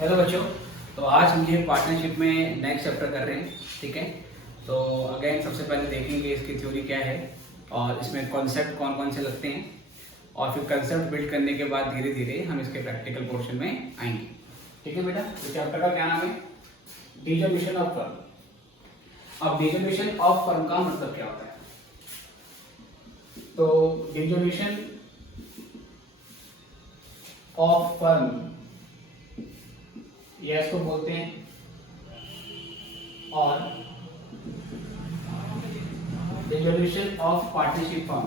Hello बच्चों। तो आज हम ये पार्टनरशिप में नेक्स्ट चैप्टर कर रहे हैं, ठीक है। तो अगेन सबसे पहले देखेंगे इसकी थ्योरी क्या है और इसमें कॉन्सेप्ट कौन कौन से लगते हैं, और फिर कंसेप्ट बिल्ड करने के बाद धीरे धीरे हम इसके प्रैक्टिकल पोर्शन में आएंगे, ठीक है बेटा। तो चैप्टर का क्या नाम है? Dissolution of firm. अब डिसोल्यूशन ऑफ फर्म का मतलब क्या होता है? तो डिसोल्यूशन ऑफ फर्म ये इसको बोलते हैं, और डिसोल्यूशन ऑफ पार्टनरशिप फर्म,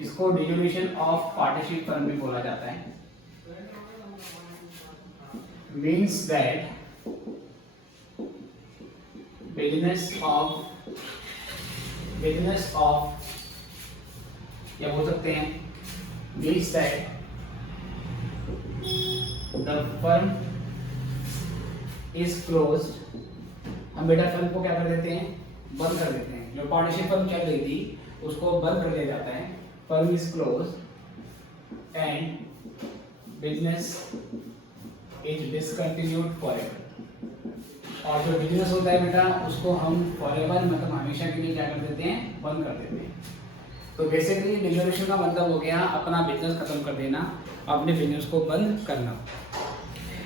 इसको डिसोल्यूशन ऑफ पार्टनरशिप फर्म भी बोला जाता है। मीन्स दैट बिजनेस ऑफ या बोल सकते हैं means that the firm is closed। हम बेटा फर्म को क्या कर देते हैं? बंद कर देते हैं। जो पार्टनरशिप फर्म चल रही थी उसको बंद कर दिया जाता है। Firm is close and business is discontinued forever. और जो बिजनेस होता है बेटा उसको हम फॉरएवर मतलब हमेशा के लिए क्या कर देते हैं? बंद कर देते हैं। तो बेसिकली डिसोल्यूशन का मतलब हो गया अपना बिजनेस खत्म कर देना, अपने बिजनेस को बंद करना।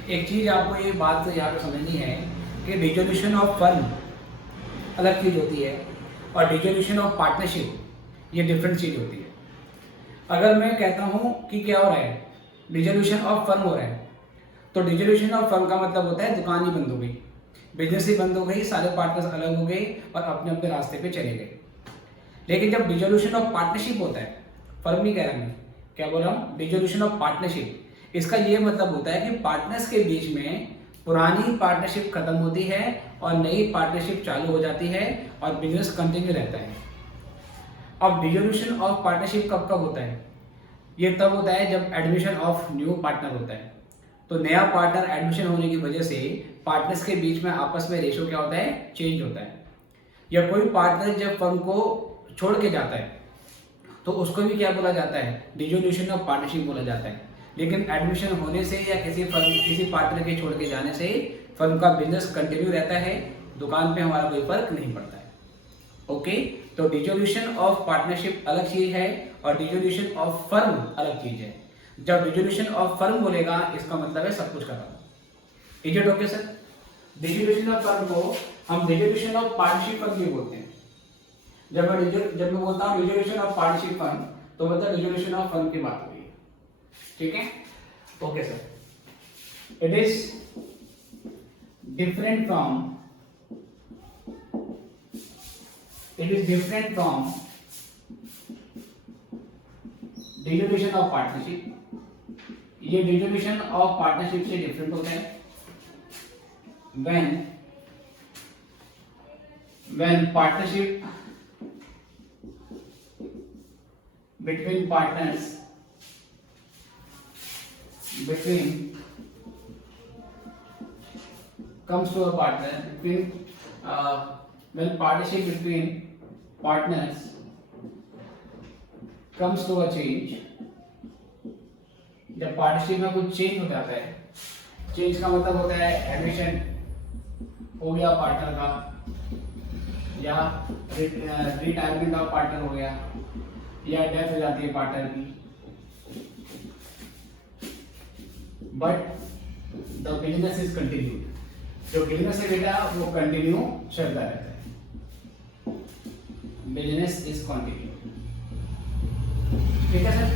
एक चीज आपको ये बात यहाँ पे समझनी है कि डिसोल्यूशन ऑफ फर्म अलग चीज होती है और डिसोल्यूशन ऑफ पार्टनरशिप ये डिफरेंट चीज होती है। अगर मैं कहता हूँ कि क्या हो रहा है, डिसोल्यूशन ऑफ फर्म हो रहा है, तो डिसोल्यूशन ऑफ फर्म का मतलब होता है दुकान ही बंद हो गई, बिजनेस ही बंद हो गई, सारे पार्टनर्स अलग हो गए और अपने अपने रास्ते पे चले गए। लेकिन जब डिसोल्यूशन ऑफ पार्टनरशिप होता है, फर्म नहीं कह रहा मैं, क्या बोल रहा हूँ? डिसोल्यूशन ऑफ पार्टनरशिप, इसका ये मतलब होता है कि पार्टनर्स के बीच में पुरानी पार्टनरशिप खत्म होती है और नई पार्टनरशिप चालू हो जाती है और बिजनेस कंटिन्यू रहता है। अब डिसोल्यूशन ऑफ पार्टनरशिप कब कब होता है? ये तब होता है जब एडमिशन ऑफ न्यू पार्टनर होता है। तो नया पार्टनर एडमिशन होने की वजह से पार्टनर्स के बीच में आपस में रेशो क्या होता है? चेंज होता है। या कोई पार्टनर जब फर्म को छोड़ के जाता है तो उसको भी क्या बोला जाता है? डिसोल्यूशन ऑफ पार्टनरशिप बोला जाता है। लेकिन एडमिशन होने से या किसी पार्टनर के छोड़ के जाने से फर्म का बिजनेस कंटिन्यू रहता है, दुकान पे हमारा कोई फर्क नहीं पड़ता है। ओके, तो डिसोल्यूशन ऑफ पार्टनरशिप अलग चीज है और डिसोल्यूशन ऑफ फर्म अलग चीज है। जब डिसोल्यूशन ऑफ फर्म बोलेगा इसका मतलब है सब कुछ खत्म। Is it okay sir? Dissolution of firm को हम डिसोल्यूशन ऑफ पार्टनरशिप फर्म भी बोलते हैं। जब मैं बोलता हूँ डिसोल्यूशन ऑफ पार्टनरशिप फर्म तो मतलब डिसोल्यूशन ऑफ फर्म की बात हो रही है, ठीक है। Okay sir, it is different from dissolution of partnership. ये डिसोल्यूशन ऑफ पार्टनरशिप से डिफरेंट होता है when partnership between partners comes to a partner when partnership between partners comes to a change। जब पार्टनरशिप में कुछ चेंज हो जाता है, चेंज का मतलब होता है एडमिशन हो गया पार्टनर का, या रिटायरमेंट ऑफ पार्टनर हो गया, या डेथ हो जाती है पार्टनर की, but the business is continued. जो बिजनेस है बेटा वो कंटिन्यू चलता रहता है, बिजनेस इज कंटिन्यू, ठीक है सर।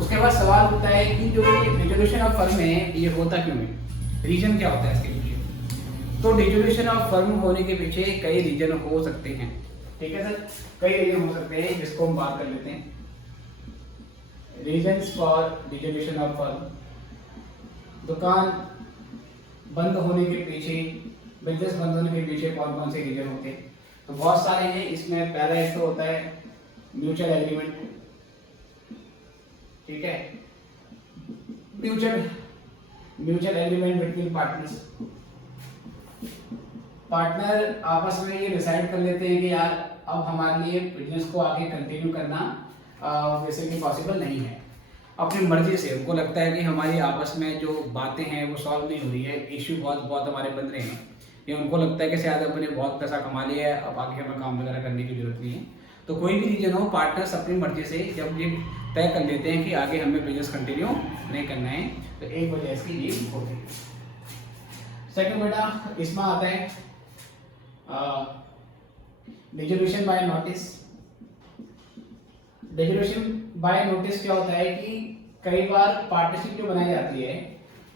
उसके बाद सवाल उठता है कि जो डिसोल्यूशन ऑफ फर्म है ये होता क्यों है, रीजन क्या होता है इसके पीछे? तो डिसोल्यूशन ऑफ फर्म होने के पीछे कई रीजन हो सकते हैं, ठीक है सर। कई रीजन हो सकते हैं जिसको हम बात कर लेते हैं। Reasons for dissolution of firm, दुकान बंद होने के पीछे, बिजनेस बंद होने के पीछे कौन कौन से रीजन होते हैं? तो बहुत सारे हैं। इसमें पहला एक तो होता है म्यूचुअल एग्रीमेंट, ठीक है। Mutual agreement between partners, partner आपस में ये डिसाइड कर लेते हैं कि यार अब हमारे लिए बिजनेस को आगे कंटिन्यू करना बेसिकली पॉसिबल नहीं है। अपनी मर्जी से उनको लगता है कि हमारी आपस में जो बातें हैं वो सॉल्व नहीं हो रही है, इश्यू बहुत बहुत हमारे बन रहे हैं, या उनको लगता है कि शायद अपने बहुत पैसा कमा लिया है, अब आगे हमें काम वगैरह करने की जरूरत नहीं है। तो कोई भी रीजन हो, पार्टनर्स अपनी मर्जी से जब ये तय कर लेते हैं कि आगे हमें बिजनेस कंटिन्यू नहीं करना है, तो एक वजह इसकी ये होती है। सेकंड बेटा इसमें आता है dissolution by notice. Dissolution by notice क्या होता है कि कई बार पार्टनरशिप जो बनाई जाती है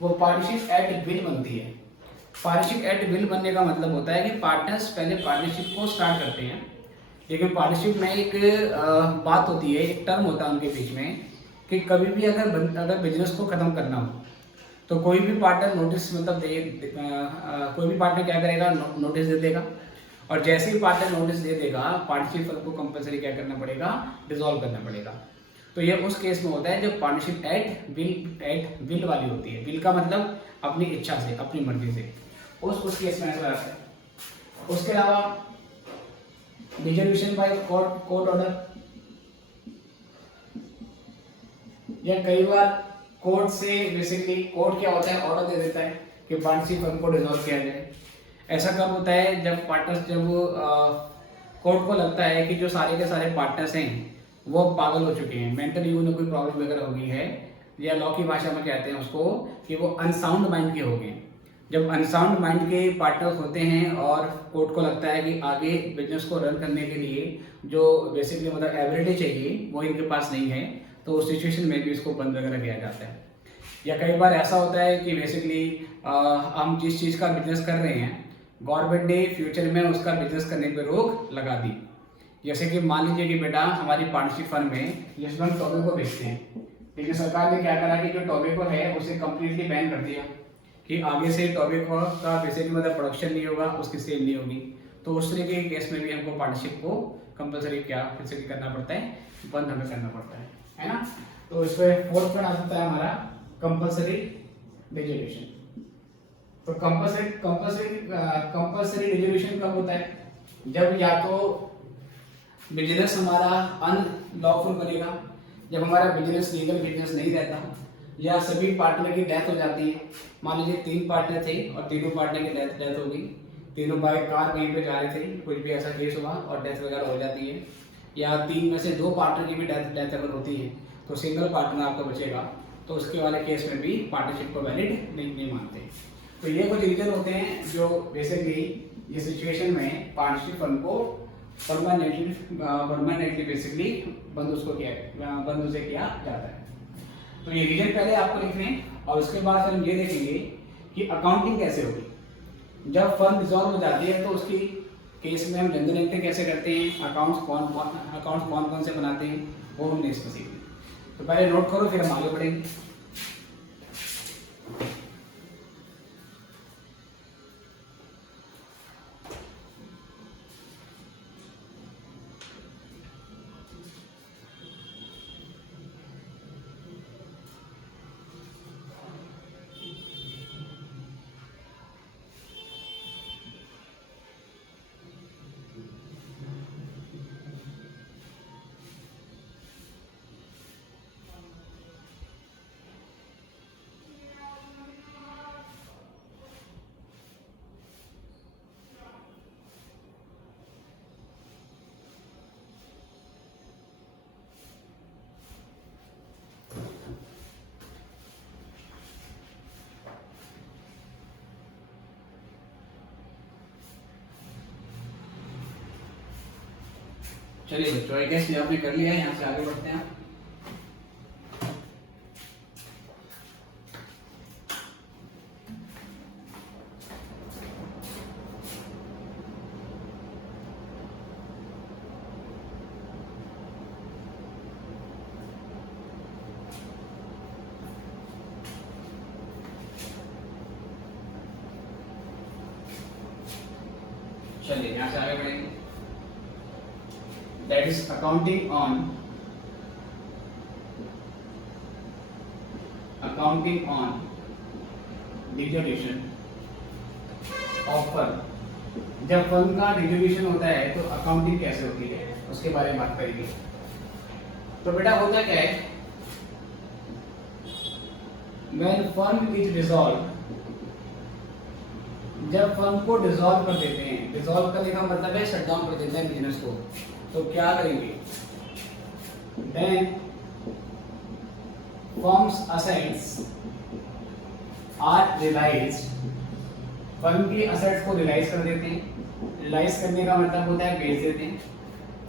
वो पार्टनरशिप एट विल बनती है। पार्टनरशिप एट विल बनने का मतलब होता है कि पार्टनर्स पहले पार्टनरशिप को स्टार्ट करते हैं, लेकिन पार्टनरशिप में एक बात होती है, एक टर्म होता है उनके बीच में कि कभी भी अगर बिजनेस को ख़त्म करना हो तो कोई भी पार्टनर नोटिस मतलब कोई भी पार्टनर क्या करेगा, नोटिस दे देगा, और जैसे ही पार्टनर नोटिस दे देगा पार्टनरशिप फर्म को कंपलसरी क्या करना पड़ेगा, डिसॉल्व करना पड़ेगा। तो ये उस केस में होता है जब पार्टनरशिप एट विल वाली होती है। विल का मतलब अपनी इच्छा से, अपनी मर्जी से, उस केस में ऐसा रहता है। उसके अलावा डिसोल्यूशन बाय कोर्ट ऑर्डर, या कई बार कोर्ट से बेसिकली कोर्ट क्या होता है, ऑर्डर दे देता है कि पार्टनरशिप फर्म को डिसॉल्व किया जाए। ऐसा कब होता है, जब कोर्ट को लगता है कि जो सारे के सारे पार्टनर्स हैं वो पागल हो चुके हैं, मेंटली उन्हें कोई प्रॉब्लम वगैरह हो गई है, या लॉ की भाषा में कहते हैं उसको कि वो अनसाउंड माइंड के हो गए। जब अनसाउंड माइंड के पार्टनर्स होते हैं और कोर्ट को लगता है कि आगे बिजनेस को रन करने के लिए जो बेसिकली मतलब एबिलिटी चाहिए वो इनके पास नहीं है, तो उस सिचुएशन में भी इसको बंद वगैरह किया जाता है। या कई बार ऐसा होता है कि बेसिकली हम जिस चीज़ का बिजनेस कर रहे हैं गवर्नमेंट ने फ्यूचर में उसका बिजनेस करने पर रोक लगा दी। जैसे कि मान लीजिए कि बेटा हमारी पार्टनरशिप फर्म में जिसमें हम टोबैको बेचते हैं, लेकिन सरकार ने क्या करा कि जो टोबैको है उसे कम्प्लीटली बैन कर दिया कि आगे से टोबैको का बेसिकली मतलब प्रोडक्शन नहीं होगा, उसकी सेल नहीं होगी। तो उस तरीके के केस में भी हमको पार्टनरशिप को कंपलसरी क्या फिर से करना पड़ता है, बंद हमें करना पड़ता है ना। तो इस पर फोर्थ पॉइंट आ सकता है हमारा कंपलसरी डिसोल्यूशन। तो कंपलसरी डिसोल्यूशन कब होता है, जब या तो बिजनेस हमारा अनलॉफुल बनेगा, जब हमारा बिजनेस लीगल बिजनेस नहीं रहता, या सभी पार्टनर की डेथ हो जाती है। मान लीजिए 3 पार्टनर थे और तीनों पार्टनर की डेथ हो गई, तीनों बाइक कार कहीं पे जा रहे थे, कुछ भी ऐसा केस हुआ और डेथ वगैरह हो जाती है, या 3 में से 2 पार्टनर की भी डेथ अगर होती है तो सिंगल पार्टनर आपका बचेगा, तो उसके वाले केस में भी पार्टनरशिप को वैलिड नहीं मानते। तो ये कुछ रीजन होते हैं जो बेसिकली ये सिचुएशन में पार्टनरशिप फर्म को परमानेंटली बेसिकली बंद उसे किया जाता है। तो ये रीजन पहले आपको लिखने हैं, और उसके बाद फिर हम ये देखेंगे कि अकाउंटिंग कैसे होगी। जब फर्म डिसॉल्व हो जाती है तो उसकी केस में हम जनरल एंट्री कैसे करते हैं, अकाउंट्स कौन कौन से बनाते हैं, वो हमने इसमें सीखेंगे। तो पहले नोट करो, फिर हम आगे बढ़ेंगे। चलिए बच्चों, आई गेस आपने कर लिया है, यहाँ से आगे बढ़ते हैं। चलिए यहाँ से आगे बढ़ेंगे। That is accounting on dissolution of firm. जब फर्म का डिसोल्यूशन होता है तो अकाउंटिंग कैसे होती है उसके बारे में बात करेंगे। तो बेटा होता क्या है व्हेन फर्म इज डिसॉल्व, जब फर्म को डिसॉल्व कर देते हैं, डिसॉल्व करने का मतलब है शट डाउन कर देते हैं बिजनेस को, तो क्या करेंगे, then firms assets are realised, firm की असेट्स को रियलाइज कर देते हैं। रियलाइज करने का मतलब होता है बेच देते हैं।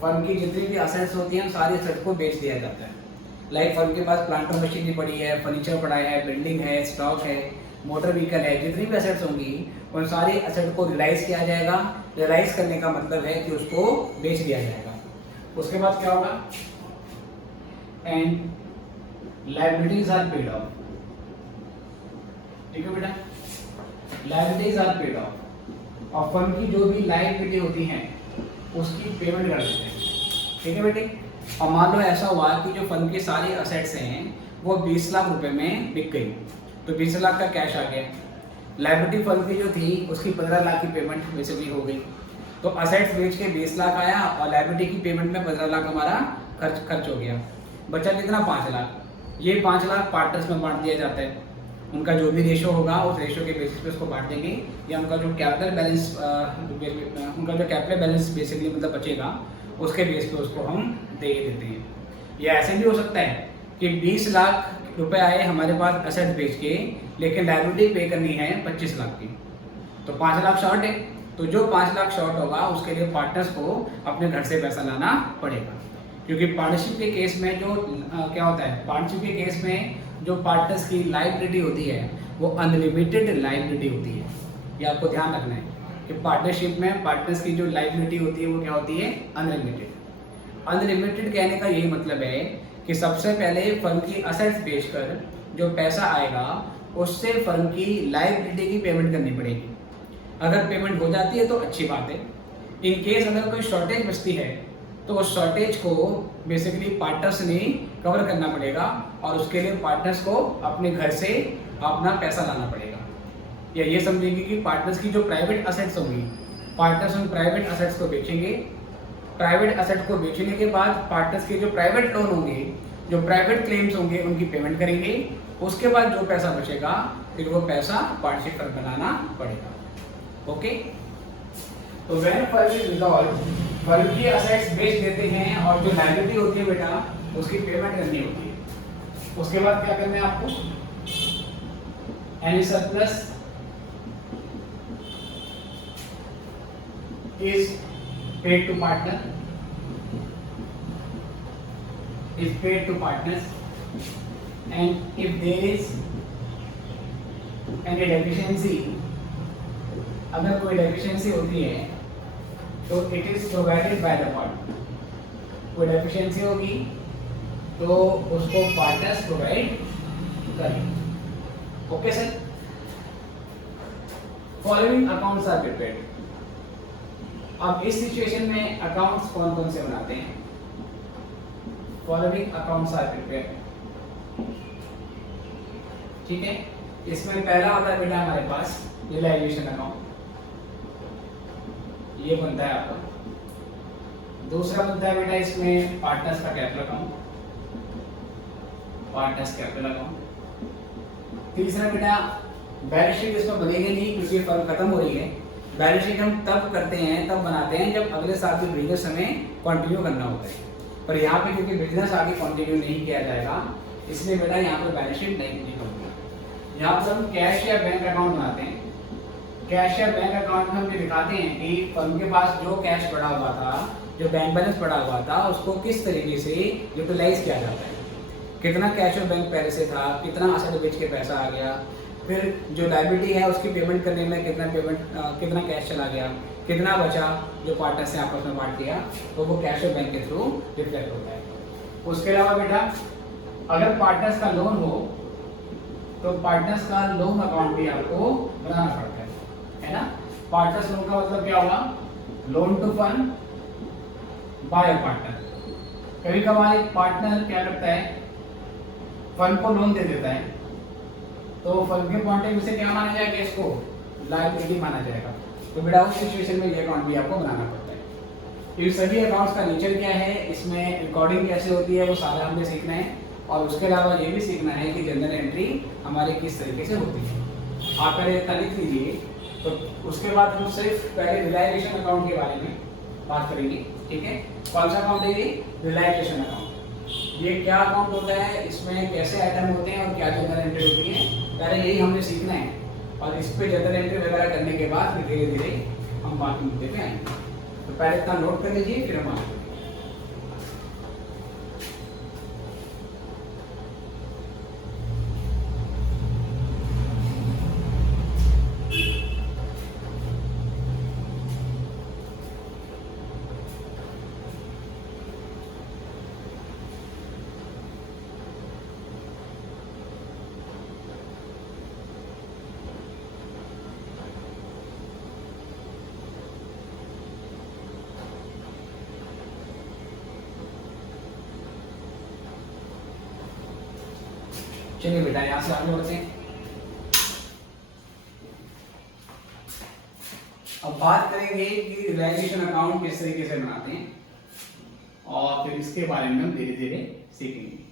फर्म की जितनी भी असेट्स होती हैं सारी असेट्स को बेच दिया जाता है। लाइक फर्म के पास प्लांट और मशीनरी पड़ी है, फर्नीचर पड़ा है, बिल्डिंग है, स्टॉक है, मोटर व्हीकल है, जितनी भी असेट्स होंगी उन सारी असेट को रियलाइज किया जाएगा। रियलाइज करने का मतलब है कि उसको बेच दिया जाएगा। उसके बाद क्या होगा, and liabilities are paid off, ठीक है बेटा, लायबिलिटीज आर पेड ऑफ, और फर्म की जो भी लायबिलिटी होती हैं उसकी पेमेंट कर देते हैं, ठीक है बेटे। और मान लो ऐसा हुआ कि जो फर्म की सारी असेट्स हैं वो 20 लाख रुपए में बिक गई, तो 20 लाख का कैश आ गया। लायबिलिटी फर्म की जो थी उसकी 15 लाख की पेमेंट बेसिकली हो गई, तो असेट्स बेच के 20 लाख आया और लायबिलिटी की पेमेंट में 15 लाख हमारा खर्च हो गया। बचा कितना, 5 लाख। ये 5 लाख पार्टनर्स में बांट दिया जाता है। उनका जो भी रेशो होगा उस रेशो के बेसिस पे उसको बांट देंगे, या उनका जो कैपिटल बैलेंस बेसिकली मतलब बचेगा उसके बेस पे उसको हम दे देते हैं। या ऐसे भी हो सकता है कि 20 लाख रुपए आए हमारे पास असेट बेच के, लेकिन लायबिलिटी पे करनी है 25 लाख की, तो 5 लाख शॉर्ट है, तो जो 5 लाख शॉर्ट होगा उसके लिए पार्टनर्स को अपने घर से पैसा लाना पड़ेगा। क्योंकि पार्टनरशिप के केस में जो क्या होता है, पार्टनरशिप के केस में जो पार्टनर्स की लायबिलिटी होती है वो अनलिमिटेड लायबिलिटी होती है। ये आपको ध्यान रखना है कि पार्टनरशिप में पार्टनर्स की जो लायबिलिटी होती है वो क्या होती है, अनलिमिटेड। अनलिमिटेड कहने का यही मतलब है कि सबसे पहले फर्म की असेट्स बेचकर जो पैसा आएगा उससे फर्म की लायबिलिटी की पेमेंट करनी पड़ेगी। अगर पेमेंट हो जाती है तो अच्छी बात है। इन केस अगर कोई शॉर्टेज बचती है तो उस शॉर्टेज को बेसिकली पार्टनर्स ने कवर करना पड़ेगा, और उसके लिए पार्टनर्स को अपने घर से अपना पैसा लाना पड़ेगा। या ये समझेंगे कि पार्टनर्स की जो प्राइवेट असेट्स होंगी, पार्टनर्स उन प्राइवेट असेट्स को बेचेंगे। प्राइवेट असेट को बेचने के बाद पार्टनर्स के जो प्राइवेट लोन होंगे, जो प्राइवेट क्लेम्स होंगे उनकी पेमेंट करेंगे। उसके बाद जो पैसा बचेगा फिर वो पैसा पार्टनरशिप पर बनाना पड़ेगा। ओके, तो when firm is dissolve, firm की असेट्स बेच देते हैं और जो लायबिलिटी होती है बेटा उसकी पेमेंट करनी होती है। उसके बाद क्या करना है आपको, any surplus is paid to partner, is paid to partners, and if there is any deficiency, अगर कोई डेफिशिएंसी होती है तो it is provided by the partner. कोई डेफिशिएंसी होगी तो उसको पार्टनर्स प्रोवाइड करेंगे। Okay sir, following accounts are prepared. अब इस सिचुएशन में अकाउंट्स कौन कौन से बनाते हैं, फॉलोइंग अकाउंट्स आर प्रिपेयर्ड, ठीक है। इसमें पहला आता है बेटा हमारे पास रियलाइजेशन अकाउंट, ये बनता है आपका। दूसरा बनता है बेटा इसमें पार्टनर्स का capital account, partners capital account. तीसरा बेटा बैलेंस शीट इसमें बनेगी नहीं क्योंकि फर्म खत्म हो रही है। बैलेंस शीट हम तब करते हैं, तब बनाते हैं जब अगले साल के बिजनेस हमें कंटिन्यू करना होता है। पर यहाँ पे क्योंकि बिजनेस आगे कंटिन्यू नहीं किया जाएगा इसलिए बेटा यहाँ पे बैलेंस शीट नहीं बनती। यहाँ पर हम कैश या बैंक अकाउंट बनाते हैं। कैश या बैंक अकाउंट में हम ये दिखाते हैं कि फर्म के पास जो कैश पड़ा हुआ था, जो बैंक बैलेंस पड़ा हुआ था, उसको किस तरीके से यूटिलाइज किया जाता है। कितना कैश और बैंक पहले से था, कितना असेट बेच के पैसा आ गया, फिर जो लायबिलिटी है उसकी पेमेंट करने में कितना कैश चला गया, कितना बचा जो पार्टनर से आपस में बांट दिया, तो वो कैश और बैंक के थ्रू रिफ्लेक्ट होता है। उसके अलावा बेटा अगर पार्टनर्स का लोन हो तो पार्टनर्स का लोन अकाउंट भी आपको बनाना पड़ता है ना। पार्टनर्स लोन का मतलब क्या होगा, loan to firm by a partner. कभी कभार एक पार्टनर क्या करता है, फर्म को लोन दे देता है, तो फर्म के पॉइंट ऑफ व्यू से क्या माना जाएगा, इसको लायबिलिटी माना जाएगा। तो बेटा उस सिचुएशन में ये अकाउंट भी आपको बनाना पड़ता है। ये सभी अकाउंट्स का नेचर क्या है, इसमें रिकॉर्डिंग कैसे होती है, वो सारा हमने सीखना है। और उसके अलावा ये भी सीखना है कि जनरल एंट्री हमारी किस तरीके से होती है। आप पहले इतना लिख लीजिए। तो उसके बाद हम सिर्फ पहले रियलाइजेशन अकाउंट के बारे में बात करेंगे, ठीक है। कौन सा अकाउंट है ये? Realisation account. ये क्या अकाउंट होता है, इसमें कैसे आइटम होते हैं और क्या जनरल एंट्री होती है, पहले यही हमने सीखना है। और इस पे जनरल एंट्री वगैरह करने के बाद फिर धीरे धीरे हम बाकी मुद्दे पे आएंगे। तो पहले इतना नोट कर लीजिए, फिर हम आगे। चलिए बेटा यहाँ से आगे बढ़ते हैं। अब बात करेंगे कि रियलाइजेशन अकाउंट किस तरीके से बनाते हैं और फिर इसके बारे में हम धीरे धीरे सीखेंगे।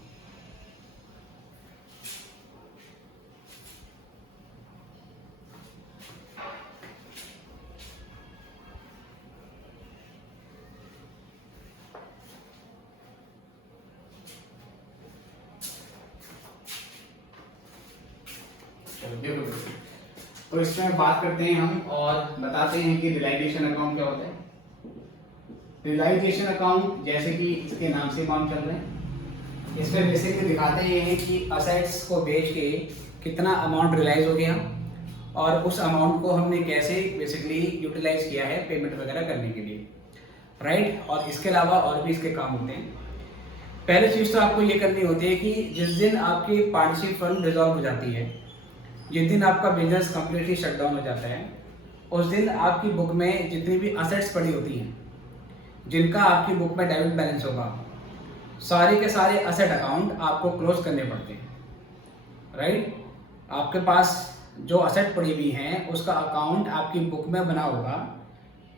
तो इसमें बात करते हैं हम और बताते हैं कि रियलाइजेशन अकाउंट क्या होता है। रियलाइजेशन अकाउंट जैसे कि इसके नाम से काम चल रहे हैं, इसमें बेसिकली दिखाते हैं कि असेट्स को बेच के कितना अमाउंट रियलाइज हो गया और उस अमाउंट को हमने कैसे बेसिकली यूटिलाइज किया है पेमेंट वगैरह करने के लिए, राइट। और इसके अलावा और भी इसके काम होते हैं। पहली चीज़ तो आपको ये करनी होती है कि जिस दिन आपकी पार्टनरशिप फर्म डिसॉल्व हो जाती है, जिस दिन आपका बिजनेस कंप्लीटली शट डाउन हो जाता है, उस दिन आपकी बुक में जितनी भी असेट्स पड़ी होती हैं, जिनका आपकी बुक में डेबिट बैलेंस होगा, सारे के सारे असेट अकाउंट आपको क्लोज करने पड़ते हैं, राइट। आपके पास जो असेट पड़ी हुई हैं उसका अकाउंट आपकी बुक में बना होगा,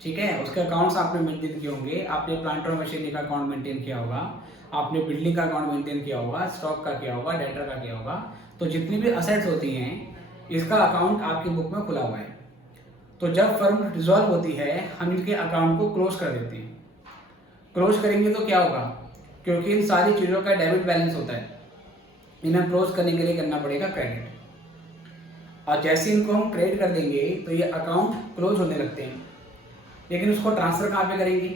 ठीक है। उसके अकाउंट्स आपने मेंटेन किए होंगे, आपने प्लांट और मशीनरी का अकाउंट मेंटेन किया होगा, आपने बिल्डिंग का अकाउंट मेंटेन किया होगा, स्टॉक का किया होगा, डेटर का किया होगा। तो जितनी भी असेट्स होती हैं इसका अकाउंट आपकी बुक में खुला हुआ है। तो जब फर्म डिसॉल्व होती है हम इनके अकाउंट को क्लोज कर देते हैं। क्लोज करेंगे तो क्या होगा, क्योंकि इन सारी चीज़ों का डेबिट बैलेंस होता है, इन्हें क्लोज करने के लिए करना पड़ेगा क्रेडिट। और जैसे इनको हम क्रेडिट कर देंगे तो ये अकाउंट क्लोज होने लगते हैं। लेकिन उसको ट्रांसफर कहाँ पे करेंगे?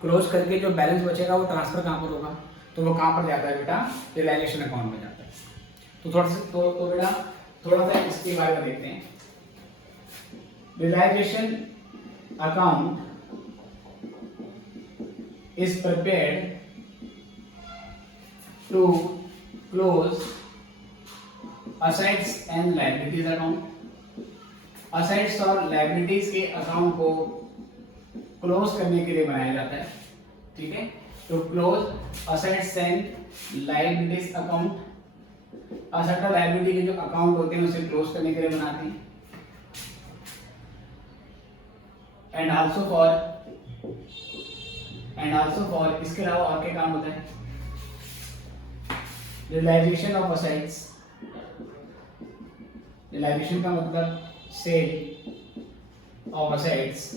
क्लोज करके जो बैलेंस बचेगा वो ट्रांसफर कहाँ पर होगा? तो वो कहाँ पर जाता है बेटा? रियलाइजेशन अकाउंट में जाता है। तो थोड़ा सा तो बेटा थोड़ा सा इसके बारे में देखते हैं। Realisation account is prepared to close assets and liabilities account. Assets और लायबिलिटीज के अकाउंट को क्लोज करने के लिए बनाया जाता है, ठीक है। तो close assets and liabilities account, asset और लायबिलिटी के जो अकाउंट होते हैं उसे क्लोज करने के लिए बनाते हैं। एंड आल्सो फॉर इसके अलावा और क्या काम होता है? Realisation of assets. रियलाइजेशन का मतलब sale of assets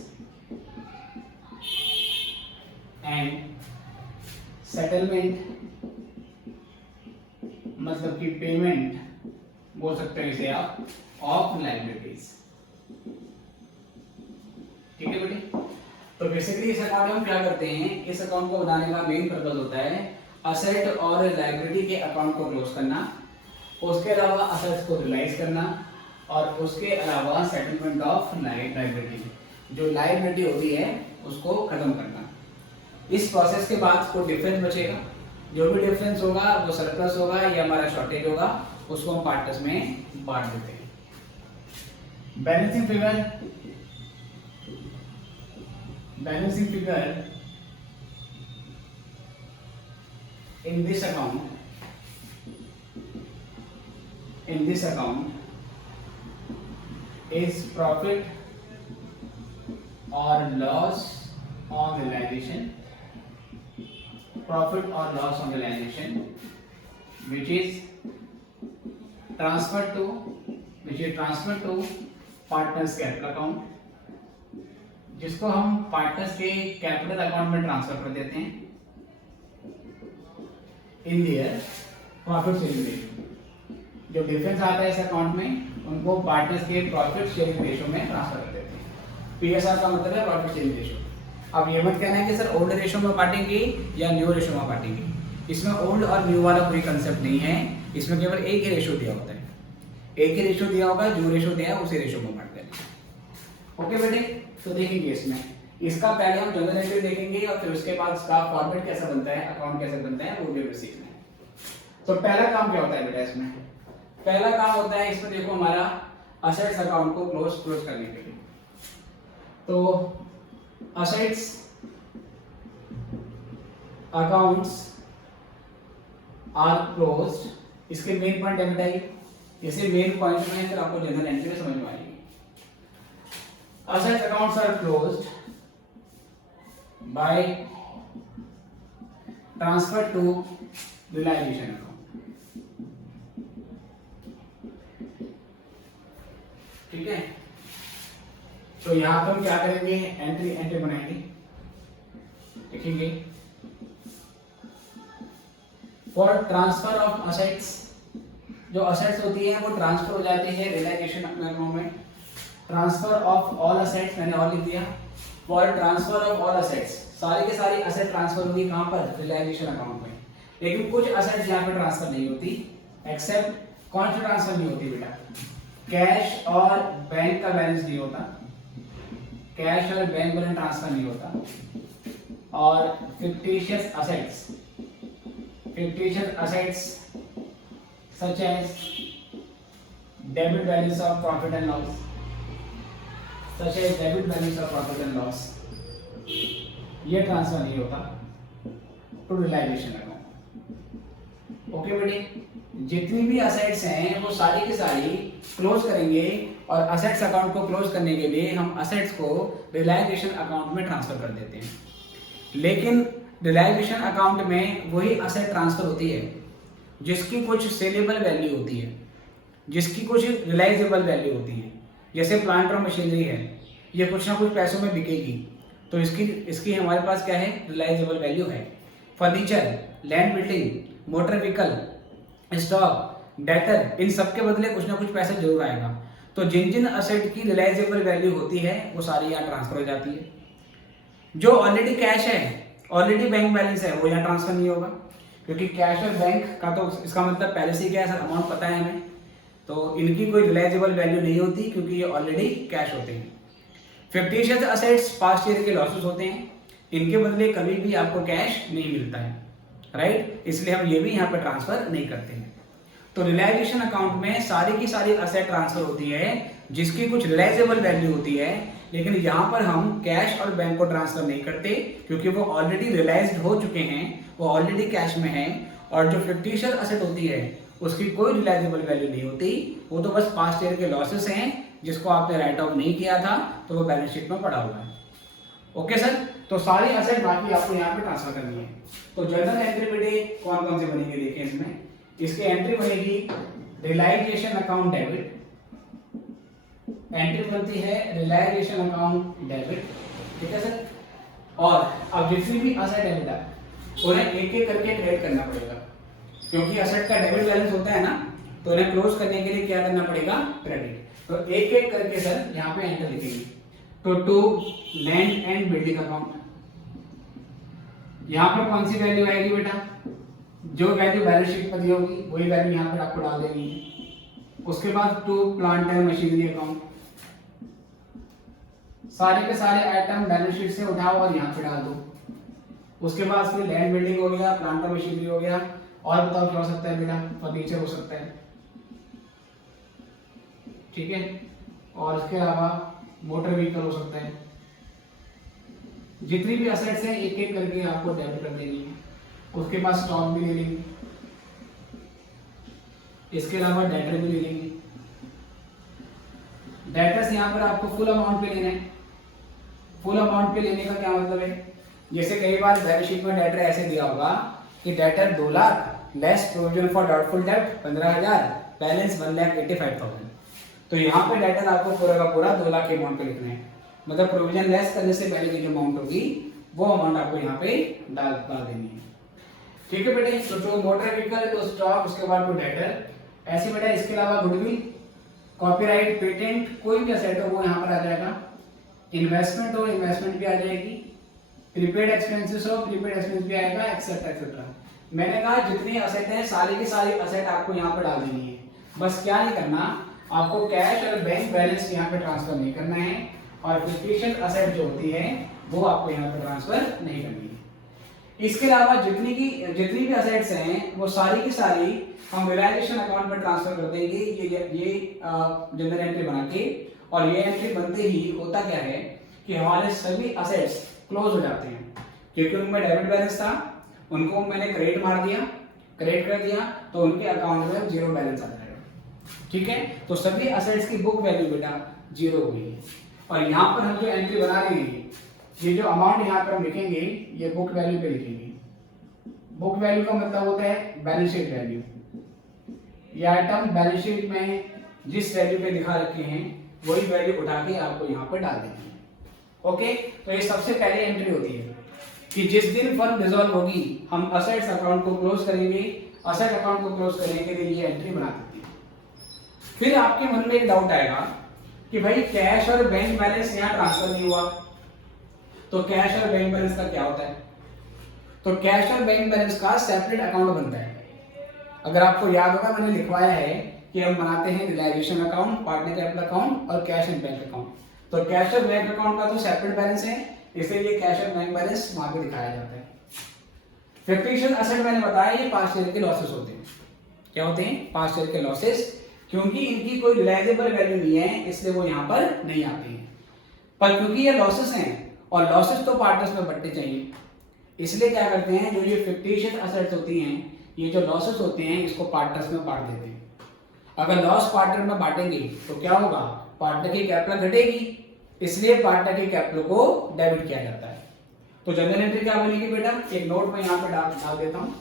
and settlement मतलब कि पेमेंट बोल सकते हैं इसे आप, ऑफ लायबिलिटीज, ठीक है बेटे। तो बेसिकली इस अकाउंट में हम क्या करते हैं, इस अकाउंट को बनाने का मेन पर्पज होता है असेट और लायबिलिटी के अकाउंट को क्लोज करना, उसके अलावा असेट्स को रियलाइज करना और उसके अलावा सेटलमेंट ऑफ लायबिलिटी, जो लायबिलिटी होती है उसको खत्म करना। इस प्रोसेस के बाद कोई डिफरेंस बचेगा, जो भी डिफरेंस होगा वो सरप्लस होगा या हमारा शॉर्टेज होगा, उसको हम पार्टर्स में बांट देते हैं। Balancing figure in this account is profit or loss on realization, profit or loss on realization, which is transferred to partners capital account, जिसको हम पार्टनर्स के कैपिटल अकाउंट में ट्रांसफर कर देते हैं in their profit sharing ratio. जो difference आता है इस अकाउंट में उनको पार्टनर्स के प्रॉफिट शेयरिंग रेशियो में ट्रांसफर कर देते हैं। पीएसआर का मतलब है प्रॉफिट शेयरिंग रेशियो। अब ये मत कहना है कि सर ओल्ड रेशियो में बांटेंगे या न्यू रेशियो में बांटेंगे। इसमें ओल्ड और न्यू वाला कोई कंसेप्ट नहीं है, इसमें केवल एक ही रेशियो दिया होता है, एक ही रेशियो दिया होगा, जो रेशियो दिया है उसी रेशियो में बांट देंगे। ओके बेटे, तो देखेंगे इसमें इसका पहले हम जनरल एंट्री देखेंगे और फिर उसके बाद इसका फॉर्मेट कैसा बनता है, अकाउंट कैसे बनता है, वो भी सीखना है। तो पहला काम क्या होता है बेटा इसमें? पहला काम होता है इसमें देखो हमारा असेट्स अकाउंट को क्लोज करने के लिए। तो असेट्स अकाउंट्स आर क्लोज्ड, इसके मेन पॉइंट है बेटा, जैसे मेन पॉइंट में फिर आपको जनरल एंट्री में समझ में आएगी। Assets accounts are closed by transfer to realization account। ठीक है, तो यहां पर हम क्या करेंगे, एंट्री बनाएंगे, लिखेंगे फॉर ट्रांसफर ऑफ असेट्स। जो असेट्स होती है वो ट्रांसफर हो जाती है रियलाइजेशन अकाउंट में। ट्रांसफर ऑफ ऑल असेट्स मैंने और लिख दिया, for transfer of all assets, सारी के सारी असेट ट्रांसफर होगी कहां पर, रियलाइजेशन अकाउंट में। लेकिन कुछ असेट्स यहां पे ट्रांसफर नहीं होती, एक्सेप्ट कौन सी ट्रांसफर नहीं होती बेटा, कैश और बैंक का बैलेंस नहीं होता, कैश और बैंक बैलेंस ट्रांसफर नहीं होता, और fictitious assets such as debit balance of profit and loss, ये ट्रांसफर नहीं होता टू रियलाइजेशन अकाउंट। ओके बेटे, जितनी भी असेट्स हैं वो सारी की सारी क्लोज करेंगे और असेट्स अकाउंट को क्लोज करने के लिए हम असेट्स को रियलाइजेशन अकाउंट में ट्रांसफर कर देते हैं। लेकिन रियलाइजेशन अकाउंट में वही असेट ट्रांसफर होती है जिसकी कुछ सेलेबल वैल्यू होती है, जिसकी कुछ रियलाइजेबल वैल्यू होती है। जैसे प्लांट और मशीनरी है, ये कुछ ना कुछ पैसों में बिकेगी, तो इसकी हमारे पास क्या है, रियलाइजेबल वैल्यू है। Furniture, land building, motor vehicle, stock, debtor, इन सब के बदले कुछ ना कुछ पैसा जरूर आएगा। तो जिन जिन असेट की रियलाइजेबल वैल्यू होती है वो सारी यहाँ ट्रांसफर हो जाती है। जो ऑलरेडी कैश है, ऑलरेडी बैंक बैलेंस है, वो यहाँ ट्रांसफर नहीं होगा, क्योंकि कैश और बैंक का तो इसका मतलब पहले से क्या है सर, अमाउंट पता है हमें, तो इनकी कोई रियलाइजेबल वैल्यू नहीं होती क्योंकि ये ऑलरेडी कैश होते हैं। फिक्टिशियस असेट्स पास्ट ईयर के लॉसेस होते हैं, इनके बदले कभी भी आपको कैश नहीं मिलता है, राइट, इसलिए हम ये भी यहाँ पे ट्रांसफर नहीं करते हैं। तो रियलाइजेशन अकाउंट में सारी की सारी असेट ट्रांसफर होती है जिसकी कुछ रियलाइजेबल वैल्यू होती है, लेकिन यहाँ पर हम कैश और बैंक को ट्रांसफर नहीं करते क्योंकि वो ऑलरेडी रियलाइज्ड हो चुके हैं, वो ऑलरेडी कैश में हैं। और जो फिक्टिशियस असेट होती है उसकी कोई रियलाइजेबल वैल्यू नहीं होती, वो तो बस पास्ट ईयर के लॉसेस हैं जिसको आपने राइट ऑफ नहीं किया था, तो वो बैलेंस शीट में पड़ा हुआ है। ओके सर, तो सारी असेट बाकी आपको यहाँ पे ट्रांसफर करनी है। तो जनरल एंट्री बेटे कौन कौन से बनेंगे देखिए इसमें, इसकी एंट्री बनेगी रियलाइजेशन अकाउंट डेबिट, एंट्री बनती है रियलाइजेशन अकाउंट डेबिट, ठीक है सर। और अब जितनी भी असेट है बेटा उन्हें एक एक करके क्रेडिट करना पड़ेगा, क्योंकि असेट का डेबिट बैलेंस होता है ना, तो उन्हें क्लोज करने के लिए क्या करना पड़ेगा, क्रेडिट। तो एक एक करके सर यहाँ पे एंटर लिखेंगे। तो to land and building account, यहाँ पे कौन सी वैल्यू आएगी बेटा, जो वैल्यू बैलेंस शीट पर दी होगी वही वैल्यू यहाँ पर आपको डाल देनी है। उसके बाद to plant and machinery account, सारे के सारे आइटम बैलेंस शीट से उठाओ और यहाँ पे डाल दो। उसके बाद फिर लैंड बिल्डिंग हो गया, प्लांट और मशीनरी हो गया, और बताओ क्या हो सकता है बेटा, फर्नीचर हो सकता है, ठीक है, और इसके अलावा मोटर व्हीकल हो सकता है। जितनी भी असेट्स हैं एक एक करके आपको डेबिट कर देनी है। उसके बाद स्टॉक भी ले लेंगे, इसके अलावा डेटर भी ले लेंगे। डेटर्स यहाँ पर आपको फुल अमाउंट पे लेना है। फुल अमाउंट पे लेने का क्या मतलब है, जैसे कई बार बैलेंस शीट में डेटर ऐसे दिया होगा कि debtor 2 lakh less provision for doubtful डेब्ट 15,000, बैलेंस 1,85,000। तो यहाँ पे डेटर आपको पूरा का पूरा 2 लाख के अमाउंट पे लिखना है, मतलब प्रोविजन लेस करने से पहले की जो अमाउंट होगी वो अमाउंट आपको यहाँ पे डाल देनी है। ठीक है बेटे, तो जो मोटर व्हीकल तो स्टॉक, उसके बाद वो डेटर, ऐसे बेटा इसके अलावा गुडविल, कॉपीराइट, पेटेंट, कोई भी असेट हो वो यहाँ पर आ जाएगा। इन्वेस्टमेंट हो, इन्वेस्टमेंट भी आ जाएगी। प्रीपेड एक्सपेंसेस हो, प्रीपेड एक्सपेंस भी आएगा, एक्सेट्रा एक्सेट्रा। मैंने कहा जितनी असेट है सारी की सारी असेट आपको यहाँ पर डाल देनी है। बस क्या नहीं करना, आपको कैश और बैंक बैलेंस यहाँ पे ट्रांसफर नहीं करना है, और फिक्सेशन असेट जो होती है वो आपको यहाँ पे ट्रांसफर नहीं करनी है। इसके अलावा जितनी भी असेट्स हैं वो सारी की सारी हम रियलाइजेशन अकाउंट में ट्रांसफर कर देंगे, ये जनरल एंट्री बना के। और ये एंट्री बनते ही होता क्या है कि हमारे सभी असेट्स क्लोज हो जाते हैं, क्योंकि उनमें डेबिट बैलेंस था, उनको मैंने क्रेडिट मार दिया, क्रेडिट कर दिया, तो उनके अकाउंट में जीरो बैलेंस आ जाएगा। ठीक है, तो सभी असेट्स की बुक वैल्यू बेटा जीरो हुई है। और यहाँ पर हम जो एंट्री बना रहे हैं, ये जो अमाउंट यहाँ पर हम लिखेंगे ये बुक वैल्यू पे लिखेंगे। बुक वैल्यू का मतलब होता है बैलेंस शीट वैल्यू। ये आइटम बैलेंस शीट में जिस वैल्यू पे दिखा रखे हैं वही वैल्यू उठा के आपको यहाँ पर डाल देनी है। ओके, तो ये सबसे पहले एंट्री होती है कि जिस दिन फर्म डिसॉल्व होगी हम असेट्स अकाउंट को क्लोज करेंगे, असेट अकाउंट को क्लोज करने के लिए ये एंट्री बना देती है। फिर आपके मन में एक डाउट आएगा कि भाई कैश और बैंक बैलेंस यहाँ ट्रांसफर नहीं हुआ, तो कैश और बैंक बैलेंस का क्या होता है? तो कैश और बैंक बैलेंस का सेपरेट अकाउंट बनता है। अगर आपको याद होगा मैंने लिखवाया है कि हम बनाते हैं realisation account, partner capital account और कैश एंड बैंक अकाउंट। तो कैश और बैंक अकाउंट का तो सेपरेट बैलेंस है, इसलिए कैश और बैंक बैलेंस वहां पे दिखाया जाता है। फिक्सेशन असेट मैंने बताया ये पास्ट ईयर के लॉसेस होते हैं। क्या होते हैं? पास्ट ईयर के लॉसेस, क्योंकि इनकी कोई रिलायजेबल वैल्यू नहीं है इसलिए वो यहाँ पर नहीं आते हैं। पर क्योंकि ये लॉसेस हैं और लॉसेस तो पार्टनर्स में बंटने चाहिए, इसलिए क्या करते हैं, जो ये फिक्सेशन असेट्स होती हैं, ये जो लॉसेस होते हैं इसको पार्टनर्स में बांट देते हैं। अगर लॉस पार्टनर में बांटेंगे तो क्या होगा, पार्टनर की कैपिटल घटेगी, इसलिए पार्टनर की कैपिटल को डेबिट किया जाता है। तो जनरल एंट्री क्या बनेगी बेटा, एक नोट में यहाँ पे डाल देता हूँ।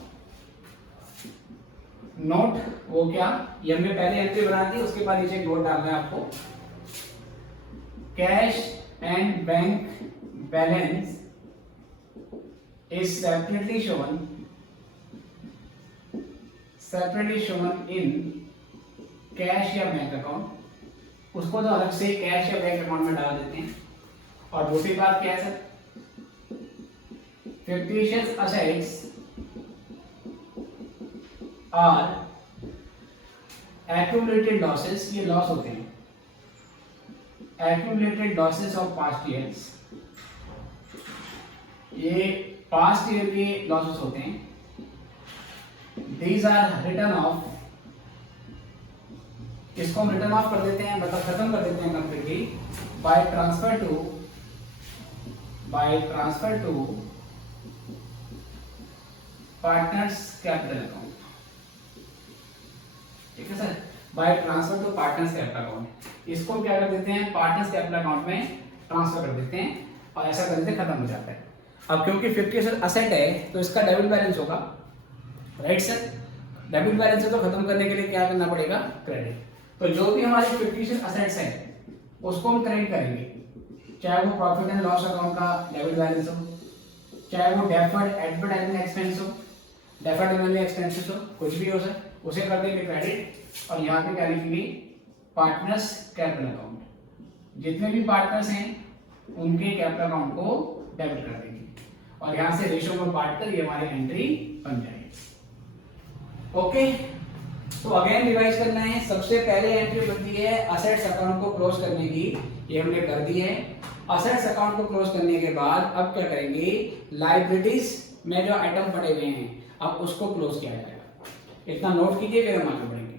नोट वो क्या, ये हमने पहले एंट्री बना दी, उसके बाद नीचे एक नोट डालना है आपको। Cash and bank balance is separately shown in cash या बैंक अकाउंट। उसको तो अलग से कैश या बैंक अकाउंट में डाल देते हैं। और दूसरी बात क्या है sir, fixation assets are accumulated losses, ये लॉस होते हैं, accumulated losses of past years, ये पास्ट ईयर के लॉसेस होते हैं। दीज आर रिटर्न ऑफ, इसको हम रिटर्न ऑफ कर देते हैं, मतलब खत्म कर देते हैं completely, by transfer to partners capital account. ठीक है sir, by transfer to partners capital account. इसको क्या कर देते हैं, पार्टनर्स कैपिटल अकाउंट में ट्रांसफर कर देते हैं, और ऐसा करने से खत्म हो जाता है। अब क्योंकि फिक्सेशन असेट है तो इसका डेबिट बैलेंस होगा, राइट सर। डेबिट बैलेंस है तो खत्म करने के लिए क्या करना पड़ेगा, क्रेडिट। तो जो भी हमारे फिक्सेशन असेट्स हैं उसको हम क्रेडिट करेंगे, चाहे वो प्रॉफिट एंड लॉस अकाउंट का डेबिट बैलेंस हो, चाहे वो डेफर्ड एडवर्टाइजमेंट एक्सपेंस हो, डेफर्ड एनुअल एक्सपेंसेस हो, कुछ भी हो सर, उसे कर देंगे क्रेडिट। और यहाँ पे क्या लिखेंगे, पार्टनर्स कैपिटल अकाउंट। जितने भी पार्टनर्स हैं उनके कैपिटल अकाउंट को डेबिट कर देंगे, और यहाँ से रेशो में बांट कर ये हमारी एंट्री बन जाएगी। ओके, तो अगेन रिवाइज करना है। सबसे पहले एंट्री बनती है असेट्स अकाउंट को क्लोज करने की, ये हमने कर दी है। असेट्स अकाउंट को क्लोज करने के बाद अब क्या करेंगे, लायबिलिटीज में जो आइटम पड़े हुए हैं अब उसको क्लोज किया जाएगा। इतना नोट कीजिए, फिर हम आगे बढ़ेंगे।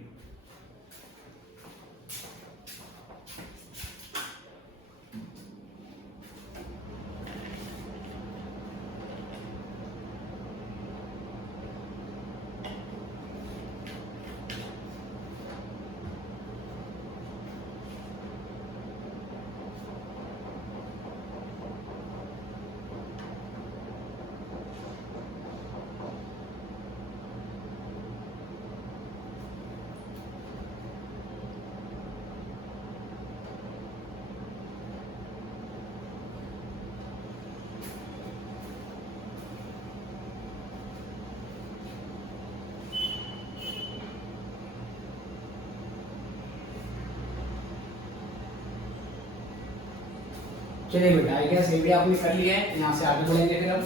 चलिए बेटा, आई गेस ये भी आपने कर लिया है। यहाँ से आगे बढ़ेंगे फिर हम।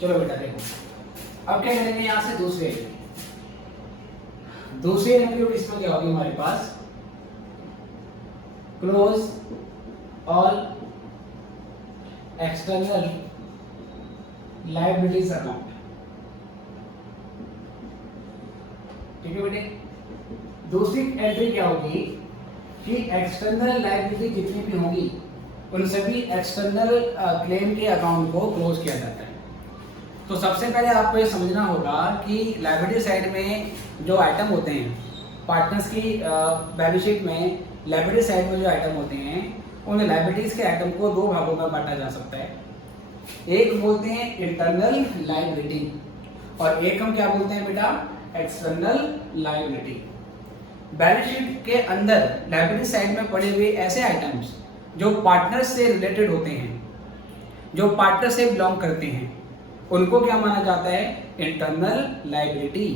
चलो बेटा देखो, अब क्या करेंगे यहाँ से दूसरी एंट्री इसमें क्या होगी हमारे पास, close all external liabilities account. ठीक है बेटे, दूसरी एंट्री क्या होगी कि एक्सटर्नल लायबिलिटी जितनी भी होंगी उन सभी एक्सटर्नल क्लेम के अकाउंट को क्लोज किया जाता है। तो सबसे पहले आपको ये समझना होगा कि लायबिलिटी साइड में जो आइटम होते हैं, पार्टनर्स की बैलेंस शीट में लायबिलिटी साइड में जो आइटम होते हैं, उन लायबिलिटीज के आइटम को दो भागों में बांटा जा सकता है। एक बोलते हैं इंटरनल लायबिलिटी और एक हम क्या बोलते हैं बेटा, एक्सटर्नल लायबिलिटी। बैलेंस शीट के अंदर लायबिलिटी साइड में पड़े हुए ऐसे आइटम्स जो पार्टनर से रिलेटेड होते हैं, जो पार्टनर से बिलोंग करते हैं, उनको क्या माना जाता है, इंटरनल लायबिलिटी।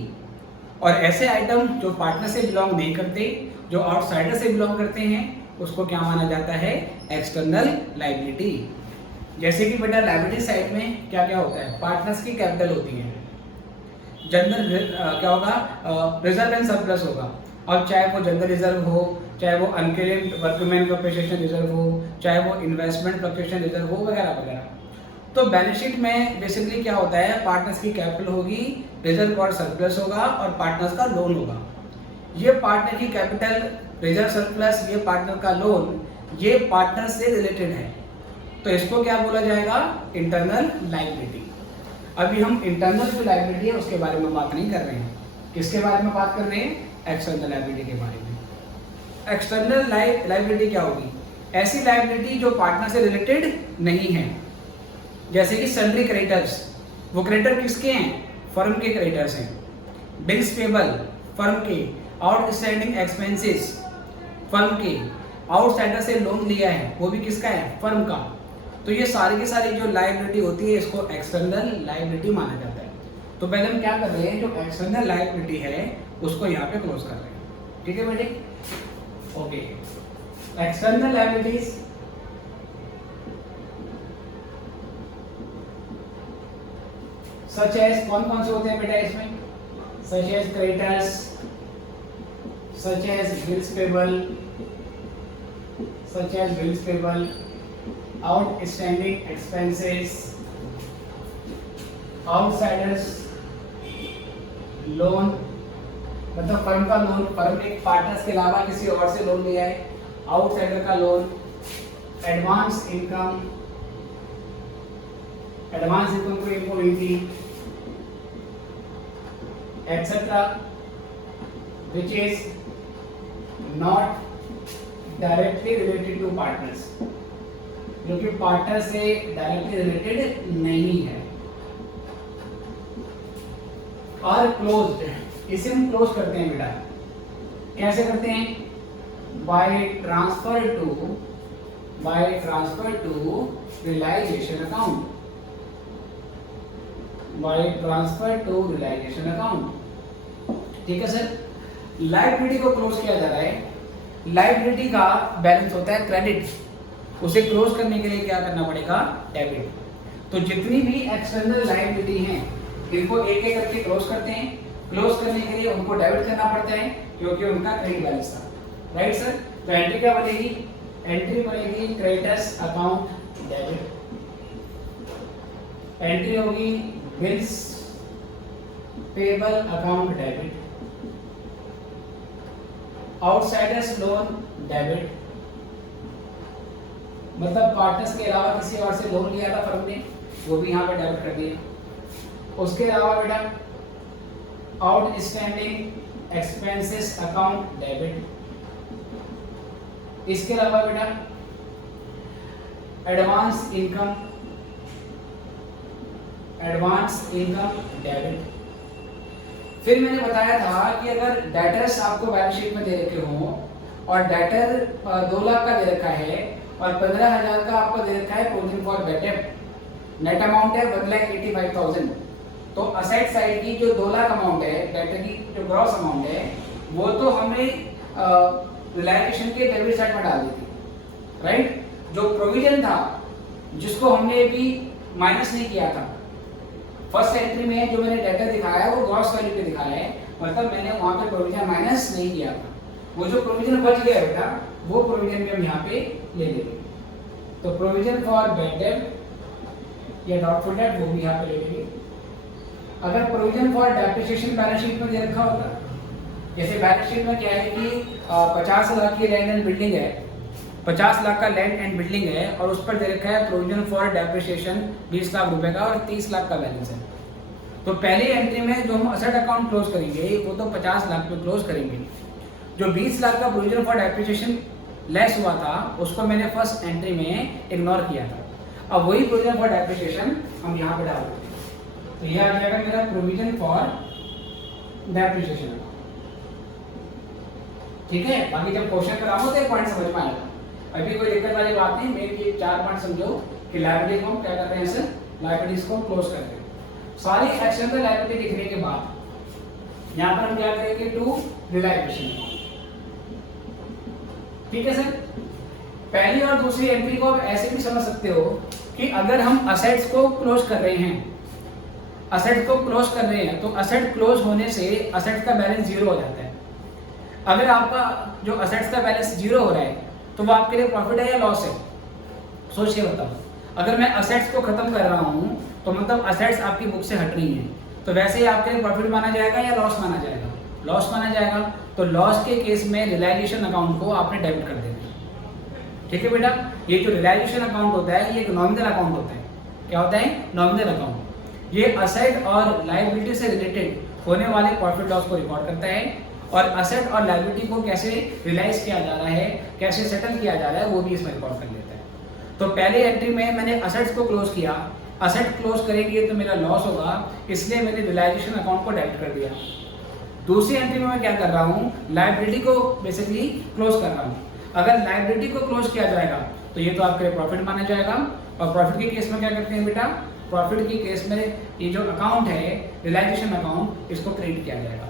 और ऐसे आइटम जो पार्टनर से बिलोंग नहीं करते, जो आउटसाइडर से बिलोंग करते हैं, उसको क्या माना जाता है, एक्सटर्नल लायबिलिटी। जैसे कि बेटा लायबिलिटी साइड में क्या क्या होता है, पार्टनर्स की कैपिटल होती है, जनरल क्या होगा, रिजर्व एंड सरप्लस होगा। और चाहे वो जनरल रिजर्व हो, चाहे वो अनक्लेम्ड वर्कमैन कंपनसेशन रिजर्व हो, चाहे वो इन्वेस्टमेंट फ्लक्चुएशन रिजर्व हो, वगैरह वगैरह। तो बैलेंस शीट में बेसिकली क्या होता है, पार्टनर्स की कैपिटल होगी, रिजर्व और सरप्लस होगा और पार्टनर्स का लोन होगा। ये पार्टनर की कैपिटल, रिजर्व, सरप्लस, ये पार्टनर का लोन, ये पार्टनर से रिलेटेड है, तो इसको क्या बोला जाएगा, इंटरनल लायबिलिटी। अभी हम इंटरनल जो लायबिलिटी है उसके बारे में बात नहीं कर रहे हैं, किसके बारे में बात कर रहे हैं, एक्सटर्नल लायबिलिटी के बारे में। एक्सटर्नल लायबिलिटी क्या होगी, ऐसी लायबिलिटी जो पार्टनर से रिलेटेड नहीं है। जैसे कि सैलरी क्रेडिटर्स, वो क्रेडिटर किसके हैं, फर्म के क्रेडिटर्स हैं। बिल्स पेबल फर्म के, आउटस्टैंडिंग एक्सपेंसेस फर्म के, आउटसाइडर से लोन लिया है वो भी किसका है, फर्म का। तो ये सारी की सारी जो लायबिलिटी होती है इसको एक्सटर्नल लायबिलिटी माना जाता है। तो पहले हम क्या कर रहे हैं, जो एक्सटर्नल लायबिलिटी है उसको यहाँ पे क्लोज कर रहे हैं। ठीक है बेटे, okay. External liabilities such as, कौन कौन से होते हैं बेटा इसमें, such as creditors, such as bills payable, such as bills payable, outstanding expenses, outsiders loan, मतलब फर्म का लोन, फर्म ने पार्टनर्स के अलावा किसी और से लोन लिया है, आउटसाइडर का loan, advance income, advance income को इनको हुई थी, etcetera, which is not directly related to partners, जो कि पार्टनर से डायरेक्टली रिलेटेड नहीं है। और क्लोज्ड, इसे हम क्लोज करते हैं बेटा, कैसे करते हैं, by transfer to realisation account, by transfer to realisation account. ठीक है सर, लायबिलिटी को क्लोज किया जा रहा है। लायबिलिटी का बैलेंस होता है क्रेडिट, उसे क्लोज करने के लिए क्या करना पड़ेगा, डेबिट। तो जितनी भी एक्सटर्नल लायबिलिटी हैं इनको एक एक करके क्लोज करते हैं। क्लोज करने के लिए उनको डेबिट करना पड़ता है क्योंकि उनका क्रेडिट बैलेंस था, राइट सर। तो एंट्री क्या बनेगी, एंट्री बनेगी क्रेडिटर्स अकाउंट डेबिट, एंट्री होगी bills payable account debit, outsiders loan debit, मतलब पार्टनर्स के अलावा किसी और से लोन लिया था फर्म ने, वो भी यहाँ पे डेबिट कर दिया। उसके अलावा बेटा आउटस्टैंडिंग एक्सपेंसेस अकाउंट डेबिट। इसके अलावा बेटा एडवांस इनकम डेबिट। फिर मैंने बताया था कि अगर डेटर्स आपको बैलेंस शीट में दे रखे हों और डेटर 2 लाख का दे रखा है और 15,000 का आपको दे रखा है provision for bad date, net amount है 1,85,000, तो असेट साइड की जो 2 लाख अमाउंट है, डेटर की जो ग्रॉस अमाउंट है, वो तो हमें रिलायजेशन के डेबिट साइड में डाल दी थी, राइट। जो प्रोविजन था जिसको हमने भी माइनस नहीं किया था, फर्स्ट एंट्री में जो मैंने डेटा दिखाया है वो ग्रॉस वैल्यू पे दिखाया है, मतलब मैंने वहां पे प्रोविजन माइनस नहीं किया था। वो जो प्रोविजन बच गया बेटा वो प्रोविजन भी हम यहाँ पे ले लेंगे। तो प्रोविजन फॉर बैड डेट या डॉटफुल डेट वो भी यहाँ पे ले लेंगे। अगर provision for depreciation balance sheet में दे रखा होता, जैसे बैलेंस शीट में क्या है कि 50 लाख की लैंड एंड बिल्डिंग है, 50 लाख का लैंड एंड बिल्डिंग है और उस पर दे रखा है प्रोविजन फॉर डेप्रिसिएशन 20 लाख रुपए का और 30 लाख का बैलेंस है। तो पहली एंट्री में जो हम असेट अकाउंट क्लोज करेंगे वो तो 50 लाख पे क्लोज करेंगे। जो 20 लाख का प्रोविजन फॉर डेप्रिसिएशन लेस हुआ था उसको मैंने फर्स्ट एंट्री में इग्नोर किया था। अब वही प्रोविजन फॉर डेप्रिसिएशन हम यहाँ पे डाल देंगे, तो ये आ जाएगा मेरा प्रोविजन फॉर डेप्रिसिएशन। ठीक है, बाकी जब क्वेश्चन कराओ तो एक पॉइंट समझ में आएगा, अभी कोई दिक्कत वाली बात नहीं। मेन ये 4 पॉइंट समझो कि लायबिलिटी को हम क्या करते हैं, सर लायबिलिटीज को क्लोज करते हैं। सारी एक्सटर्नल लायबिलिटी लिखने के बाद यहाँ पर हम क्या करेंगे, टू रिलायबिलिटी। ठीक है सर, पहली और दूसरी एंट्री को आप ऐसे भी समझ सकते हो कि अगर हम असेट्स को क्लोज कर रहे हैं, तो असेट क्लोज होने से असेट का बैलेंस 0 हो जाता है। अगर आपका जो असेट्स का बैलेंस 0 हो रहा है तो वो आपके लिए प्रॉफिट है या लॉस है, सोच के बताओ। अगर मैं असेट्स को खत्म कर रहा हूँ तो मतलब असेट्स आपकी बुक से हट रही हैं, तो वैसे ही आपके लिए प्रॉफिट माना जाएगा या लॉस माना जाएगा, लॉस माना जाएगा। तो लॉस के केस में रियलाइजेशन अकाउंट को आपने डेबिट कर देना। ठीक है बेटा, ये जो रियलाइजेशन अकाउंट होता है ये एक नॉमिनल अकाउंट होता है। क्या होता है, नॉमिनल अकाउंट। ये असेट और लायबिलिटी से रिलेटेड होने वाले प्रॉफिट लॉस को रिकॉर्ड करता है और असेट और लायबिलिटी को कैसे रियलाइज किया जा रहा है, कैसे सेटल किया जा रहा है, वो भी इसमें रिकॉर्ड कर लेता है। तो पहले एंट्री में मैंने असेट्स को क्लोज किया, असेट क्लोज करेंगे तो मेरा लॉस होगा, इसलिए मैंने रियलाइजेशन अकाउंट को डेबिट कर दिया। दूसरी एंट्री में मैं क्या कर रहा हूँ, लायबिलिटी को बेसिकली क्लोज कर रहा हूँ। अगर लायबिलिटी को क्लोज किया जाएगा तो ये तो आपके प्रॉफिट माना जाएगा। और प्रॉफिट के केस में क्या करते हैं बेटा, प्रॉफिट के केस में ये जो अकाउंट है रियलाइजेशन अकाउंट, इसको क्रेडिट किया जाएगा।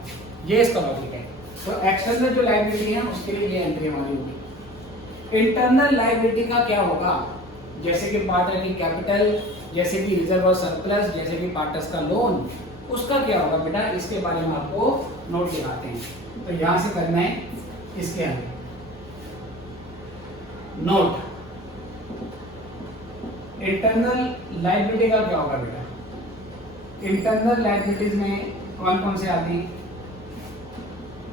ये इसका लॉजिक है। तो एक्सटर्नल जो लायबिलिटी है उसके लिए ये एंट्री हमारी होगी। इंटरनल लायबिलिटी का क्या होगा, जैसे कि पार्टनर की कैपिटल, जैसे कि रिजर्व और सरप्लस, जैसे कि पार्टनर्स का लोन, उसका क्या होगा बेटा, इसके बारे में आपको नोट दिखाते हैं। तो यहां से करना है इसके अंदर नोट। इंटरनल लायबिलिटी का क्या होगा बेटा, इंटरनल लायबिलिटीज में कौन कौन से आती हैं,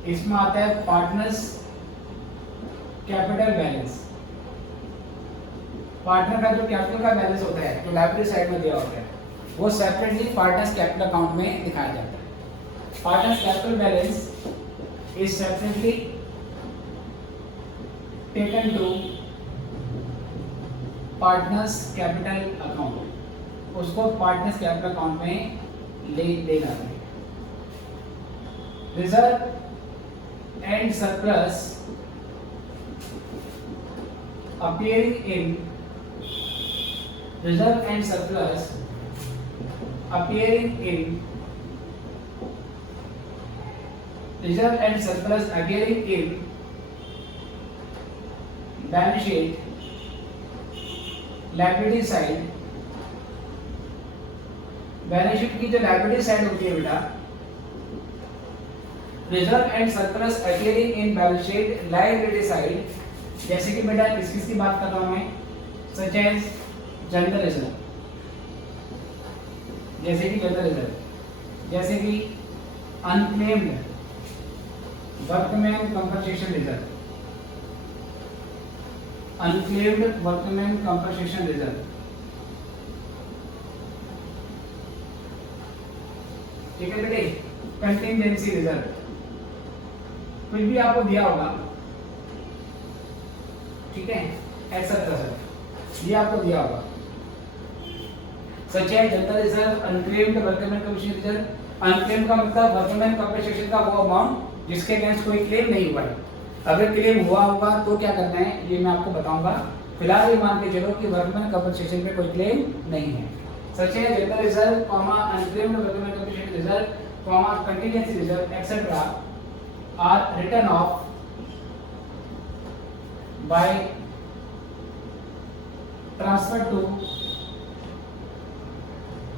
इसमें आता है पार्टनर्स कैपिटल बैलेंस। पार्टनर का जो कैपिटल का बैलेंस होता है जो लायबिलिटी साइड में दिया होता है वो सेपरेटली पार्टनर्स कैपिटल अकाउंट में दिखाया जाता है। Partners capital balance is separately taken to partners capital account, उसको पार्टनर्स कैपिटल अकाउंट में ले जाते हैं। Reserve and surplus appearing in reserve and surplus appearing in reserve and surplus appearing in balance sheet liability side। Balance sheet की जो liability side होती है बेटा, reserve and surplus appearing in balance sheet liability side, जैसे कि बेटा किस किस की बात कर रहा हूं मैं, सच एज जनरल रिजर्व, जैसे कि जनरल रिजर्व, जैसे कि unclaimed workman compensation reserve, unclaimed workman compensation reserve, ठीक है बेटे। कंटिजेंसी रिजर्व, कुछ भी आपको दिया होगा, ठीक है, एक्सेट्रा सर, ये आपको दिया होगा, सच है general reserve, unclaimed workman commission reserve. Unclaimed का मतलब वर्कमैन कॉम्पेंसेशन का वो अमाउंट जिसके अगेंस्ट कोई क्लेम नहीं हुआ है। अगर क्लेम हुआ होगा तो क्या करना है ये मैं आपको बताऊंगा। फिलहाल ये मान के चलो कि वर्कमैन कॉम्पेंसेशन पे कोई क्लेम नहीं है। सच है general reserve comma unclaimed workman compensation reserve comma contingency reserve etcetera are written off by transfer to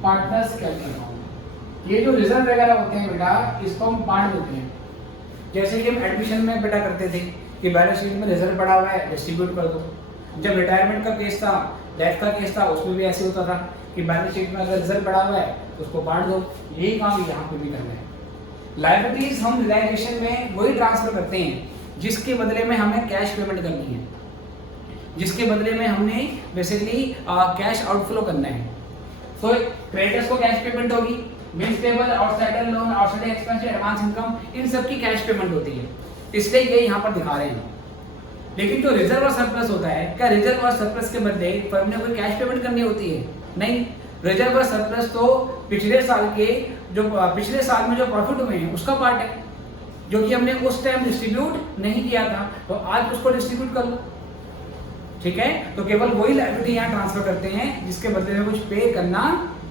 partners capital account. ये जो रिजर्व वगैरह होते हैं बेटा, इसको हम बांट देते हैं। जैसे कि हम एडमिशन में बेटा करते थे कि बैलेंस शीट में रिजर्व पड़ा हुआ है, डिस्ट्रीब्यूट कर दो। जब रिटायरमेंट का केस था, डेथ का केस था, उसमें भी ऐसे होता था कि बैलेंस शीट में अगर रिजर्व पड़ा हुआ है तो उसको बांट दो। यही काम यहाँ पे भी करना है। लायबिलिटीज हम रियलाइजेशन में वही ट्रांसफर करते हैं जिसके बदले में हमें कैश पेमेंट करनी है, जिसके बदले में हमने बेसिकली कैश आउटफ्लो करना है। तो क्रेडिटर्स को कैश पेमेंट होगी, bills payable, outsider loan, outsider expense, advance income, इन सब की कैश पेमेंट होती है। इसलिए ये यहाँ पर दिखा रहे हैं। लेकिन जो रिजर्व और सरप्लस होता है, क्या रिजर्व और सरप्लस के बदले फर्म ने कोई कैश पेमेंट करनी होती है? नहीं। रिजर्व और सरप्लस तो पिछले साल में जो प्रॉफिट हुए हैं उसका पार्ट है, जो कि हमने उस टाइम डिस्ट्रीब्यूट नहीं किया था, तो आज उसको डिस्ट्रीब्यूट कर लो, ठीक है। तो केवल वही लायबिलिटी यहाँ ट्रांसफर करते हैं जिसके बदले में कुछ पे करना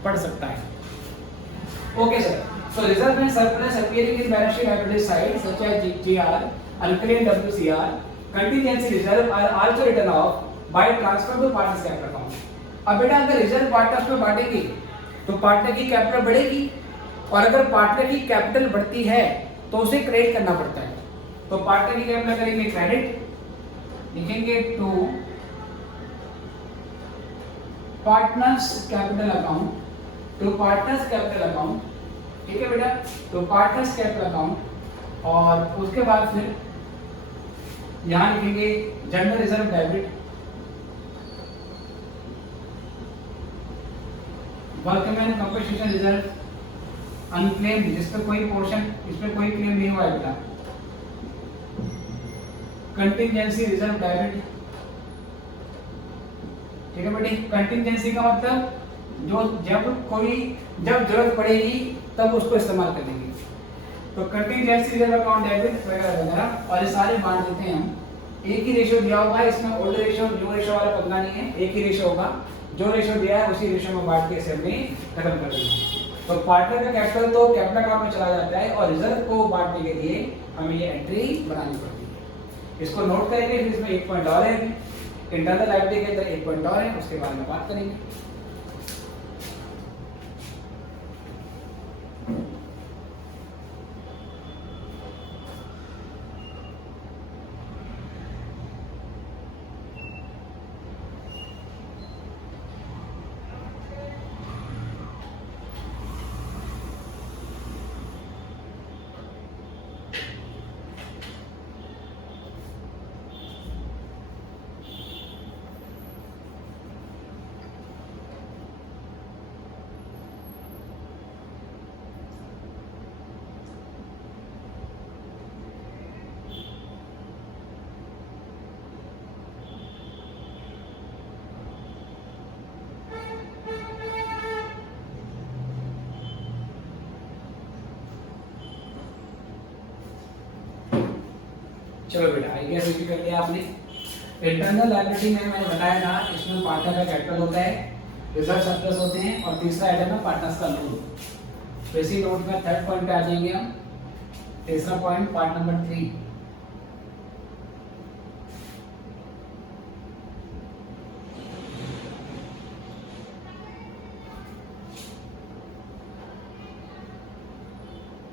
पड़ सकता है। Okay sir, so reserve and surplus appearing in balance sheet liability side such as GR, unclaimed WCR, contingency reserve are also written off by transfer to partners capital account. अब बेटा अगर रिजर्व पार्टनर्स में बांटेंगे तो partner की capital बढ़ेगी, और अगर पार्टनर की कैपिटल बढ़ती है तो उसे क्रेडिट करना पड़ता है। तो पार्टनर की कैपिटल करेंगे क्रेडिट, लिखेंगे to partners capital account, to partners capital account, ठीक है बेटा, तो पार्टनर्स कैपिटल अकाउंट। और उसके बाद फिर यहां लिखेंगे general reserve debit, workman compensation reserve unclaimed, जिस पर कोई पोर्शन, इस पर कोई क्लेम नहीं हुआ है बेटा, कंटिजेंसी रिजर्व डेबिट, ठीक है बेटी। कंटिजेंसी का मतलब जब जरूरत पड़ेगी तब उसको इस्तेमाल करेंगे। तो कंटिजेंसी रिजर्व अकाउंट डेबिट वगैरह वगैरह, और ये सारे बांट देते हैं हम। एक ही रेशियो दिया हुआ है, इसमें ओल्ड रेशियो न्यू रेशियो वाला पता नहीं है, एक ही रेशियो होगा। जो रेशियो दिया है उसी रेशियो में बांट के इसे हमने खत्म कर देंगे। तो पार्टनर का कैपिटल तो कैपिटल अकाउंट में चला जाता है, और रिजर्व को बांटने के लिए हमें ये एंट्री बनानी पड़ती है। इसको नोट करेंगे, फिर इसमें एक पॉइंट और है, इंटरनल लायबिलिटी के अंदर एक पॉइंट और है, उसके बारे में बात करेंगे। चलो बेटा, आई गेस कर लिया आपने। इंटरनल लायबिलिटी में मैंने बताया था, इसमें पार्टनर का कैपिटल होता है, रिजर्व सरप्लस होते हैं, और तीसरा आइटम है पार्टनर्स का लोन। तो इसी नोट में थर्ड पॉइंट पे आ जाएंगे हम। तीसरा पॉइंट पार्ट नंबर 3,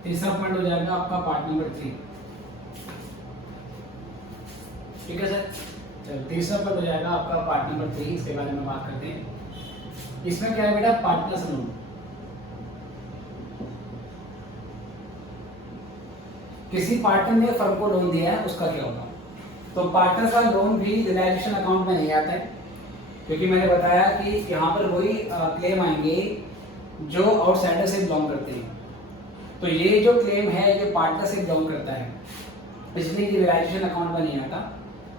तीसरा पॉइंट हो जाएगा आपका पार्ट नंबर 3, ठीक है सर। चलो तीसरा पॉइंट हो जाएगा आपका पार्ट नंबर 3, इसके बारे में बात करते हैं। इसमें क्या है बेटा, पार्टनर्स लोन। किसी पार्टनर ने फर्म को लोन दिया है, उसका क्या होगा? तो पार्टनर का लोन भी रियलाइजेशन अकाउंट में नहीं आता है, क्योंकि मैंने बताया कि यहाँ पर वही क्लेम आएंगे जो आउटसाइडर से बिलोंग करते हैं। तो ये जो क्लेम है ये पार्टनर से बिलोंग करता है, इसलिए रियलाइजेशन अकाउंट में नहीं आता।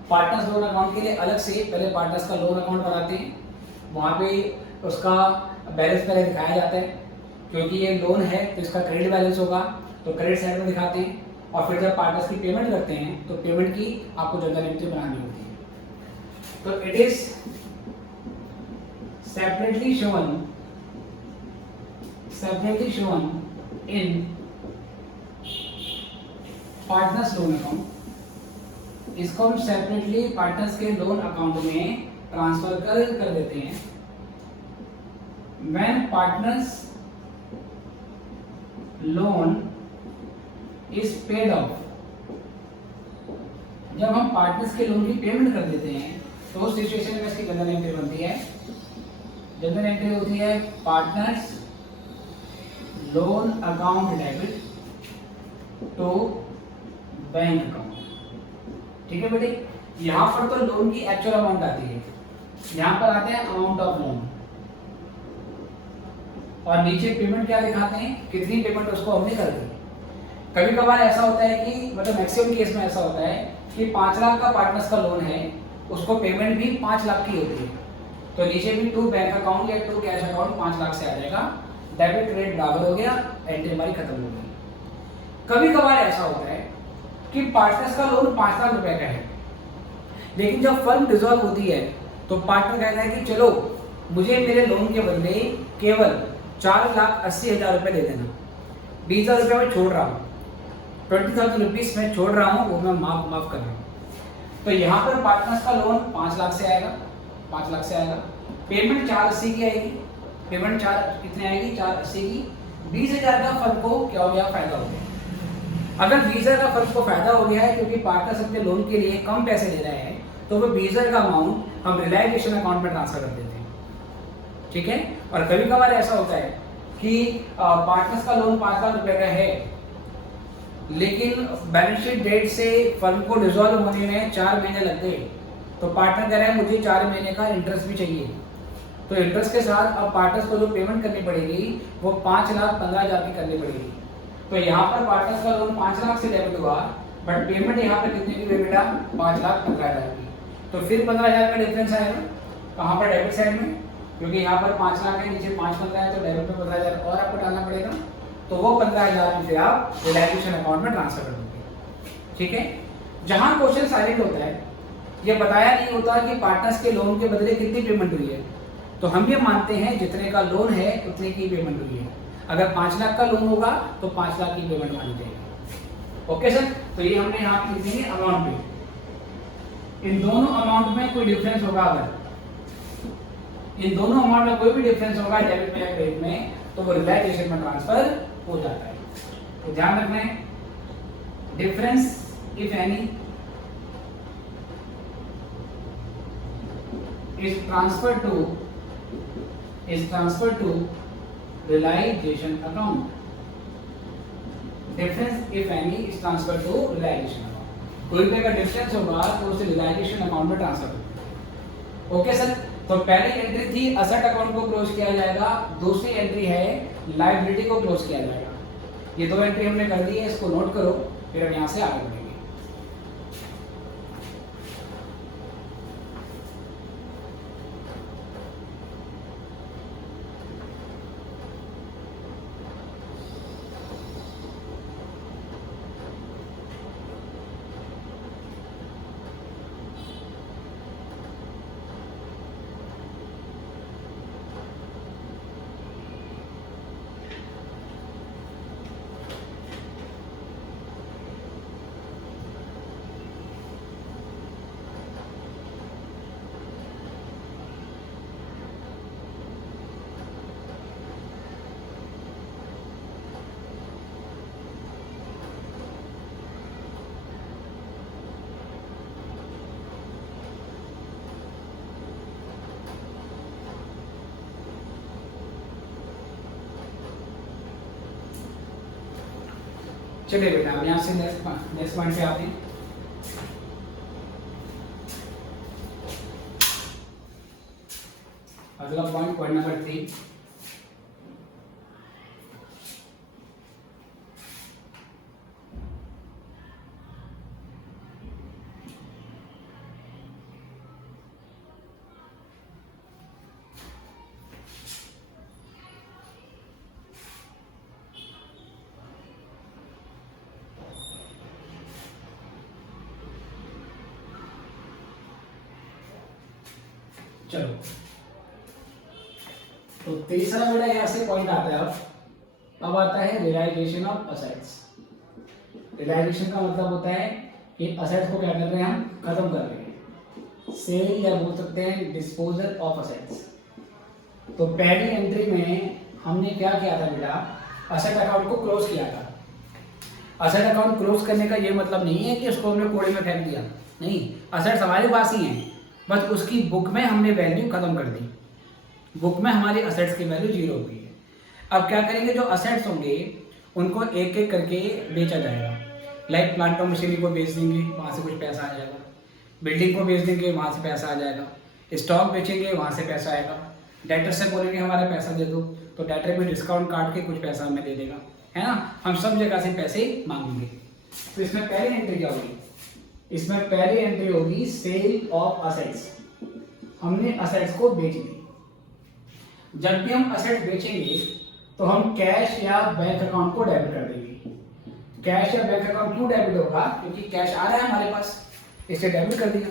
पार्टनर्स लोन अकाउंट के लिए अलग से पहले पार्टनर्स का लोन अकाउंट बनाते हैं, वहाँ पे उसका बैलेंस पहले दिखाया जाता है, क्योंकि ये लोन है तो इसका क्रेडिट बैलेंस होगा, तो क्रेडिट साइड में दिखाते हैं। और फिर जब पार्टनर्स की पेमेंट करते हैं तो पेमेंट की आपको जनरल एंट्री बनानी होती है। तो it is separately shown in partners loan account. इसको हम सेपरेटली पार्टनर्स के लोन अकाउंट में ट्रांसफर कर देते हैं। When partners loan is paid of, जब हम पार्टनर्स के लोन की पेमेंट कर देते हैं तो उस सिचुएशन में इसकी जनरल एंट्री बनती है। जनरल एंट्री होती है partners loan account debit to bank account. ठीक है बेटे, यहां पर तो लोन की एक्चुअल अमाउंट आती है, यहां पर आते हैं अमाउंट ऑफ लोन, और नीचे पेमेंट क्या दिखाते हैं, कितनी पेमेंट उसको हमने कर दी। कभी कभार ऐसा होता है कि मतलब मैक्सिमम केस में ऐसा होता है कि 5 लाख का पार्टनर्स का लोन है, उसको पेमेंट भी 5 लाख की होती है, तो नीचे भी टू बैंक अकाउंट या टू कैश अकाउंट 5 लाख से आ जाएगा, डेबिट क्रेडिट बराबर हो गया, एंट्री हमारी खत्म हो गई। कभी कभार ऐसा होता है कि पार्टनर्स का लोन 5 लाख रुपए का है, लेकिन जब फर्म डिसॉल्व होती है तो पार्टनर कहता है कि चलो मुझे मेरे लोन के बदले केवल 4,80,000 रुपए दे देना, 20,000 रुपये मैं छोड़ रहा हूँ, 20,000 रुपीज मैं छोड़ रहा हूँ, वो मैं माफ कर रहा हूँ। तो यहाँ पर पार्टनर्स का लोन 5 लाख से आएगा, 5 लाख से आएगा, पेमेंट 480 की आएगी, पेमेंट 4 कितने आएगी, 480 की, 20,000 का फर्म को क्या हो गया, फायदा हो गया। अगर 20,000 का फर्म को फायदा हो गया है क्योंकि पार्टनर्स अपने लोन के लिए कम पैसे दे रहे हैं, तो वो 20,000 का अमाउंट हम रियलाइजेशन अकाउंट में ट्रांसफर कर देते हैं। ठीक है, और कभी कभार ऐसा होता है कि पार्टनर्स का लोन 5 लाख रुपए का है, लेकिन बैलेंस शीट डेट से फर्म को डिसॉल्व होने में 4 महीने लग गए, तो पार्टनर कह रहा है मुझे 4 महीने का इंटरेस्ट भी चाहिए, तो इंटरेस्ट के साथ अब पार्टनर्स को जो पेमेंट करनी पड़ेगी वो 5,15,000 की करनी पड़ेगी। तो यहाँ पर पार्टनर्स का लोन 5 लाख से डेबिट हुआ, बट पेमेंट यहाँ पर कितने की हुई बेटा, 5,15,000 की। तो फिर 15,000 का डिफरेंस आएगा कहाँ पर, डेबिट साइड में, क्योंकि यहाँ पर 5 लाख है, नीचे 5,15 है, तो डेबिट में 15,000 और आपको डालना पड़ेगा, तो वो 15,000 में फिर आप रियलाइजेशन अकाउंट में ट्रांसफर कर दोगे। ठीक है, जहां क्वेश्चन साइलेंट होता है, ये बताया नहीं होता कि पार्टनर्स के लोन के बदले कितनी पेमेंट हुई है, तो हम ये मानते हैं जितने का लोन है उतने की पेमेंट हुई है। अगर 5 लाख का लोन होगा तो 5 लाख की पेमेंट मानी जाएगी। ओके सर, तो ये हमने यहाँ पे लिख देंगे अमाउंट पे। इन दोनों अमाउंट में कोई डिफरेंस होगा, अगर इन दोनों अमाउंट में कोई भी डिफरेंस होगा डेबिट में या क्रेडिट में, तो वो रियलाइजेशन में ट्रांसफर हो जाता है। तो ध्यान रखना है, difference if any is transferred to realization account. Difference if any is transferred to realization account. कोई भी अगर डिफरेंस होगा तो उसे रियलाइजेशन अकाउंट में ट्रांसफर करें। ओके सर, तो पहली एंट्री थी असेट अकाउंट को क्लोज किया जाएगा, दूसरी एंट्री है लायबिलिटी को क्लोज किया जाएगा। ये 2 एंट्री हमने कर दी है, इसको नोट करो, फिर हम यहाँ से आगे बढ़ेंगे। चलिए बेटा, अब यहाँ से नेक्स्ट पॉइंट पे आते हैं। अगला पॉइंट नंबर 3, चलो, तो तीसरा बेटा यहाँ से पॉइंट आता है। अब आता है रियलाइजेशन ऑफ असेट्स। रियलाइजेशन का मतलब होता है कि असेट्स को क्या कर रहे हैं, हम खत्म कर रहे हैं, सेल या बोल सकते हैं डिस्पोजल ऑफ असेट्स। तो पहली एंट्री में हमने क्या किया था बेटा, असेट अकाउंट को क्लोज किया था। असेट अकाउंट क्लोज करने का ये मतलब नहीं है कि उसको हमने कूड़े में फेंक दिया, नहीं, असेट्स हमारे पास ही हैं, बस उसकी बुक में हमने वैल्यू खत्म कर दी। बुक में हमारी असेट्स की वैल्यू 0 हो गई है। अब क्या करेंगे, जो असेट्स होंगे उनको एक एक करके बेचा जाएगा। लाइक प्लांट और मशीनरी को बेच देंगे, वहाँ से कुछ पैसा आ जाएगा। बिल्डिंग को बेच देंगे, वहाँ से पैसा आ जाएगा। स्टॉक बेचेंगे, वहाँ से पैसा आएगा। डेटर से बोलेंगे हमारा पैसा दे दो, तो डेटर में डिस्काउंट काट के कुछ पैसा हमें दे देगा, है ना। हम सब जगह से पैसे मांगेंगे। तो इसमें पहली एंट्री क्या होगी, इसमें पहली एंट्री होगी सेल ऑफ असेट्स। हमने असेट्स को बेच दी। जब भी हम असेट्स बेचेंगे तो हम कैश या बैंक अकाउंट को डेबिट कर देंगे। कैश या बैंक अकाउंट क्यों डेबिट होगा, क्योंकि कैश आ रहा है हमारे पास, इसे डेबिट कर दिया।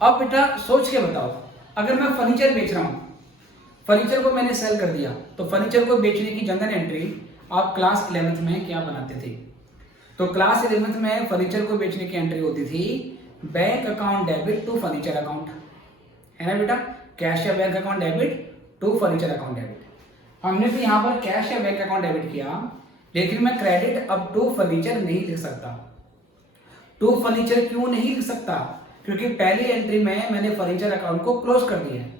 अब बेटा सोच के बताओ, अगर मैं फर्नीचर बेच रहा हूँ, फर्नीचर को मैंने सेल कर दिया, तो फर्नीचर को बेचने की जनरल एंट्री आप क्लास 11th में क्या बनाते थे, तो क्लास 11th में फर्नीचर को बेचने की एंट्री होती थी bank account debit to furniture account, है ना बेटा। कैश या bank account debit to furniture account debit. हमने भी यहाँ पर कैश या बैंक अकाउंट डेबिट किया, लेकिन मैं क्रेडिट अब टू फर्नीचर नहीं लिख सकता। टू फर्नीचर क्यों नहीं लिख सकता, क्योंकि पहली एंट्री में मैंने फर्नीचर अकाउंट को क्लोज कर दिया है।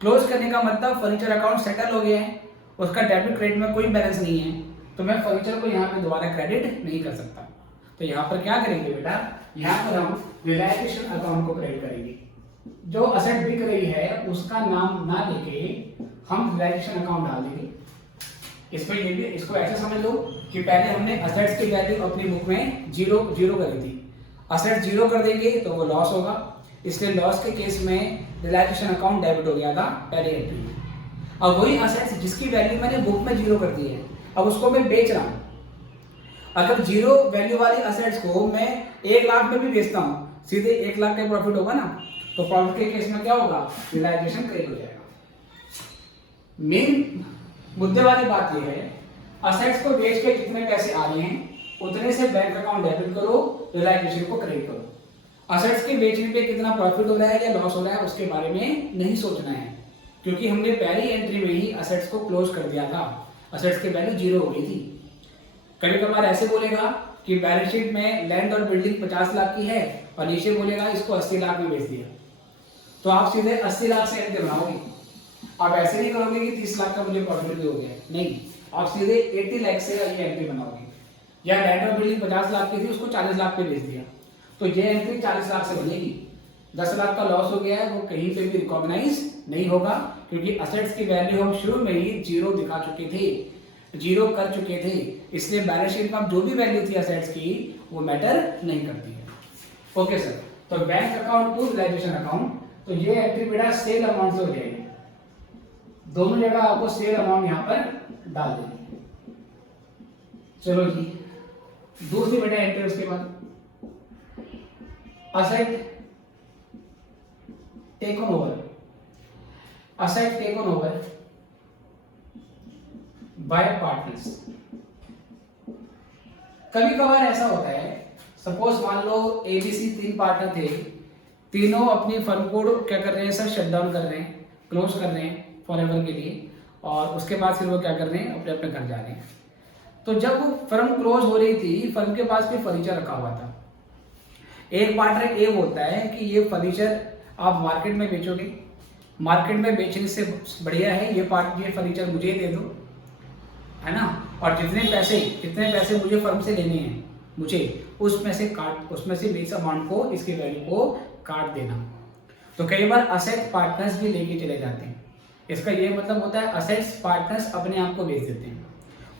क्लोज करने का मतलब फर्नीचर अकाउंट सेटल हो गया है, उसका डेबिट क्रेडिट में कोई बैलेंस नहीं है, तो मैं फर्नीचर को यहाँ पे दोबारा क्रेडिट नहीं कर सकता। तो यहाँ पर क्या करेंगे बेटा, यहाँ पर हम रियलाइजेशन अकाउंट को क्रेडिट करेंगे। जो असेट बिक रही है उसका नाम ना लेके हम रियलाइजेशन अकाउंट डाल देंगे। इसमें ये भी, इसको ऐसे समझ लो कि पहले हमने असेट्स की वैल्यू अपनी बुक में जीरो करी थी। असेट 0 कर देंगे तो वो लॉस होगा, इसलिए लॉस के केस में रियलाइजेशन अकाउंट डेबिट हो गया था पहले एंट्री में। अब वही असेट्स जिसकी वैल्यू मैंने बुक में 0 कर दी है, अब उसको मैं बेच रहा हूँ। अगर 0 वैल्यू वाली असेट्स को मैं 1 लाख में भी बेचता हूँ, सीधे 1 लाख का प्रॉफिट होगा ना, तो प्रॉफिट के केस में क्या होगा, रियलाइजेशन क्रेडिट हो जाएगा। मेन मुद्दे वाली बात यह है, असेट्स को बेच के जितने पैसे आ रहे हैं उतने से बैंक अकाउंट डेबिट करो, रियलाइजेशन को क्रेडिट करो। असेट्स के बेचने पे कितना प्रॉफिट हो रहा है या लॉस हो रहा है उसके बारे में नहीं सोचना है, क्योंकि हमने पहली एंट्री में ही असेट्स को क्लोज कर दिया था। असेट्स की वैल्यू 0 हो गई थी। कभी कभार ऐसे बोलेगा कि बैलेंस शीट में लैंड और बिल्डिंग 50 लाख की है और नीचे बोलेगा इसको 80 लाख में बेच दिया, तो आप सीधे 80 लाख से एंट्री बनाओगे। आप ऐसे नहीं करोगे कि 30 लाख का मुझे प्रॉफिट भी हो गया, नहीं, आप सीधे 80 लाख से ये एंट्री बनाओगे। या लैंड और बिल्डिंग 50 लाख की थी, उसको 40 लाख पे बेच दिया, तो ये एंट्री 40 लाख से बनेगी। 10 लाख का लॉस हो गया है, वो कहीं पे भी रिकॉग्नाइज नहीं होगा, क्योंकि असेट्स की वैल्यू हम शुरू में ही 0 दिखा चुके थे, 0 कर चुके थे, इसलिए बैलेंस शीट में जो भी वैल्यू थी असेट्स की वो मैटर नहीं करती है। ओके सर, तो bank account to realisation account, तो ये एंट्री बेटा सेल अमाउंट से हो जाएगी। दोनों जगह आपको सेल अमाउंट यहाँ पर डाल देंगे। चलो जी, दूसरी बेटा एंट्री उसके बाद asset taken over. Asset taken over by partners. कभी कभार ऐसा होता है, सपोज मान लो एबीसी 3 पार्टनर थे, तीनों अपनी फर्म को क्या कर रहे हैं सर, शट डाउन कर रहे हैं, क्लोज कर रहे हैं फॉरएवर के लिए, और उसके बाद फिर वो क्या कर रहे हैं, अपने अपने घर जा रहे हैं। तो जब वो फर्म क्लोज हो रही थी, फर्म के पास भी फर्नीचर रखा हुआ था। एक पार्टनर ये बोलता है कि ये फर्नीचर आप मार्केट में बेचोगे, मार्केट में बेचने से बढ़िया है ये फर्नीचर मुझे दे दो, है ना, और जितने पैसे मुझे फर्म से लेने हैं, मुझे उसमें से इस अमाउंट को, इसकी वैल्यू को काट देना। तो कई बार असेट पार्टनर्स भी लेके चले जाते हैं। इसका ये मतलब होता है असेट्स पार्टनर्स अपने आप को बेच देते हैं,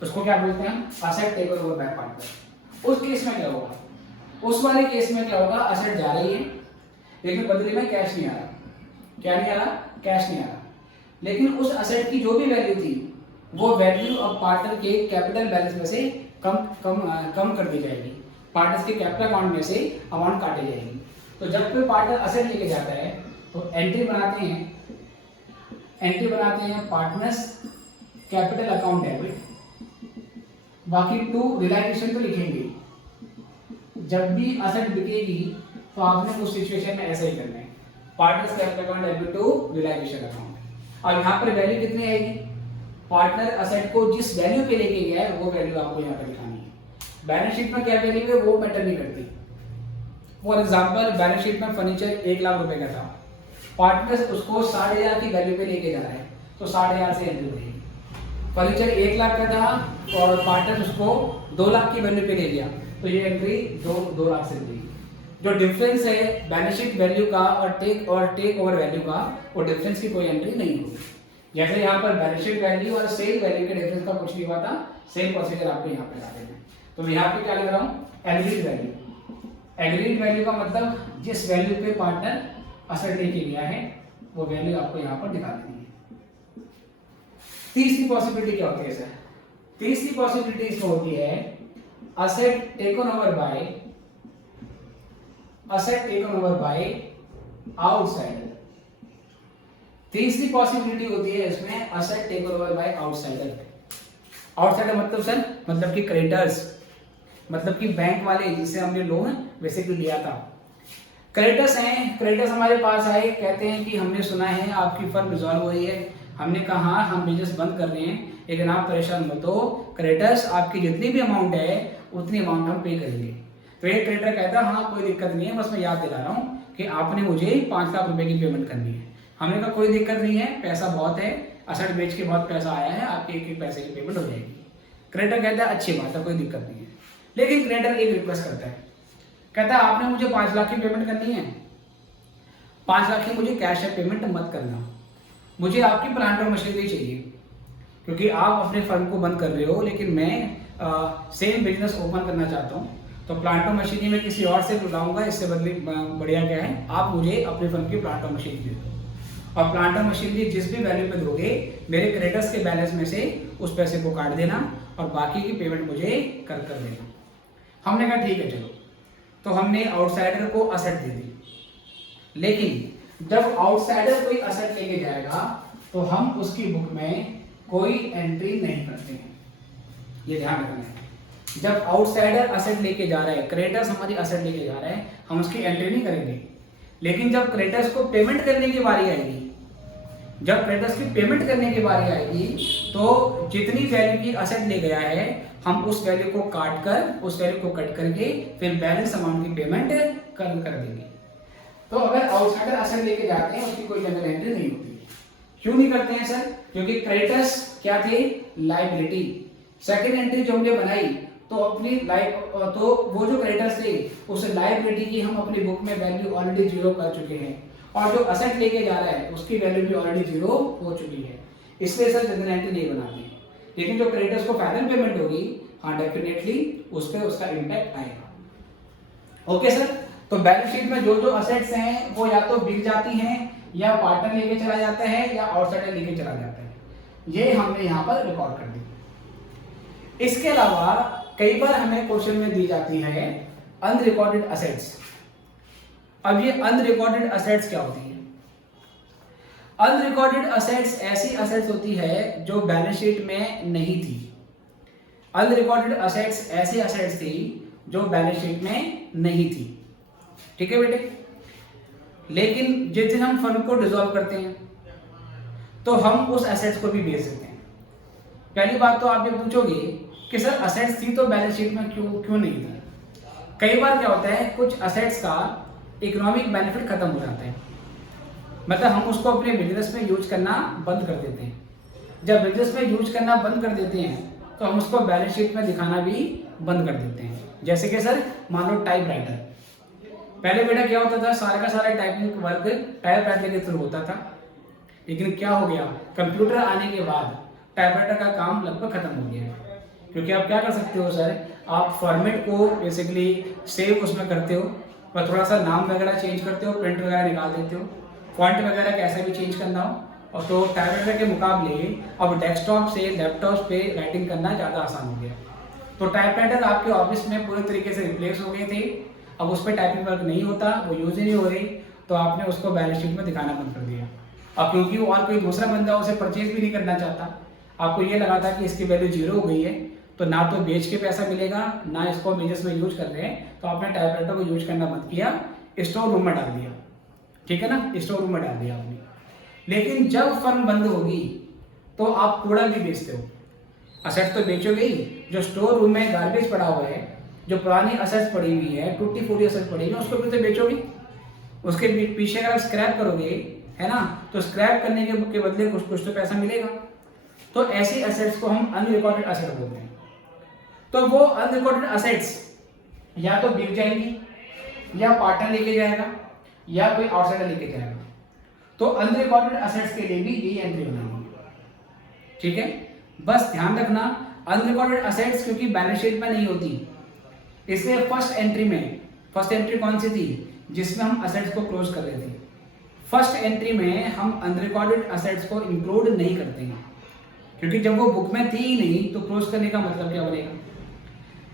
उसको क्या बोलते हैं, asset taken over by partner. उस केस में क्या होगा, उस वाले केस में क्या होगा, असेट जा रही है लेकिन बदले में कैश नहीं आ रहा। क्या नहीं आ रहा, कैश नहीं आ रहा, लेकिन उस असेट की जो भी वैल्यू थी वो वैल्यू अब पार्टनर के कैपिटल बैलेंस में से कम कर दी जाएगी, पार्टनर्स के कैपिटल अकाउंट में से अमाउंट काटी जाएगी। तो जब कोई पार्टनर असेट लेके जाता है तो एंट्री बनाते हैं पार्टनर्स कैपिटल अकाउंट डेबिट, बाकी टू रियलाइजेशन तो लिखेंगे। जब भी असेट बिकेगी तो आपने उस सिचुएशन में ऐसा ही करना है, partners capital account debit to realisation account. और यहाँ पर वैल्यू कितनी आएगी, पार्टनर असेट को जिस वैल्यू पे लेके गया है वो वैल्यू आपको यहाँ पर दिखानी है। बैलेंस शीट में क्या वैल्यू है वो मैटर नहीं करती। फॉर एग्जाम्पल बैलेंस शीट में फर्नीचर 1 लाख रुपए का था, पार्टनर उसको 1,500,000 की वैल्यू पे लेके जा रहा है तो 1,500,000 से एंट्री होगी। फर्नीचर 1 लाख का था और पार्टनर उसको 2 लाख की वैल्यू पे ले गया तो ये एंट्री 2 लाख से होगी। जो डिफरेंस है बैलेंस शीट वैल्यू का और टेक ओवर वैल्यू का, वो डिफरेंस की कोई एंट्री नहीं होगी। जैसे यहाँ पर बैलेंस शीट वैल्यू और सेल वैल्यू के डिफरेंस का कुछ नहीं हुआ था, सेम प्रोसीजर आपको यहाँ पे डाल देना है। तो यहाँ पे क्या लिख रहा हूँ, एग्रीड वैल्यू। एग्रीड वैल्यू का मतलब जिस वैल्यू पे पार्टनर असेट लेके गया है वो वैल्यू आपको यहाँ पर दिखा देनी है। तीसरी पॉसिबिलिटी क्या होती है सर, तीसरी पॉसिबिलिटी इसमें होती है asset taken over by outsider. तीसरी पॉसिबिलिटी होती है इसमें asset taken over by outsider. Outsider मतलब सर, मतलब कि क्रेडिटर्स, मतलब कि बैंक वाले जिससे हमने लोन बेसिकली लिया था। क्रेडिटर्स हैं, क्रेडिटर्स हमारे पास आए, कहते हैं कि हमने सुना है आपकी फर्म डिसॉल्व हो रही है, हमने कहा हम बिजनेस बंद कर रहे हैं, लेकिन आप परेशान मत हो, क्रेडिटर्स आपकी जितनी भी अमाउंट है उतनी अमाउंट हम पे करेंगे। तो एक क्रेडिटर कहता है हाँ कोई दिक्कत नहीं है, बस मैं याद दिला रहा हूँ कि आपने मुझे 5 लाख रुपए की पेमेंट करनी है। हमने कहा कोई दिक्कत नहीं है, पैसा बहुत है, असेट बेच के बहुत पैसा आया है, आपके एक पैसे की पेमेंट हो जाएगी। क्रेडिटर कहता है अच्छी बात है, कोई दिक्कत नहीं है। लेकिन क्रेडिटर एक रिक्वेस्ट करता है, कहता है आपने मुझे 5 लाख की पेमेंट करनी है, 5 लाख की मुझे कैश है पेमेंट मत करना, मुझे आपकी प्लांट और मशीनरी चाहिए, क्योंकि आप अपने फर्म को बंद कर रहे हो लेकिन मैं सेम बिजनेस ओपन करना चाहता हूँ। तो प्लांट और मशीनरी में किसी और से बुलाऊंगा, इससे बदले बढ़िया क्या है आप मुझे अपने फर्म की प्लांट और मशीनरी दे दो, और प्लांट और मशीनरी जिस भी वैल्यू पे दोगे मेरे क्रेडिटर्स के बैलेंस में से उस पैसे को काट देना और बाकी की पेमेंट मुझे कर देना। हमने कहा ठीक है चलो, तो हमने आउटसाइडर को असेट दे दी। लेकिन जब आउटसाइडर कोई असेट लेके जाएगा तो हम उसकी बुक में कोई एंट्री नहीं करते हैं, ये ध्यान रखना है। जब आउटसाइडर असेट लेके जा रहा है, क्रेडिटर्स हमारी असेट लेके जा रहा है, हम उसकी एंट्री नहीं करेंगे। लेकिन जब क्रेडिटर्स को पेमेंट करने की बारी आएगी, जब क्रेडिटर्स की पेमेंट करने की बारी आएगी तो जितनी वैल्यू की असेट ले गया है हम उस वैल्यू को काट कर, उस वैल्यू को कट करके फिर बैलेंस अमाउंट की पेमेंट कर देंगे। तो अगर आउटसाइडर असेट लेके जाते हैं उसकी कोई जनरल एंट्री नहीं होती। क्यों नहीं करते हैं सर, क्योंकि क्रेडिटर्स क्या थे, लायबिलिटी। सेकंड एंट्री जो हमने बनाई तो अपनी तो वो जो क्रेडिटर्स थे उस लायबिलिटी की हम अपनी बुक में वैल्यू ऑलरेडी 0 कर चुके हैं, और जो असेट लेके जा रहा है उसकी वैल्यू भी ऑलरेडी 0 हो चुकी है, इसलिए सर जनरल एंट्री नहीं बनाते हैं। लेकिन जो क्रेडिटर्स को फाइनल पेमेंट होगी हाँ डेफिनेटली उस पर उसका इम्पैक्ट आएगा। ओके सर, तो बैलेंस शीट में जो जो असेट्स हैं वो या तो बिक जाती हैं या पार्टनर लेके चला जाता है या आउटसाइडर लेके चला जाता है, ये हमने यहाँ पर रिकॉर्ड कर दी। इसके अलावा कई बार हमें क्वेश्चन में दी जाती है अनरिकॉर्डेड असेट्स। अब ये अनरिकॉर्डेड असेट्स क्या होती है? अनरिकॉर्डेड असेट्स ऐसी असेट्स होती है जो बैलेंस शीट में नहीं थी। अनरिकॉर्डेड असेट्स ऐसी असेट्स थी जो बैलेंस शीट में नहीं थी, ठीक है बेटे। लेकिन जिस दिन हम फर्म को डिसॉल्व करते हैं तो हम उस एसेट्स को भी बेच सकते हैं। पहली बात तो आप ये पूछोगे कि सर असेट्स थी तो बैलेंस शीट में क्यों नहीं थी? कई बार क्या होता है कुछ असेट्स का इकोनॉमिक बेनिफिट खत्म हो जाता है, मतलब हम उसको अपने बिजनेस में यूज करना बंद कर देते हैं। जब बिजनेस में यूज करना बंद कर देते हैं तो हम उसको बैलेंस शीट में दिखाना भी बंद कर देते हैं। जैसे कि सर मान लो टाइप राइटर, पहले बेटा क्या होता था सारा का सारा टाइपिंग वर्क टाइप राइटर के थ्रू होता था, लेकिन क्या हो गया कंप्यूटर आने के बाद टाइप राइटर का काम लगभग खत्म हो गया है। क्योंकि आप क्या कर सकते हो सर, आप फॉर्मेट को बेसिकली सेव उसमें करते हो और थोड़ा सा नाम वगैरह चेंज करते हो, प्रिंट वगैरह निकाल देते हो, फॉन्ट वगैरह कैसा भी चेंज करना हो, और तो टाइपराइटर के मुकाबले अब डेस्कटॉप से लैपटॉप पे राइटिंग करना ज़्यादा आसान हो गया। तो टाइपराइटर आपके ऑफिस में पूरे तरीके से रिप्लेस हो गए थे, अब उस पर टाइपिंग वर्क नहीं होता, वो यूज ही नहीं हो रही, तो आपने उसको बैलेंस शीट में दिखाना बंद कर दिया। और क्योंकि वो और कोई दूसरा बंदा उसे परचेज भी नहीं करना चाहता, आपको ये लगा था कि इसकी वैल्यू 0 हो गई है, तो ना तो बेच के पैसा मिलेगा, ना इसको बिजनेस में यूज कर रहे हैं, तो आपने टाइपराइटर को यूज करना बंद किया, स्टोर रूम में डाल दिया। ठीक है ना, स्टोर रूम में डाल दिया आपने। लेकिन जब फर्म बंद होगी तो आप कूड़ा भी बेचते हो, असेट्स तो बेचोगे ही। जो स्टोर रूम में गार्बेज पड़ा हुआ है, जो पुरानी असेट्स पड़ी हुई है, टूटी फूटी असेट्स पड़ी हुई है, उसको भी तो बेचोगे। उसके पीछे अगर आप स्क्रैप करोगे, है ना, तो स्क्रैप करने के बदले कुछ तो पैसा मिलेगा। तो ऐसी असेट्स को हम अनरिकॉर्डेड असेट बोलते हैं। तो वो अनरिकॉर्डेड असेट्स या तो बिक जाएंगी, या पार्टनर लेके जाएगा, या कोई आउटसाइडर लेके जाएगा। तो अनरिकॉर्डेड असेट्स के लिए भी यही एंट्री बनाएंगे। ठीक है, बस ध्यान रखना, अनरिकॉर्डेड असेट्स क्योंकि बैलेंस शीट में नहीं होती, इसलिए फर्स्ट एंट्री कौन सी थी जिसमें हम असेट्स को क्लोज कर रहे थे? फर्स्ट एंट्री में हम अनरिकॉर्डेड असेट्स को इंक्लूड नहीं करते हैं, क्योंकि जब वो बुक में थी ही नहीं तो क्लोज करने का मतलब क्या बनेगा।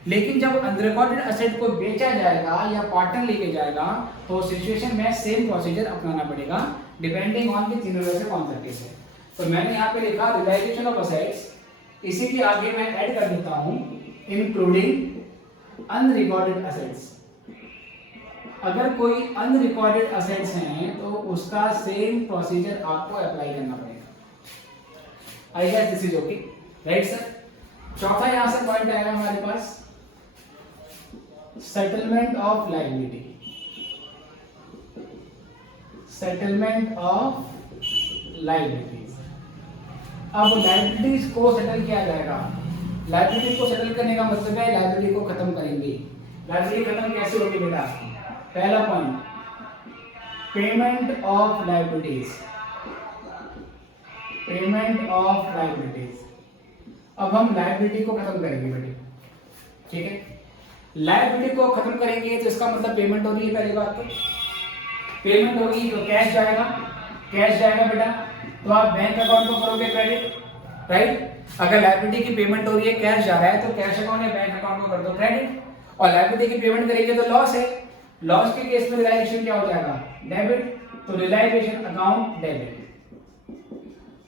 लेकिन जब अनरिकॉर्डेड असेट को बेचा जाएगा या पार्टनर लेके जाएगा, तो सिचुएशन में सेम प्रोसीजर अपनाना पड़ेगा, डिपेंडिंग ऑन कि तीनों में से कौन सा केस है। तो मैंने यहाँ पे लिखा रियलाइजेशन ऑफ असेट्स, इसी के आगे मैं ऐड कर देता हूं इंक्लूडिंग अनरिकॉर्डेड असेट्स। अगर कोई अनरिकॉर्डेड असेट्स हैं तो उसका सेम प्रोसीजर आपको अप्लाई करना पड़ेगा। I guess this is okay, right sir. चौथा यहां से पॉइंट आएगा हमारे पास, settlement of liability. Settlement of liabilities. अब लायबिलिटीज को सेटल किया जाएगा। लायबिलिटी को सेटल करने का मतलब है लायबिलिटी को खत्म करेंगे। लायबिलिटी खत्म कैसे होगी बेटा? पहला point, payment of liabilities. Payment of liabilities. अब हम लायबिलिटी को खत्म करेंगे बेटे, ठीक है। लायबिलिटी को खत्म करेंगे तो इसका मतलब पेमेंट हो रही है। पहली बात तो पेमेंट होगी तो कैश जाएगा, कैश जाएगा बेटा, तो आप बैंक अकाउंट को करोगे क्रेडिट, राइट। अगर लायबिलिटी की पेमेंट हो रही है, कैश जा रहा है, तो कैश अकाउंट या बैंक अकाउंट को कर दो क्रेडिट। और लायबिलिटी की पेमेंट करेंगे तो लॉस है, लॉस के केस में रियलाइजेशन क्या हो जाएगा? डेबिट। तो रियलाइजेशन अकाउंट डेबिट।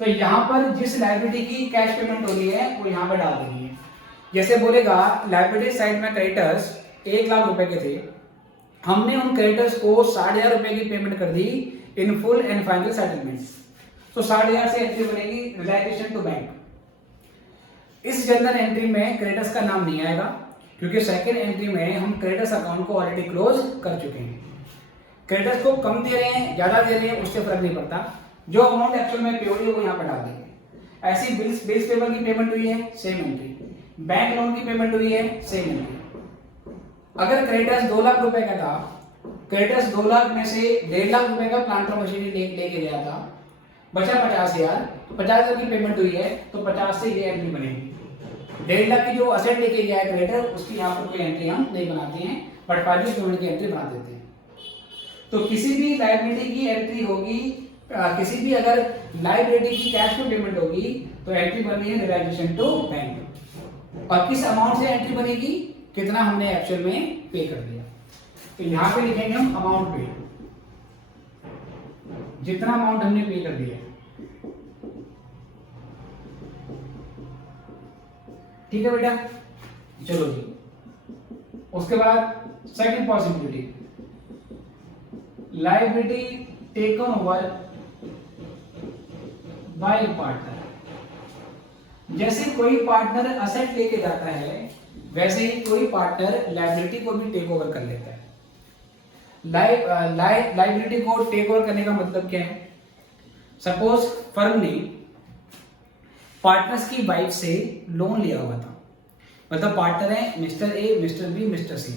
तो यहां पर जिस लायबिलिटी की कैश पेमेंट हो रही है वो यहां पर डाल देनी है। जैसे बोलेगा लायबिलिटी साइड में क्रेडिटर्स 1 लाख रुपए के थे, हमने उन क्रेडिटर्स को 60,000 रुपए की पेमेंट कर दी in full and final settlements, तो 60,000 से एंट्री बनेगी रियलाइजेशन टू बैंक। इस जनरल एंट्री में क्रेडिटर्स का नाम नहीं आएगा, क्योंकि सेकंड एंट्री में हम क्रेडिटर्स अकाउंट को ऑलरेडी क्लोज कर चुके हैं। क्रेडिटर्स को कम दे रहे हैं, ज्यादा दे रहे हैं, उससे फर्क नहीं पड़ता, जो अमाउंट एक्चुअल में पे हुई है वो यहाँ पर डाल देंगे। ऐसी बिल्स पेबल की पेमेंट हुई है, सेम एंट्री। बैंक लोन की पेमेंट हुई है, सेम एंट्री। अगर क्रेडिटर्स 2 लाख रुपए का था, क्रेडिटर्स 2 लाख में से 1.5 लाख रुपए का प्लांट और मशीनरी लेके गया था, बचा 50,000, तो 50,000 की पेमेंट हुई है, तो 50 से ये एंट्री बनेगी। 1.5 लाख की जो असेट लेके गया है क्रेडिटर, उसकी यहाँ पर कोई एंट्री हम नहीं बनाते हैं, बट फाइनल पेमेंट की एंट्री बना देते हैं। तो किसी भी लायबिलिटी की एंट्री होगी, किसी भी अगर लायबिलिटी की कैश में पेमेंट होगी तो एंट्री बनी है रियलाइजेशन टू बैंक। और किस अमाउंट से एंट्री बनेगी? कितना हमने एक्चुअल में पे कर दिया। तो यहां पे लिखेंगे हम अमाउंट पे, जितना अमाउंट हमने पे कर दिया, ठीक है बेटा। चलो जी, उसके बाद second possibility, liability taken over by partner. जैसे कोई पार्टनर असेट लेके जाता है, वैसे ही कोई पार्टनर लायबिलिटी को भी टेक ओवर कर लेता है। लायबिलिटी को टेक ओवर करने का मतलब क्या है? सपोज फर्म ने पार्टनर्स की वाइफ से लोन लिया हुआ था, मतलब पार्टनर है Mr A, Mr B, Mr C.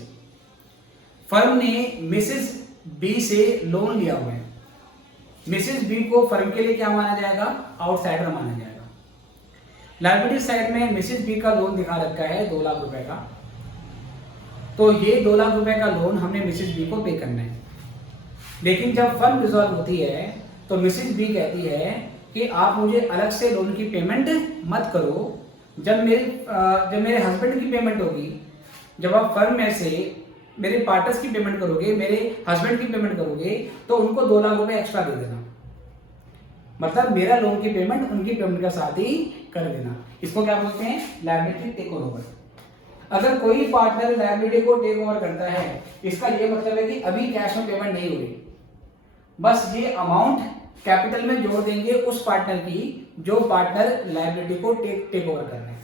Firm ने मिसेस बी से लोन लिया हुआ है। मिसेस बी को फर्म के लिए क्या माना जाएगा? आउटसाइडर माना जाएगा। लायबिलिटी साइड में मिसेस बी का लोन दिखा रखा है 2 लाख रुपए का, तो ये 2 लाख रुपए का लोन हमने मिसेस बी को पे करना है। लेकिन जब फर्म डिसॉल्व होती है तो मिसेस बी कहती है कि आप मुझे अलग से लोन की पेमेंट मत करो, जब मेरे हस्बैंड की पेमेंट होगी, जब आप फर्म में से मेरे पार्टनर्स की पेमेंट करोगे, मेरे हस्बैंड की पेमेंट करोगे, तो उनको 2 लाख रुपए एक्स्ट्रा दे देना। मतलब मेरा लोन की पेमेंट उनकी पेमेंट के साथ ही कर देना। इसको क्या बोलते हैं? Liability take over. अगर कोई पार्टनर लायबिलिटी को टेक ओवर करता है, इसका ये मतलब है कि अभी कैश में पेमेंट नहीं हो रही, बस ये अमाउंट कैपिटल में जोड़ देंगे उस पार्टनर की जो पार्टनर लायबिलिटी को टेक ओवर कर रहे हैं।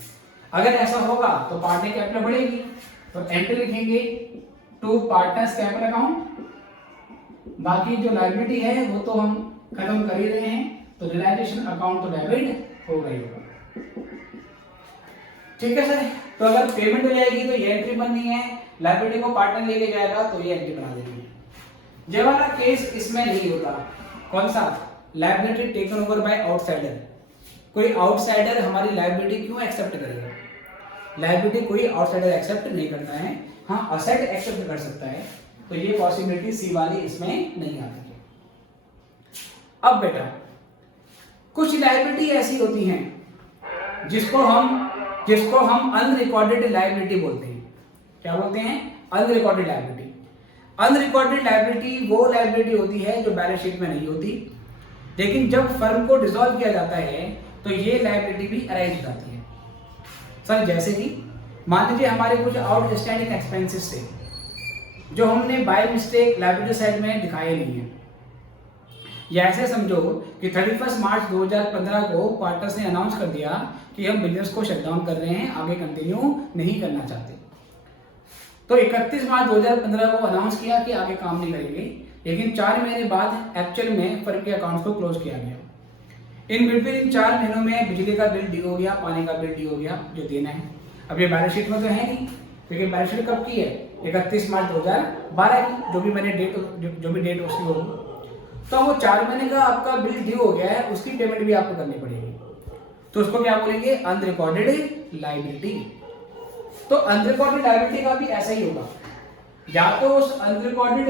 अगर ऐसा होगा तो पार्टनर कैपिटल बढ़ेगी, तो एंट्री लिखेंगे टू पार्टनर्स कैपिटल अकाउंट। बाकी जो लायबिलिटी है वो तो हम खत्म कर ही रहे हैं, तो रियलाइजेशन अकाउंट तो डेबिट होगा ही होगा। ठीक है सर। तो अगर पेमेंट हो जाएगी तो ये एंट्री बननी है, लायबिलिटी को पार्टनर लेके जाएगा तो ये एंट्री बना देनी है। ये वाला केस इसमें नहीं होता। कौन सा? Liability taken over by outsider. कोई आउटसाइडर हमारी लायबिलिटी क्यों एक्सेप्ट करेगा? लायबिलिटी कोई आउटसाइडर एक्सेप्ट नहीं करता है, हाँ असेट एक्सेप्ट कर सकता है, तो ये पॉसिबिलिटी सी वाली इसमें नहीं आती है। अब बेटा कुछ लायबिलिटी ऐसी होती हैं जिसको हम अनरिकॉर्डेड लायबिलिटी बोलते हैं। क्या बोलते हैं? Unrecorded liability. अनरिकॉर्डेड लायबिलिटी वो लायबिलिटी होती है जो बैलेंस शीट में नहीं होती, लेकिन जब फर्म को डिसॉल्व किया जाता है तो ये लायबिलिटी भी अराइज हो जाती है। सर जैसे कि मान लीजिए हमारे कुछ आउटस्टैंडिंग एक्सपेंसेस थे जो हमने बाय मिस्टेक लायबिलिटी साइड में दिखाए नहीं है, या ऐसे समझो कि 31 मार्च 2015 को पार्टनर्स ने अनाउंस कर दिया कि हम बिजनेस को शट डाउन कर रहे हैं, आगे कंटिन्यू नहीं करना चाहते। तो 31 मार्च 2015 को अनाउंस किया कि आगे काम नहीं करेंगे, लेकिन 4 महीने बाद एक्चुअल में फर्म के अकाउंट्स को क्लोज किया गया। इन बिटवीन इन 4 महीनों में बिजली का बिल ड्यू हो गया, पानी का बिल ड्यू हो गया जो देना है। अब ये बैलेंस शीट में तो है नहीं, क्योंकि बैलेंस शीट कब की है? 31 मार्च 2012 की, जो भी डेट उसकी होगी। तो वो 4 महीने का आपका बिल ड्यू हो गया है, उसकी पेमेंट भी आपको करनी पड़ेगी, तो उसको क्या बोलेंगे? Unrecorded liability. तो अनरिकॉर्डेड लायबिलिटी का भी ऐसा ही होगा, या तो उस अनरिकॉर्डेड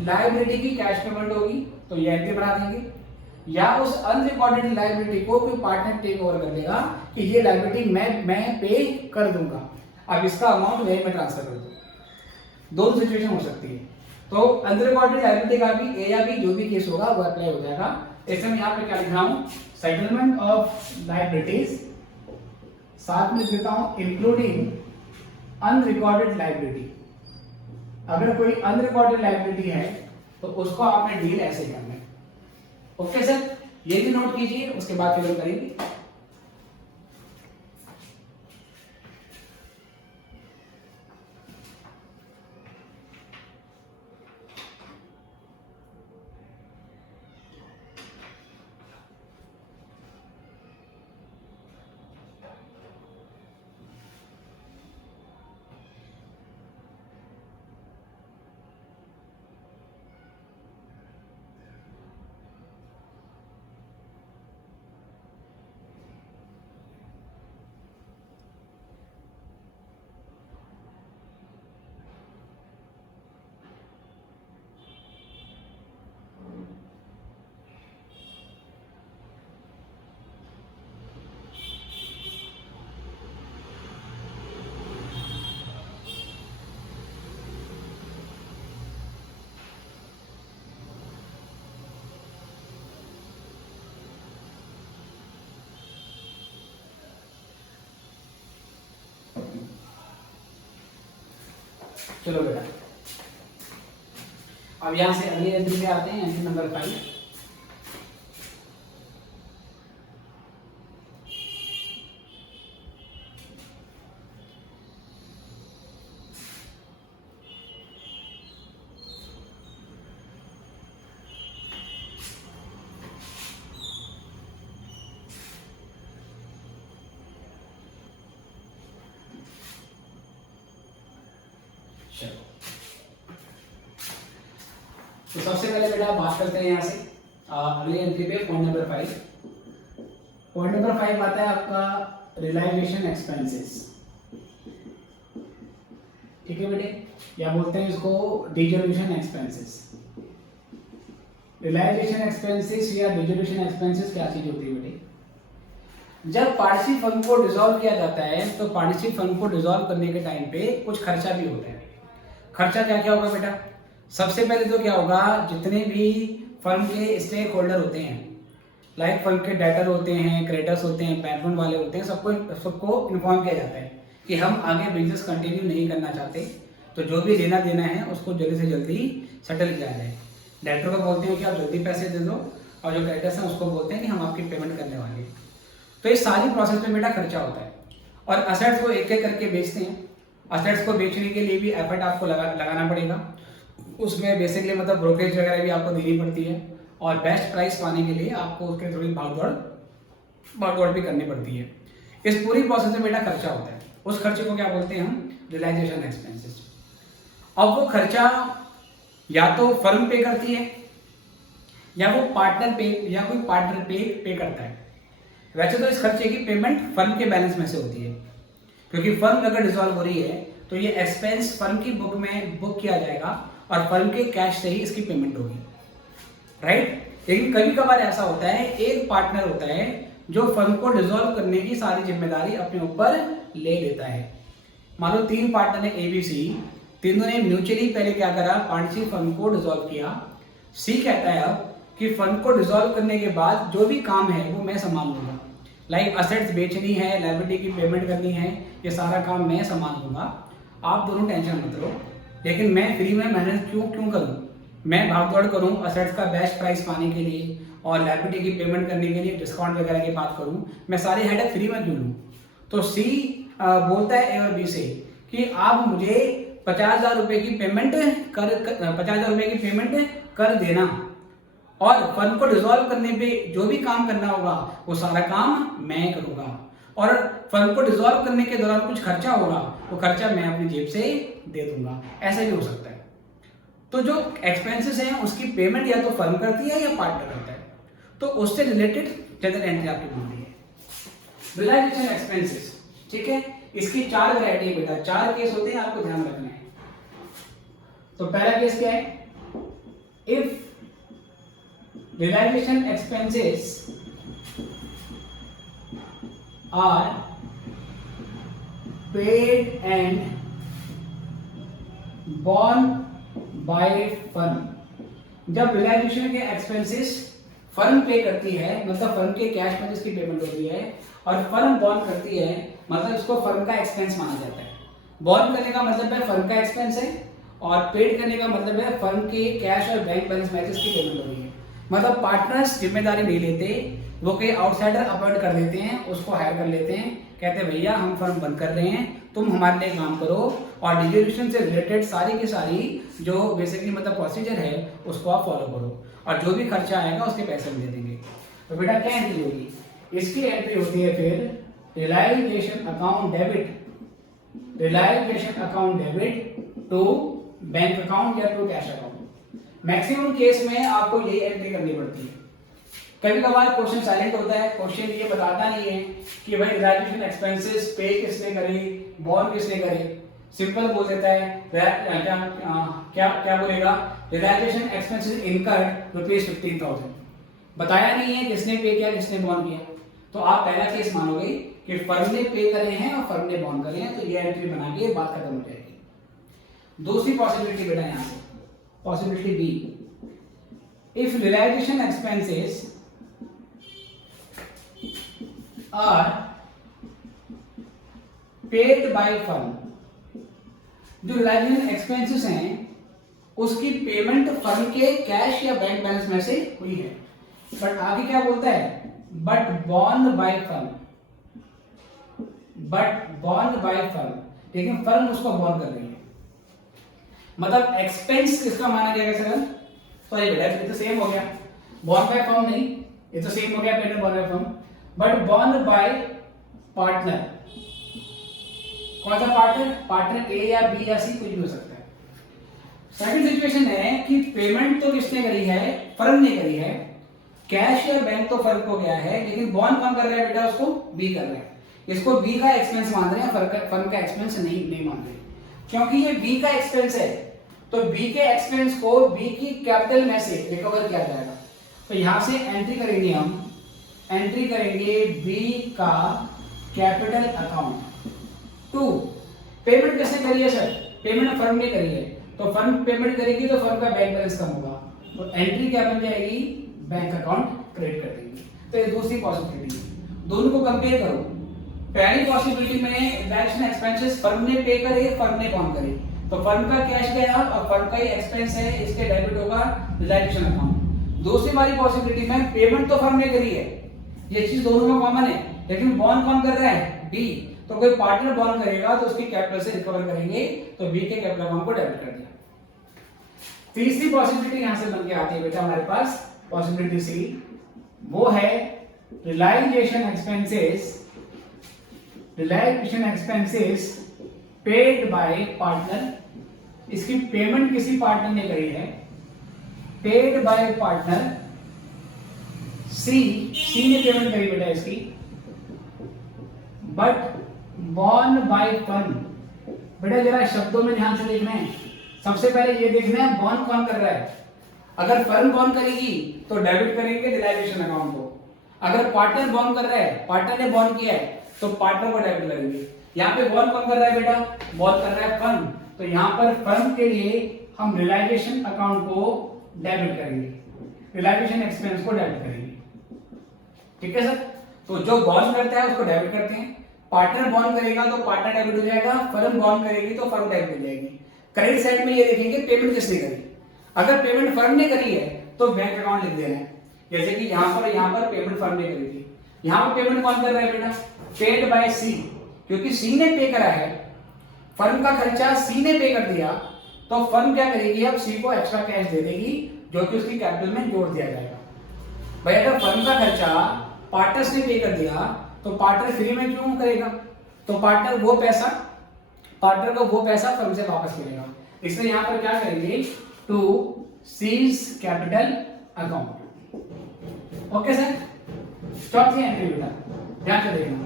लायबिलिटी की कैश पेमेंट होगी तो ये एंट्री बना देंगे, या उस अनरिकॉर्डेड लायबिलिटी को कोई पार्टनर टेक ओवर कर लेगा कि ये लायबिलिटी मैं पे कर दूंगा, अब इसका अमाउंट मैं ट्रांसफर कर दूं। दोनों सिचुएशन हो सकती है। तो अनरिकॉर्डेड लायबिलिटी का भी ए या बी जो भी केस होगा वो अप्लाई हो जाएगा। इसमें मैं यहाँ पे क्या लिख रहा हूँ? सेटलमेंट ऑफ लायबिलिटीज, साथ में लिखता हूँ इंक्लूडिंग अनरिकॉर्डेड लायबिलिटी। अगर कोई अनरिकॉर्डेड लायबिलिटी है तो उसको आपने डील ऐसे करना है। ओके सर, ये भी नोट कीजिए, उसके बाद फिर हम करेंगे। चलो बेटा, अब यहां से अगली एंट्री पे आते हैं, एंट्री नंबर 5। तो सबसे पहले बेटा बात करते हैं यहाँ से अगली एंट्री पे, पॉइंट नंबर 5। पॉइंट नंबर 5 आता है आपका रियलाइजेशन एक्सपेंसेस। ठीक है बेटे, या बोलते हैं इसको डिसोल्यूशन एक्सपेंसेस। रियलाइजेशन एक्सपेंसेस या डिसोल्यूशन एक्सपेंसेस क्या चीज होती है बेटे? जब पार्टनरशिप फर्म को डिसॉल्व किया जाता है तो पार्टनरशिप फर्म को डिसॉल्व करने के टाइम पे कुछ खर्चा भी होता है। खर्चा क्या क्या होगा बेटा? सबसे पहले तो क्या होगा, जितने भी फर्म के स्टेक होल्डर होते हैं, लाइक फर्म के डेटर होते हैं, क्रेडिटर्स होते हैं, बैकग्राउंड वाले होते हैं, सबको इन्फॉर्म किया जाता है कि हम आगे बिजनेस कंटिन्यू नहीं करना चाहते, तो जो भी लेना देना है उसको जल्दी से जल्दी सेटल किया जाए। डेटर को बोलते हैं कि आप जल्दी पैसे दे दो, और जो क्रेडिटर्स हैं उसको बोलते हैं कि हम आपकी पेमेंट करने वाले हैं। तो ये सारी प्रोसेस में बेटा खर्चा होता है। और असेट्स को एक एक करके बेचते हैं। असेट्स को बेचने के लिए भी एफर्ट आपको लगाना पड़ेगा, उसमें बेसिकली मतलब ब्रोकरेज वगैरह भी आपको देनी पड़ती है, और बेस्ट प्राइस पाने के लिए आपको उसके थोड़ी भाग दौड़ भी करनी पड़ती है। इस पूरी प्रोसेस में बेटा खर्चा होता है। उस खर्चे को क्या बोलते हैं हम? Realisation expenses. अब वो खर्चा या तो फर्म पे करती है, या वो पार्टनर पे, या कोई पार्टनर पे करता है। वैसे तो इस खर्चे की पेमेंट फर्म के बैलेंस में से होती है, क्योंकि फर्म अगर डिसॉल्व हो रही है तो ये एक्सपेंस फर्म की बुक में बुक किया जाएगा और फर्म के कैश से ही इसकी पेमेंट होगी, राइट। लेकिन कभी कभार ऐसा होता है, एक पार्टनर होता है जो फर्म को डिसॉल्व करने की सारी जिम्मेदारी अपने ऊपर ले लेता है। मान लो 3 पार्टनर है ABC, तीनों ने म्यूचुअली पहले क्या करा, पार्टनरशिप फर्म को डिसॉल्व किया। C कहता है अब कि फर्म को डिसॉल्व करने के बाद जो भी काम है वो मैं संभाल लूंगा, लाइक असेट्स बेचनी है, लायबिलिटी की पेमेंट करनी है, ये सारा काम मैं संभाल लूंगा, आप दोनों टेंशन मत लो। लेकिन मैं फ्री में मेहनत क्यों करूं? मैं भागदौड़ करूं असेट्स का बेस्ट प्राइस पाने के लिए और लायबिलिटी की पेमेंट करने के लिए, डिस्काउंट वगैरह की बात करूं, मैं सारी हेडेक फ्री में क्यों लूं? तो C बोलता है A और B से कि आप मुझे 50,000 रुपए की पेमेंट 50,000 रुपए की पेमेंट कर देना, और फर्म को डिसॉल्व करने पे जो भी काम करना होगा वो सारा काम मैं करूंगा, और फर्म को डिसॉल्व करने के दौरान कुछ खर्चा होगा वो खर्चा मैं अपनी जेब से दे दूंगा। ऐसा भी हो सकता है। तो जो एक्सपेंसेस हैं उसकी पेमेंट या तो फर्म करती है या पार्टनर करता है, तो उससे रिलेटेड जनरल एंट्री आपकी बनती है। रियलाइजेशन एक्सपेंसेस, ठीक है, इसकी 4 वैरायटी है बेटा, 4 केस होते हैं, आपको ध्यान रखना है। तो पहला केस क्या है? If realization expenses are paid and borne by firm। जब रियलाइजेशन के एक्सपेंसेस फर्म पे करती है, मतलब फर्म के कैश में जिसकी पेमेंट होती है, और फर्म बॉर्न करती है, मतलब इसको फर्म का एक्सपेंस माना जाता है। बॉर्न करने का मतलब है फर्म का एक्सपेंस है, और पेड करने का मतलब है फर्म के कैश और बैंक बैलेंस में जिसकी पेमेंट हो रही है। मतलब पार्टनर्स जिम्मेदारी नहीं लेते, वो कोई आउटसाइडर अपॉइंट कर देते हैं, उसको हायर कर लेते हैं, कहते हैं भैया हम फर्म बंद कर रहे हैं, तुम हमारे लिए काम करो, और डिस्ट्रीब्यूशन से रिलेटेड सारी की सारी जो बेसिकली मतलब प्रोसीजर है उसको आप फॉलो करो, और जो भी खर्चा आएगा उसके पैसे हम दे देंगे। तो बेटा क्या एंट्री होगी? इसकी एंट्री होती है फिर realisation account debit to bank account या to cash account. Maximum case में आपको यही एंट्री करनी पड़ती है। कभी कभार क्वेश्चन साइलेंट होता है, क्वेश्चन ये बताता नहीं है कि भाई रियलाइजेशन एक्सपेंसेस पे किसने करे, बॉर्न किसने करे। सिंपल बोल देता है, क्या बोलेगा? Realisation expenses incurred ₹15,000। बताया नहीं है किसने पे किया, किसने बॉर्न किया। तो आप पहला केस मानोगे कि फर्म ने पे करे हैं और फर्म ने बॉर्न करे हैं, तो ये एंट्री बना के बात खत्म हो जाएगी। दूसरी पॉसिबिलिटी बेटा यहां से, possibility B, if realization expenses are paid by firm, जो realization expenses हैं उसकी पेमेंट फर्म के कैश या बैंक बैलेंस में से हुई है, बट आगे क्या बोलता है? बट बॉर्न बाय फर्म, लेकिन फर्म उसको बॉर्न कर रही है। मतलब एक्सपेंस किसका माना गया सर? सॉरी बेटा, ये तो सेम हो गया, बॉर्न बाय फर्म नहीं, ये तो सेम हो गया, paid born by firm, but born bye partner. कौन सा पार्टनर? पार्टनर A या B या C, कुछ भी हो सकता है। सेकंड सिचुएशन है कि पेमेंट तो किसने करी है? फर्म ने करी है, कैश या बैंक तो फर्म को गया है, लेकिन बॉर्न कौन कर रहा है बेटा? उसको B कर रहा है। इसको B का एक्सपेंस मान रहे हैं, फर्म का एक्सपेंस नहीं मान रहे, क्योंकि ये B का एक्सपेंस है, तो B के एक्सपेंस को B की कैपिटल में से रिकवर किया जाएगा। तो यहां से एंट्री करेंगे हम एंट्री करेंगे बी का कैपिटल अकाउंट टू। पेमेंट किसने करी है सर? पेमेंट फर्म ने करी है, तो फर्म पेमेंट करेगी तो फर्म का बैंक बैलेंस कम होगा, तो एंट्री क्या बन जाएगी? बैंक अकाउंट क्रेडिट कर देंगे। तो ये दूसरी पॉसिबिलिटी है। दोनों को कंपेयर करो। पहली पॉसिबिलिटी में रिलैक्सेशन एक्सपेंसेस फर्म ने पे करे, फर्म ने कौन करे, तो फर्म का कैश गया और फर्म का ही एक्सपेंस है, इसके डेबिट होगा रिलैक्सेशन अकाउंट। दूसरी वाली पॉसिबिलिटी में पेमेंट तो फर्म ने करी है, ये चीज दोनों में कॉमन है, लेकिन बॉन्ड कौन कर रहा है? बी। तो कोई पार्टनर बॉन्ड करेगा तो उसकी कैपिटल से रिकवर करेंगे, तो बी के कैपिटल अकाउंट को डेबिट कर दिया। तीसरी पॉसिबिलिटी यहां से बन के आती है बेटा हमारे पास, पॉसिबिलिटी सी, वो है realisation expenses paid by partner. इसकी पेमेंट किसी पार्टनर ने करी है, पेड बाय पार्टनर सी ने पेमेंट करी बेटा इसकी, बट बॉर्न बाय फर्म। बेटा जरा शब्दों में ध्यान से देखना है। सबसे पहले ये देखना है बॉर्न कौन कर रहा है। अगर फर्म बॉर्न करेगी तो डेबिट करेंगे रियलाइजेशन अकाउंट को, अगर पार्टनर बॉर्न कर रहा है, पार्टनर ने बॉर्न किया है, तो पार्टनर को डेबिट करेंगे। यहाँ पे बॉर्न कौन कर रहा है बेटा? बॉर्न कर रहा है फर्म, तो यहाँ पर फर्म के लिए हम रियलाइजेशन अकाउंट को डेबिट करेंगे, रियलाइजेशन एक्सपेंस को डेबिट करेंगे। ठीक है सर? तो जो बॉर्न करता है उसको डेबिट करते हैं, पार्टनर बॉर्न करेगा तो पार्टनर डेबिट हो जाएगा, फर्म बॉर्न करेगी तो फर्म डेबिट हो जाएगी। क्रेडिट साइड में ये देखेंगे पेमेंट किसने करी। अगर पेमेंट फर्म ने करी है तो बैंक अकाउंट लिख देना है, जैसे कि यहाँ पर पेमेंट फर्म ने करी थी। यहाँ पर पेमेंट कौन कर रहा है बेटा? पेड बाय सी, क्योंकि सी ने पे करा है, फर्म का खर्चा सी ने पे कर दिया, तो फर्म क्या करेगी? अब सी को एक्स्ट्रा कैश दे देगी, जो कि उसकी कैपिटल में जोड़ दिया जाएगा। भाई अगर फर्म का खर्चा पार्टनर्स ने पे कर दिया तो पार्टनर फ्री में क्यों करेगा? तो पार्टनर को वो पैसा फर्म से वापस मिलेगा। इसलिए यहां पर क्या करेंगे? To C's capital account. Okay sir? चौथी एंट्री बेटा ध्यान से देखना,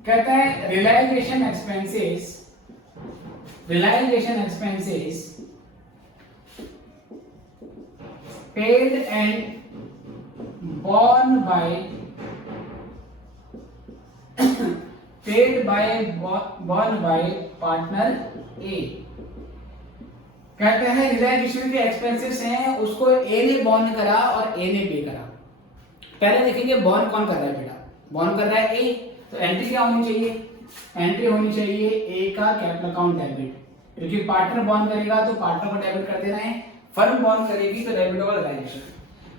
कहता है realisation expenses paid and borne by partner A. कहते हैं रियलाइजेशन के एक्सपेंसेस हैं, उसको ए ने बॉर्न करा और ए ने पे करा। पहले देखेंगे बॉर्न कौन कर रहा है बेटा? बॉर्न कर रहा है ए, तो एंट्री क्या होनी चाहिए? एंट्री होनी चाहिए ए का कैपिटल अकाउंट डेबिट, क्योंकि पार्टनर बॉर्न करेगा तो पार्टनर को डेबिट कर देना है, फर्म बॉर्न करेगी तो डेबिट होगा रियलाइजेशन।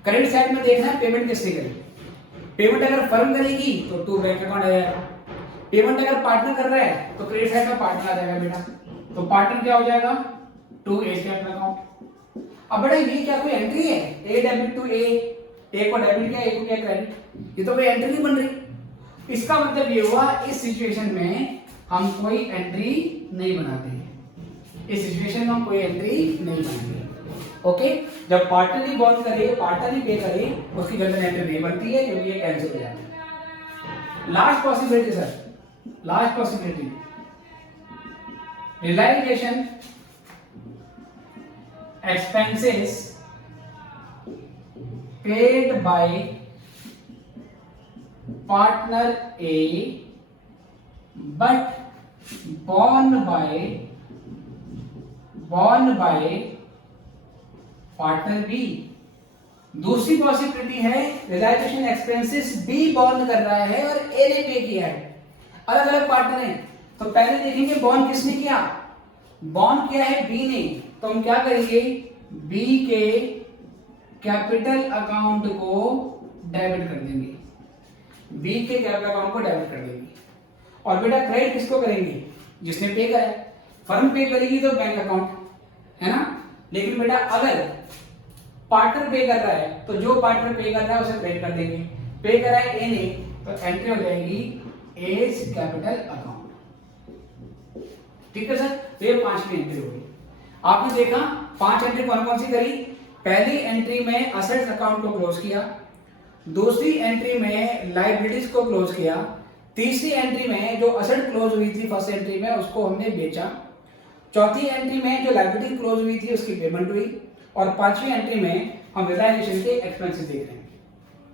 क्रेडिट साइड में देखना है पेमेंट किसने करी। पेमेंट अगर फर्म करेगी तो टू बैंक अकाउंट आ जाएगा, पेमेंट अगर पार्टनर कर रहा है तो क्रेडिट साइड में पार्टनर आ जाएगा बेटा, तो पार्टनर क्या हो जाएगा? To A capital account. अब बेटा ये क्या कोई एंट्री है? ए डेबिट टू ए को डेबिट किया, ए को क्या क्रेडिट? ये तो कोई एंट्री नहीं बन रही। इसका मतलब ये हुआ इस सिचुएशन में हम कोई एंट्री नहीं बनाते हैं, इस सिचुएशन में हम कोई एंट्री नहीं बनाते। ओके? जब पार्टनर ही बॉर्न करे, पार्टनर ही पे करे, उसकी जनरल एंट्री नहीं बनती है, क्योंकि ये कैंसिल हो जाता है। Last possibility sir, last possibility, realisation expenses paid by partner A but borne by partner B. दूसरी पॉसिबिलिटी है रियलाइजेशन एक्सपेंसेस बी बॉर्न कर रहा है और ए ने पे किया है, अलग अलग पार्टनर हैं। तो पहले देखेंगे बॉर्न किसने किया? बॉर्न किया है बी ने, तो हम क्या करेंगे? बी के कैपिटल अकाउंट को डेबिट कर देंगे, बी के कैपिटल अकाउंट को डेबिट कर देंगे। और बेटा क्रेडिट किसको करेंगे? जिसने पे करा है। फर्म पे करेगी तो बैंक अकाउंट, है ना? लेकिन बेटा अगर पार्टनर पे कर रहा है तो जो पार्टनर पे कर रहा है उसे क्रेडिट कर देंगे। पे करा है ए ने, तो एंट्री हो जाएगी एज कैपिटल अकाउंट। ठीक है सर? तो ये पांचवी एंट्री होगी। आपने देखा 5 एंट्री कौन कौन सी करी? पहली एंट्री में असेट्स अकाउंट को क्लोज किया, दूसरी एंट्री में लायबिलिटीज को क्लोज किया, तीसरी एंट्री में जो असेट क्लोज हुई थी फर्स्ट एंट्री में उसको हमने बेचा, चौथी एंट्री में जो लायबिलिटी क्लोज हुई थी उसकी पेमेंट हुई, और पांचवी एंट्री में हम रियलाइजेशन के एक्सपेंसेस देख रहे हैं।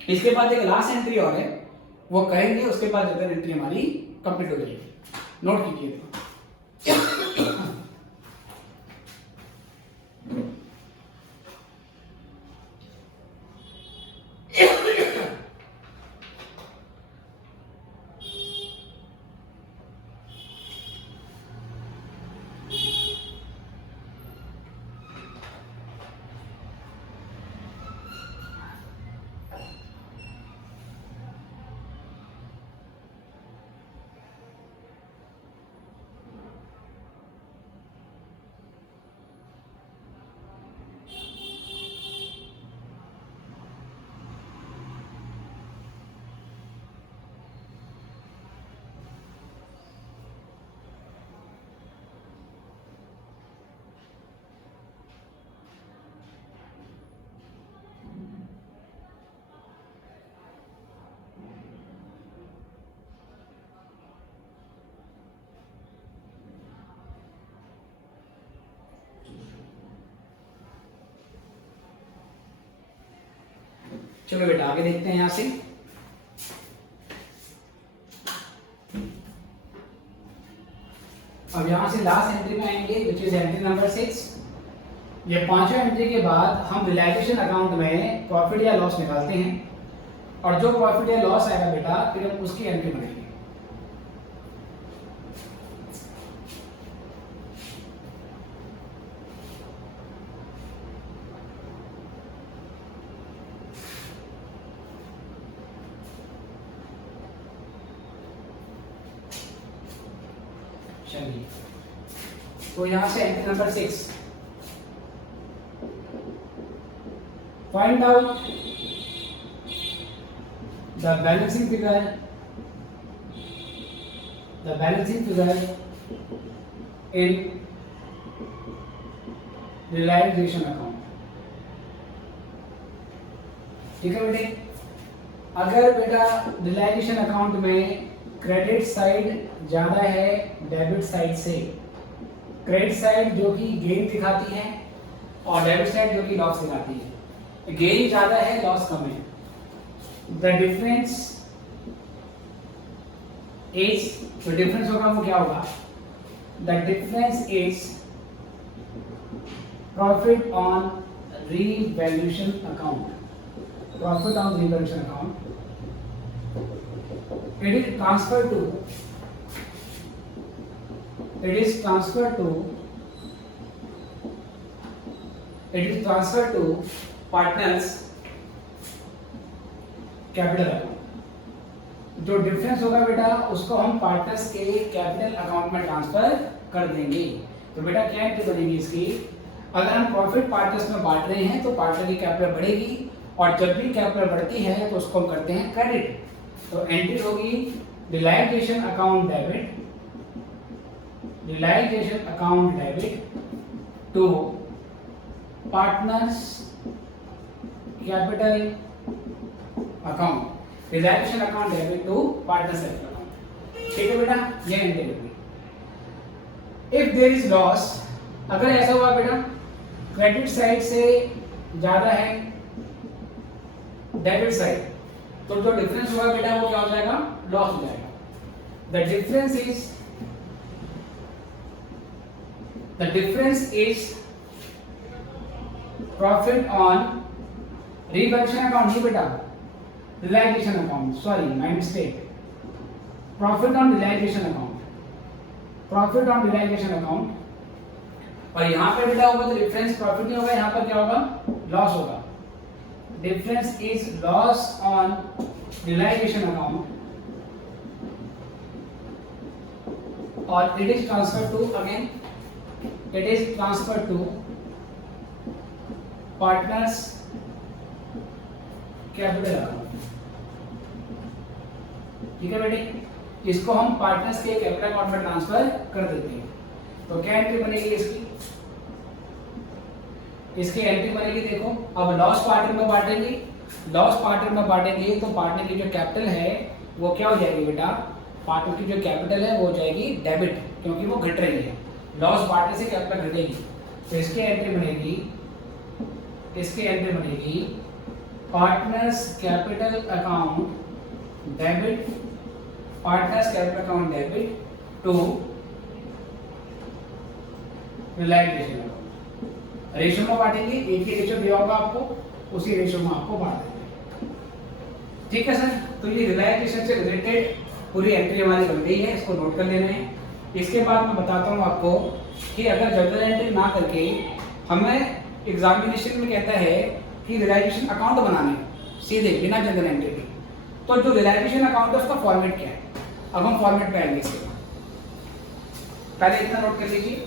इसके बाद एक लास्ट एंट्री और है, वो करेंगे, उसके बाद जर्नल एंट्री हमारी कंप्लीट हो जाएगी। नोट कीजिए। चलो बेटा आगे देखते हैं यहां से। अब यहां से लास्ट एंट्री में आएंगे, विच इज एंट्री नंबर 6। ये पांचवें एंट्री के बाद हम रियलाइजेशन अकाउंट में प्रॉफिट या लॉस निकालते हैं, और जो प्रॉफिट या लॉस आएगा बेटा फिर हम उसकी एंट्री बनाएंगे। चलिए, तो यहां से entry number 6, find out the balancing figure in realisation account. ठीक है बेटे, अगर बेटा रियलाइजेशन अकाउंट में क्रेडिट साइड ज्यादा है डेबिट साइड से, क्रेडिट साइड जो कि गेन दिखाती है और डेबिट साइड जो कि लॉस दिखाती है, गेन ज्यादा है लॉस कम है, द डिफरेंस इज, जो डिफरेंस होगा वो क्या होगा, the difference is profit on revaluation account, profit on revaluation account, it is transferred to partners capital account. जो डिफरेंस होगा बेटा उसको हम पार्टनर्स के कैपिटल अकाउंट में ट्रांसफर कर देंगे। तो बेटा क्या एंट्री बनेगी इसकी, अगर हम प्रॉफिट पार्टनर्स में बांट रहे हैं तो पार्टनर की कैपिटल बढ़ेगी, और जब भी कैपिटल बढ़ती है तो उसको हम करते हैं क्रेडिट। तो एंट्री होगी realisation account debit to partners capital account, realisation account debit to partners capital account. ठीक है बेटा, ये एंट्री होगी। इफ देयर इज लॉस, अगर ऐसा हुआ बेटा क्रेडिट साइड से ज्यादा है डेबिट साइड, तो जो डिफरेंस होगा बेटा वो क्या हो जाएगा, लॉस हो जाएगा। The difference is profit on revaluation account, नहीं बेटा realisation account, sorry my mistake, profit on realisation account, और यहां पे बेटा होगा तो डिफरेंस प्रॉफिट नहीं होगा, यहां पर क्या होगा, लॉस होगा। Difference is loss on realization account, or it is transferred to partners capital account. ठीक है बेटे, इसको हम पार्टनर्स के कैपिटल अकाउंट में ट्रांसफर कर देते हैं। तो क्या एंट्री बनेगी इसकी एंट्री बनेगी, देखो अब लॉस पार्टनर में बांटेंगे, तो पार्टनर की जो कैपिटल है वो क्या हो जाएगी बेटा, पार्टनर की जो कैपिटल है वो हो जाएगी डेबिट, क्योंकि वो घट रही है, लॉस पार्टनर से कैपिटल घटेगी। तो इसकी एंट्री बनेगी partners capital account debit, partners capital account debit to reliability account. Ratio में बांटेंगे, एक ही रेशो दिया होगा आपको, उसी रेशो में आपको बांट देंगे। ठीक है सर, तो ये रिलायबिलिटी से रिलेटेड पूरी एंट्री हमारी बन गई है, इसको नोट कर लेना है। इसके बाद मैं बताता हूँ आपको कि अगर जनरल एंट्री ना करके हमें एग्जामिनेशन में कहता है कि रिलायबिलिटी अकाउंट बनाने सीधे बिना जनरल एंट्री के, तो जो रिलायबिलिटी अकाउंट है उसका फॉर्मेट क्या है, अब हम फॉर्मेट पे आएंगे। इसके बाद पहले इतना नोट कर लीजिए,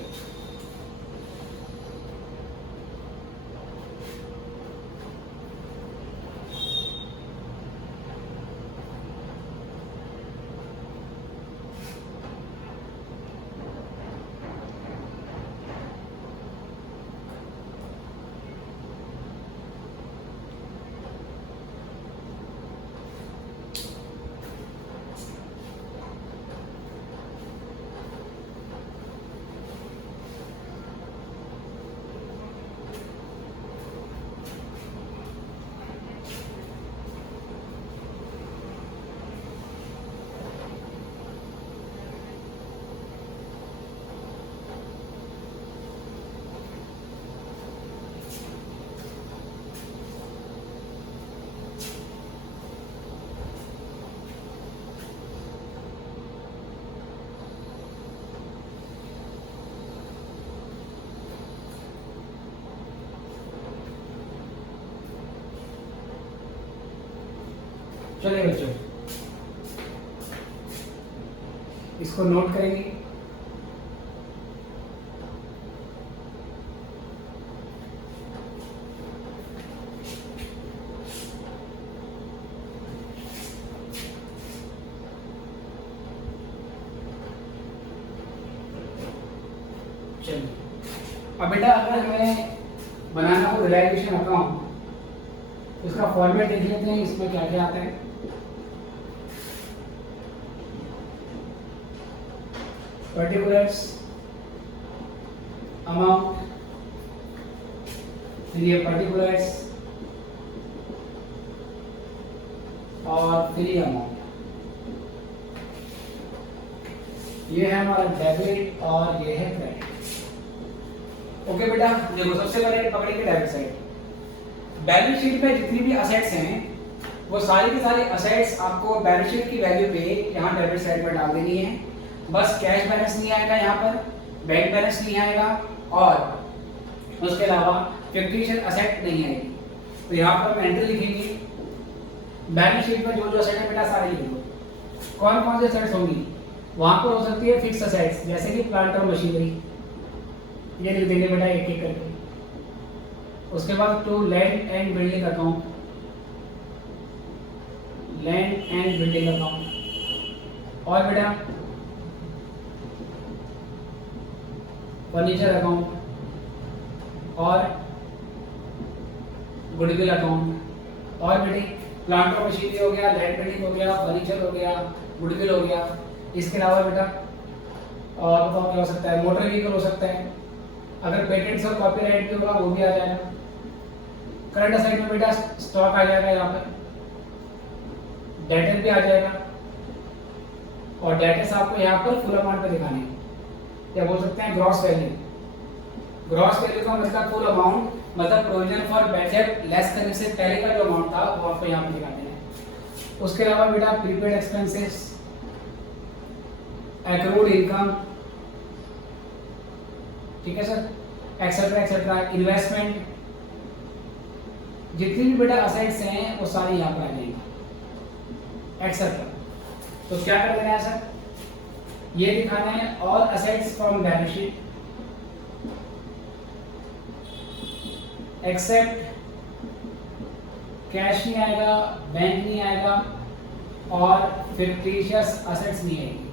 चलिए बच्चों इसको नोट करेंगे। चलिए अब बेटा अगर हमें बनाना हो रिलायबिलिटी अकाउंट, इसका फॉर्मेट देख लेते हैं, इसमें क्या क्या आता है। पर्टिकुलर्स, अमाउंट, फिर ये पर्टिकुलर्स और फिर ये अमाउंट, ये है हमारा डेबिट और ये है क्रेडिट। ओके बेटा, देखो सबसे पहले पकड़े के डेबिट साइड। बैलेंस शीट में जितनी भी असेट्स हैं वो सारी की सारी असेट्स आपको बैलेंस शीट की वैल्यू पे यहाँ डेबिट साइड पर डाल देनी है। बस कैश बैलेंस नहीं आएगा यहाँ पर, बैंक बैलेंस नहीं आएगा और उसके अलावा फिक्टिशियस असेट नहीं आएगी। तो यहाँ पर हम एंट्री लिखेंगे। बैलेंस शीट में जो जो असेट है बेटा सारे लिख दो। कौन कौन से असेट्स होंगी, वहाँ पर हो सकती है फिक्स असेट्स जैसे कि प्लांट और मशीनरी, ये लिख देंगे बेटा एक एक करके। उसके बाद to land and building account, land and building account, और बेटा फर्नीचर अकाउंट और गुडविल अकाउंट, और बेटे प्लांट और मशीनरी हो गया, लैंड बिल्डिंग हो गया, फर्नीचर हो गया, गुडविल हो गया। इसके अलावा बेटा और बताओ क्या हो सकता है, मोटर व्हीकल हो सकता है, अगर पेटेंट्स और कॉपीराइट भी होगा वो भी आ जाएगा। करंट असेट में बेटा स्टॉक आ जाएगा, यहाँ पर डेटर भी आ जाएगा, और डेटर्स आपको यहाँ पर फुल अमाउंट पे दिखाने हैं, या बोल सकते हैं ग्रॉस वैल्यू। ग्रॉस वैल्यू का मतलब फुल अमाउंट, मतलब provision for bad date less करने से पहले का जो अमाउंट था वो आपको यहाँ पे दिखाते हैं। उसके अलावा बेटा प्रीपेड एक्सपेंसेस, एक्रूड इनकम, ठीक है सर, एक्सेट्रा एक्सेट्रा, इन्वेस्टमेंट, जितनी भी बेटा असेट्स हैं वो सारी यहाँ पर आ जाएंगी एक्सेट्रा। तो क्या कर देना है सर, ये दिखाना है all assets from balance sheet except cash नहीं आएगा, बैंक नहीं आएगा और फिक्टिशियस असेट्स नहीं आएगी।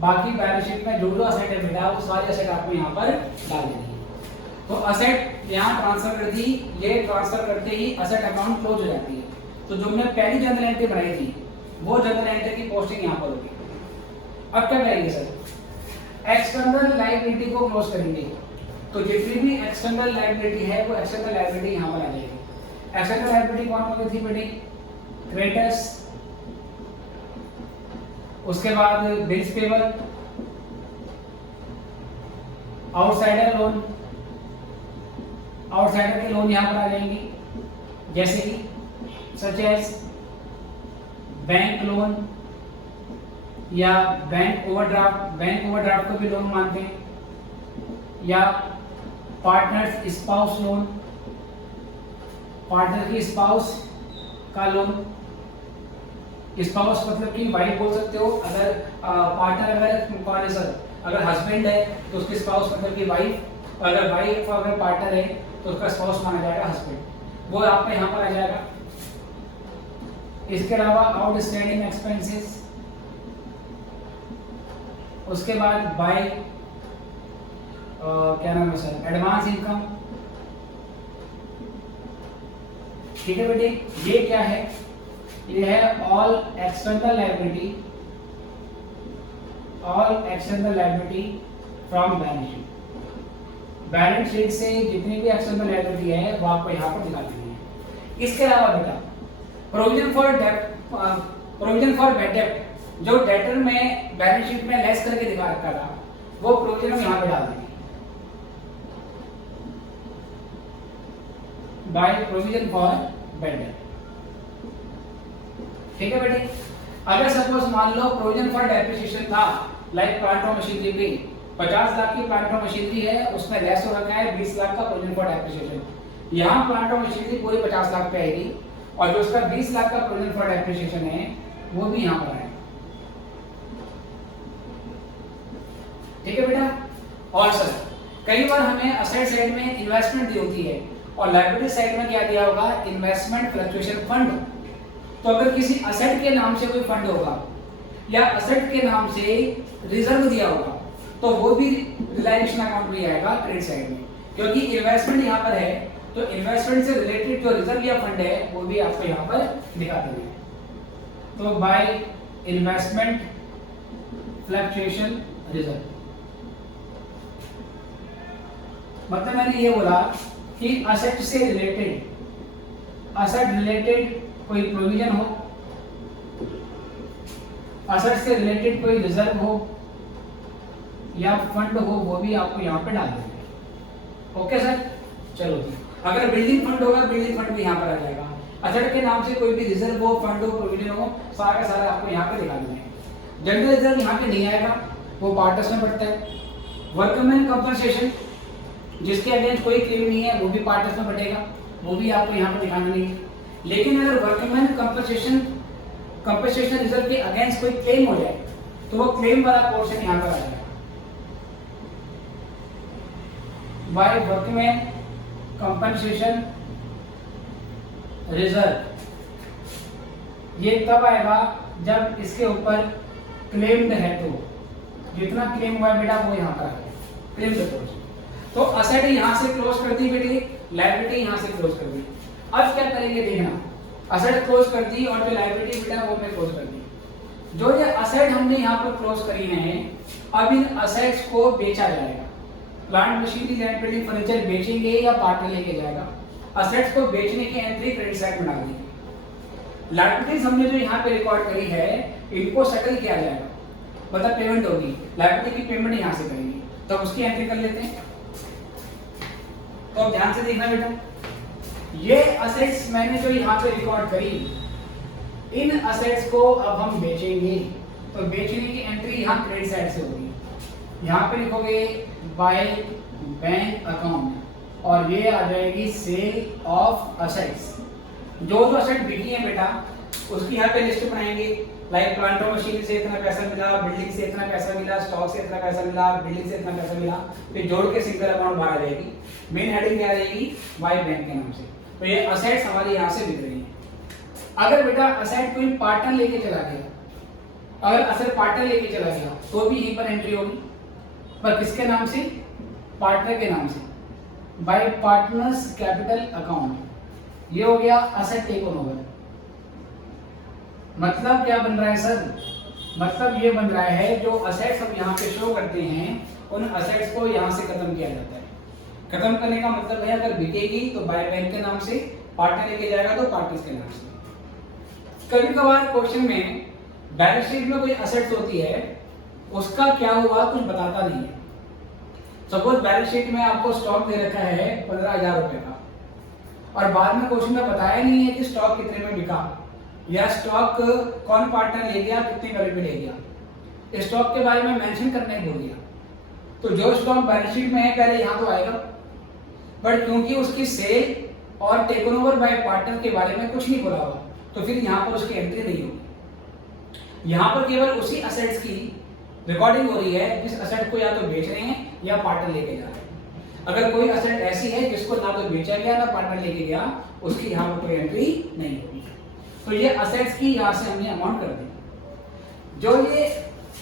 बाकी बैलेंस शीट में जो जो असेट है बेटा वो सारे असेट आपको यहाँ पर डाल देनी है। तो असेट यहाँ ट्रांसफर कर दी, ये ट्रांसफर करते ही असेट अकाउंट क्लोज हो जाती है। तो जो हमने पहली जनरल एंट्री बनाई थी वो जनरल एंट्री की पोस्टिंग यहाँ पर होगी। अब क्या करेंगे सर, एक्सटर्नल लायबिलिटी को क्लोज करेंगे। तो जितनी भी एक्सटर्नल लायबिलिटी है वो एक्सटर्नल लायबिलिटी यहाँ पर आ जाएगी। एक्सटर्नल लायबिलिटी कौन कौन सी थी बेटे? क्रेडिटर्स, उसके बाद bills payable, outsider loan, outsider के लोन यहां पर आ जाएंगे, जैसे कि सच एज बैंक लोन या बैंक ओवरड्राफ्ट को भी लोन मानते हैं, या पार्टनर्स स्पाउस लोन, पार्टनर की स्पाउस का लोन। स्पाउस मतलब कि वाइफ बोल सकते हो, अगर पार्टनर अगर कौन है सर, अगर हस्बैंड है तो उसकी स्पाउस मतलब कि वाइफ, अगर वाइफ अगर पार्टनर है तो उसका स्पाउस माना जाएगा हस्बैंड, वो आपका यहाँ पर आ जाएगा। इसके अलावा आउटस्टैंडिंग एक्सपेंसेस, उसके बाद बाय क्या नाम है सर, एडवांस इनकम। ठीक है बेटे, ये क्या है? ये है all external liability, all external liability from balance sheet. Balance sheet से जितनी भी एक्सटर्नल लायबिलिटी है वो आपको यहाँ पर दिखा देनी है। इसके अलावा बेटा provision for debt, provision for bad debt, जो डेटर में बैलेंस शीट में लेस करके दिखा रखा था, वो प्रोविजन हम यहाँ पे डाल देंगे by provision for bad date. ठीक है बेटे, अगर सपोज मान लो प्रोविजन फॉर डेप्रिसिएशन था, लाइक प्लांट और मशीनरी पे 50 लाख की प्लांट और मशीनरी है, उसमें लेस हो रखा है 20 लाख का प्रोविजन फॉर डेप्रिसिएशन। यहाँ प्लांट और मशीनरी पूरी 50 लाख पे आएगी, और जो उसका 20 लाख का प्रोविजन फॉर डेप्रिसिएशन है वो भी यहाँ पर आएगा। ठीक है बेटा। और सर कई बार हमें असेट साइड में इन्वेस्टमेंट दी होती है, और लायबिलिटी साइड में क्या दिया होगा? Investment fluctuation fund. तो अगर किसी असेट के नाम से कोई फंड होगा या असेट के नाम से रिजर्व दिया होगा, तो वो भी रिलायबिलिटी अकाउंट में आएगा क्रेडिट साइड में, क्योंकि इन्वेस्टमेंट यहाँ पर है, तो इन्वेस्टमेंट से रिलेटेड जो रिजर्व या फंड है वो भी आपको यहाँ पर दिखाते हैं। तो बाय इन्वेस्टमेंट फ्लक्चुएशन रिजर्व, मतलब मैंने ये बोला कि असेट से रिलेटेड, असेट रिलेटेड कोई प्रोविजन हो, असेट से रिलेटेड कोई रिजर्व हो या फंड हो, वो भी आपको यहाँ पे डाल देंगे। ओके सर, चलो जी। अगर बिल्डिंग फंड होगा, बिल्डिंग फंड भी यहाँ पर आ जाएगा। असेट के नाम से कोई भी रिजर्व हो, फंड हो, प्रोविजन हो, सारा का सारा आपको यहाँ पे दिखा देंगे। जनरल रिजर्व यहाँ पे नहीं आएगा, वो पार्टस में पड़ता है। वर्कमैन कंपनसेशन, जिसके अगेंस्ट कोई क्लेम नहीं है, वो भी पार्टस में बटेगा, वो भी आपको यहाँ पे दिखाना नहीं है। लेकिन अगर वर्कमैन कंपनसेशन रिजर्व के अगेंस्ट कोई क्लेम हो जाए, तो वो क्लेम वाला पोर्शन यहाँ पर आ जाएगा बाय वर्कमैन कंपनसेशन रिजर्व। ये तब आएगा जब इसके ऊपर क्लेम्ड है, तो जितना क्लेम हुआ बेटा वो यहाँ पर आएगा क्लेम पोर्शन। तो असेट यहाँ से क्लोज कर दी बेटी, लायबिलिटी यहाँ से क्लोज कर दी। अब क्या करेंगे देखना, असेट क्लोज कर दी और जो लायबिलिटी बेटा वो मैं क्लोज कर दी। जो ये असेट हमने यहाँ पर क्लोज करी है, अब इन असेट्स को बेचा जाएगा। Plant machinery land building furniture बेचेंगे या पार्टनर लेके जाएगा। असेट्स को बेचने की एंट्री क्रेडिट साइड में डाल देंगे। लायबिलिटीज हमने जो यहाँ पे रिकॉर्ड करी है, इनको सेटल किया जाएगा, मतलब पेमेंट होगी, लायबिलिटी की पेमेंट यहाँ से करेंगे, तो उसकी एंट्री कर लेते हैं। तो ध्यान से देखना बेटा, ये असेट्स मैंने जो यहाँ पे रिकॉर्ड करी, इन असेट्स को अब हम बेचेंगे, तो बेचने की एंट्री यहाँ क्रेडिट साइड से होगी। यहाँ पे लिखोगे बाय बैंक अकाउंट, और ये आ जाएगी सेल ऑफ असेट्स। जो जो असेट बिकी है बेटा, उसकी यहाँ पे लिस्ट बनाएंगे, लाइक प्लांट और मशीनरी से इतना पैसा मिला, बिल्डिंग से इतना पैसा मिला, स्टॉक से इतना पैसा मिला, बिल्डिंग से इतना पैसा मिला, फिर जोड़ के सिंगल अमाउंट बाहर आ जाएगी। मेन हेडिंग क्या रहेगी? बाय बैंक के नाम से। तो ये असेट्स हमारी यहाँ से बिक रही है। अगर बेटा असेट कोई पार्टनर लेके चला गया, अगर असेट पार्टनर लेके चला गया, तो भी यहीं पर एंट्री होगी, पर किसके नाम से? पार्टनर के नाम से, बाय पार्टनर्स कैपिटल अकाउंट। ये हो गया असेट टेकन ओवर। मतलब क्या बन रहा है सर? मतलब ये बन रहा है जो असेट्स हम यहाँ पे शो करते हैं, उन असेट्स को यहाँ से खत्म किया जाता है। खत्म करने का मतलब है, अगर बिकेगी तो बाय बैंक के नाम से, पार्टनर लेके जाएगा तो पार्टीज के नाम से। कभी कभार क्वेश्चन में बैलेंस शीट में कोई असेट्स होती है, उसका क्या हुआ कुछ बताता नहीं है। सपोज बैलेंस शीट में आपको स्टॉक दे रखा है 15,000 रुपए का, और बाद में क्वेश्चन में बताया नहीं है कि स्टॉक कितने में बिका, या स्टॉक कौन पार्टनर ले गया, कितनी वैल्यू पे ले गया, स्टॉक के बारे में मेंशन करने भूल गया। तो जो स्टॉक बैलेंस शीट में है पहले यहाँ तो आएगा, बट क्योंकि उसकी सेल और टेकन ओवर बाय पार्टनर के बारे में कुछ नहीं बोला हुआ, तो फिर यहाँ पर उसकी एंट्री नहीं होगी। यहाँ पर केवल उसी असेट्स की रिकॉर्डिंग हो रही है जिस असेट को या तो बेच रहे हैं या पार्टनर लेके जा रहे हैं। अगर कोई असेट ऐसी है जिसको ना तो बेचा गया ना पार्टनर लेके गया, उसकी यहाँ पर कोई एंट्री नहीं होगी। तो ये असेट्स की यहाँ से हमने अमाउंट कर दी। जो ये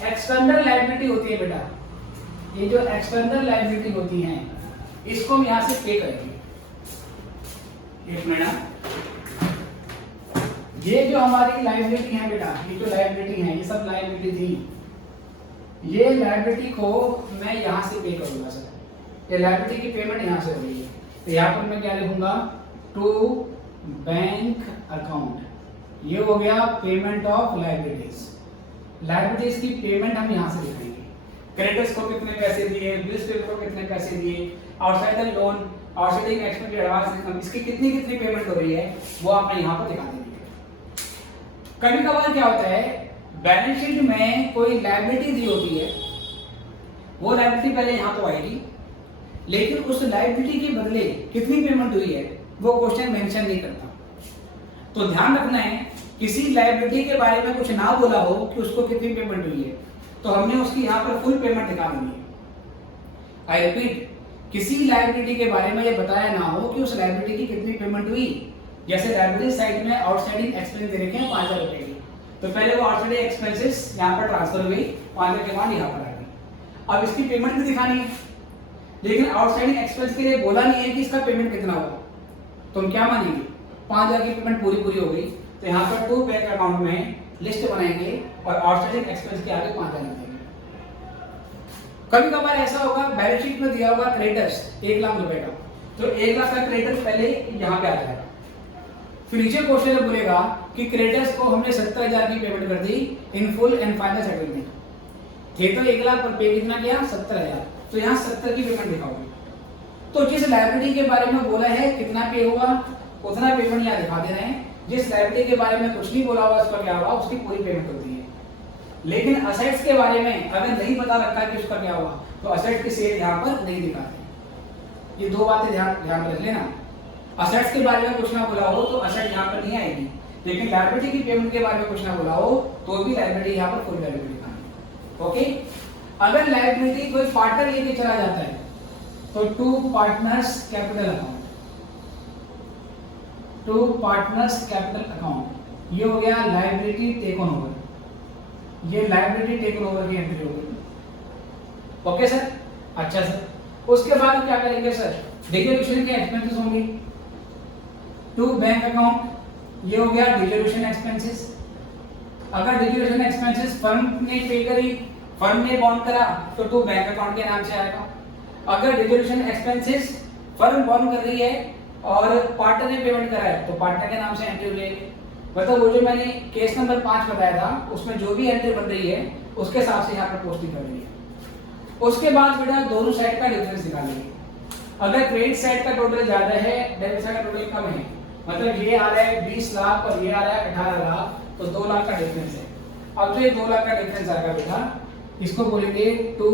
एक्सटर्नल लायबिलिटी होती है बेटा, ये जो एक्सटर्नल लायबिलिटी होती है इसको हम यहाँ से पे करेंगे। एक मिनट, ये जो हमारी लायबिलिटी है बेटा, ये जो लायबिलिटी है, ये सब लायबिलिटी थी, ये लायबिलिटी को मैं यहाँ से पे करूंगा सर। ये लायबिलिटी की पेमेंट यहाँ से हो रही है, तो यहाँ पर मैं क्या लिखूंगा, टू बैंक अकाउंट। ये हो गया पेमेंट ऑफ लायबिलिटीज। लायबिलिटीज की पेमेंट हम यहाँ से लिखेंगे। क्रेडिटर्स को कितने पैसे दिए, बिल्स पेपर को कितने पैसे दिए, आउटसाइडर लोन, आउटसाइडिंग एक्सपेंस एडवांस, इसकी कितनी कितनी पेमेंट हो रही है वो आपने यहाँ पर दिखा देंगे। कभी कभार क्या होता है, बैलेंस शीट में कोई लायबिलिटी दी होती है, वो लायबिलिटी पहले यहाँ तो आएगी, लेकिन उस लायबिलिटी के बदले कितनी पेमेंट हुई है वो क्वेश्चन मेंशन नहीं करता। तो ध्यान रखना है, किसी लायबिलिटी के बारे में कुछ ना बोला हो कि उसको कितनी पेमेंट हुई है, तो हमने उसकी यहाँ पर फुल पेमेंट दिखा देनी है। आई रिपीट, किसी लायबिलिटी के बारे में ये बताया ना हो कि उस लायबिलिटी की कितनी पेमेंट हुई। जैसे लायबिलिटी साइड में आउटसाइडिंग एक्सपेंस दे रखे हैं 5,000 रुपए की, तो पहले वो आउटसाइडिंग एक्सपेंसेस यहाँ पर ट्रांसफर हुई, 5,000 के बाद यहाँ पर आ गई। अब इसकी पेमेंट भी दिखानी है, लेकिन आउटसाइडिंग एक्सपेंस के लिए बोला नहीं है कि इसका पेमेंट कितना होगा। तो हम क्या मानेंगे, 5,000 की पेमेंट पूरी हो गई, तो यहाँ पर टू बैंक अकाउंट में लिस्ट बनाएंगे और आउटसाइडिंग एक्सपेंस के आगे 5,000 देंगे। कभी कभार ऐसा होगा, बैलेंस शीट में दिया होगा क्रेडिटर्स 1 लाख रुपए का, तो 1 लाख का क्रेडिटर्स पहले यहाँ पे आ जाएगा। फिर नीचे क्वेश्चन में बोलेगा कि क्रेडिटर्स को हमने 70,000 की पेमेंट कर दी in full and final settlement. थे तो 1 लाख पर पे कितना किया, 70,000, तो यहाँ 70 की पेमेंट दिखाओगे। तो जिस लायबिलिटी के बारे में बोला है कितना पे होगा उतना पेमेंट यहाँ दिखा दे रहे हैं। जिस लायबिलिटी के बारे में कुछ नहीं बोला हुआ उसका क्या हुआ, उसकी पूरी पेमेंट होती है। लेकिन असेट्स के बारे में अगर नहीं पता रखा कि उसका क्या हुआ, तो असेट की सेल यहाँ पर नहीं दिखाते। ये दो बातें ध्यान रख लेना। असेट्स के बारे में कुछ ना बोला हो तो असेट यहाँ पर नहीं आएगी, लेकिन लायबिलिटी की पेमेंट के बारे में कुछ ना बोला हो तो भी लायबिलिटी यहाँ पर फुल लायबिलिटी दिखानी। ओके, अगर लायबिलिटी कोई पार्टनर लेके चला जाता है तो to partners capital account, to partners capital account, ये हो गया लायबिलिटी टेकन ओवर। ये लायबिलिटी टेकन ओवर की एंट्री हो गई। ओके सर, अच्छा सर, उसके बाद क्या करेंगे सर, डिसोल्यूशन के एक्सपेंसेस होंगे। टू बैंक अकाउंट, ये हो गया डिसोल्यूशन एक्सपेंसेस। अगर डिसोल्यूशन एक्सपेंसेस फर्म ने पे करी, फर्म ने बॉन्ड करा, तो टू बैंक अकाउंट के नाम से आएगा। अगर डिसोल्यूशन एक्सपेंसेस फर्म बॉन्ड कर रही है और पार्टनर ने पेमेंट करा है, तो पार्टनर के नाम से एंट्री हो जाएगी। मतलब वो जो मैंने केस नंबर 5 बताया था, उसमें जो भी एंट्री बन रही है उसके हिसाब से यहाँ पर पोस्टिंग कर रही है। उसके बाद बेटा दोनों साइड का डिफरेंस निकालेंगे। अगर क्रेडिट साइड का टोटल ज्यादा है, डेबिट साइड का टोटल कम है, मतलब ये आ रहा है 20 लाख और ये आ रहा है 18 लाख, तो 2 लाख का डिफरेंस है। अब जो ये 2 लाख का डिफरेंस आएगा बेटा, इसको बोलेंगे to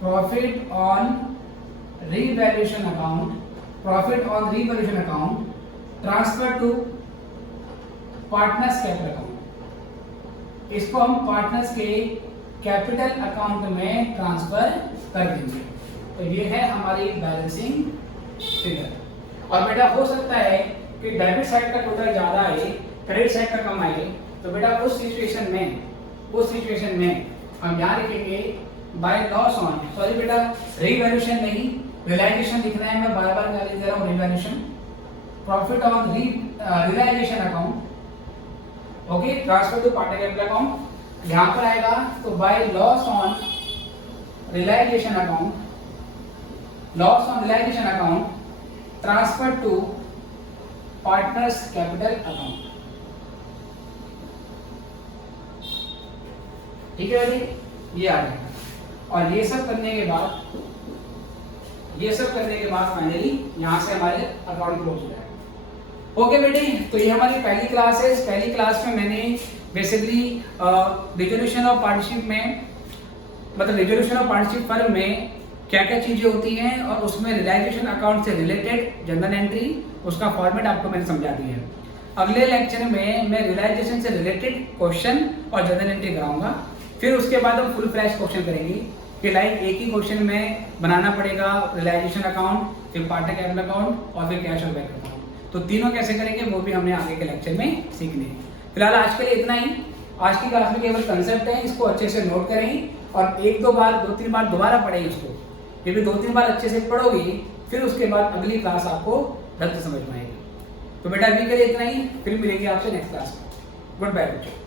profit on revaluation account, profit on revaluation account transfer to partners capital account. इसको हम पार्टनर्स के कैपिटल अकाउंट में ट्रांसफर कर देंगे। तो ये है हमारी बैलेंसिंग फिगर। और बेटा हो सकता है कि डेबिट साइड का टोटल ज्यादा आए, क्रेडिट साइड का कम आए, तो बेटा उस सिचुएशन में हम यहाँ लिखेंगे बाय लॉस ऑन, सॉरी बेटा रीवैल्यूएशन नहीं, रियलाइजेशन लिखना है, मैं बार-बार गाली दे रहा हूँ, revaluation, profit on realisation account, okay, transfer to partner capital account. यहाँ पर आएगा तो by loss on realisation account, loss on realisation account transfer to partners capital account. ठीक है बेटे, ये आ जाएगा। और ये सब करने के बाद फाइनली यहां से हमारे अकाउंट क्लोज हो जाएगा। ओके बेटे, तो ये हमारी पहली क्लास है। इस पहली क्लास में मैंने बेसिकली रिजोल्यूशन ऑफ पार्टनरशिप में, मतलब रिजोल्यूशन ऑफ पार्टनरशिप फर्म में क्या क्या चीजें होती हैं और उसमें रियलाइजेशन अकाउंट से रिलेटेड जनरल एंट्री, उसका फॉर्मेट आपको मैंने समझा दिया है। अगले लेक्चर में मैं रियलाइजेशन से रिलेटेड क्वेश्चन और जनरल एंट्री कराऊंगा। फिर उसके बाद हम फुल फ्लैश क्वेश्चन करेंगे कि लाइक एक ही क्वेश्चन में बनाना पड़ेगा रियलाइजेशन अकाउंट, फिर पार्टनर कैपिटल अकाउंट और फिर कैश और बैंक अकाउंट। तो तीनों कैसे करेंगे वो भी हमने आगे के लेक्चर में सीखने हैं। फिलहाल आज के लिए इतना ही। आज की क्लास में केवल कंसेप्ट है, इसको अच्छे से नोट करें और एक दो तीन बार दोबारा पढ़ें इसको। क्योंकि 2-3 बार अच्छे से पढ़ोगे फिर उसके बाद अगली क्लास आपको ढंग से समझ में आएगी। तो बेटा अभी के लिए इतना ही, फिर मिलेंगे आपसे नेक्स्ट क्लास में। गुड बाय बच्चों।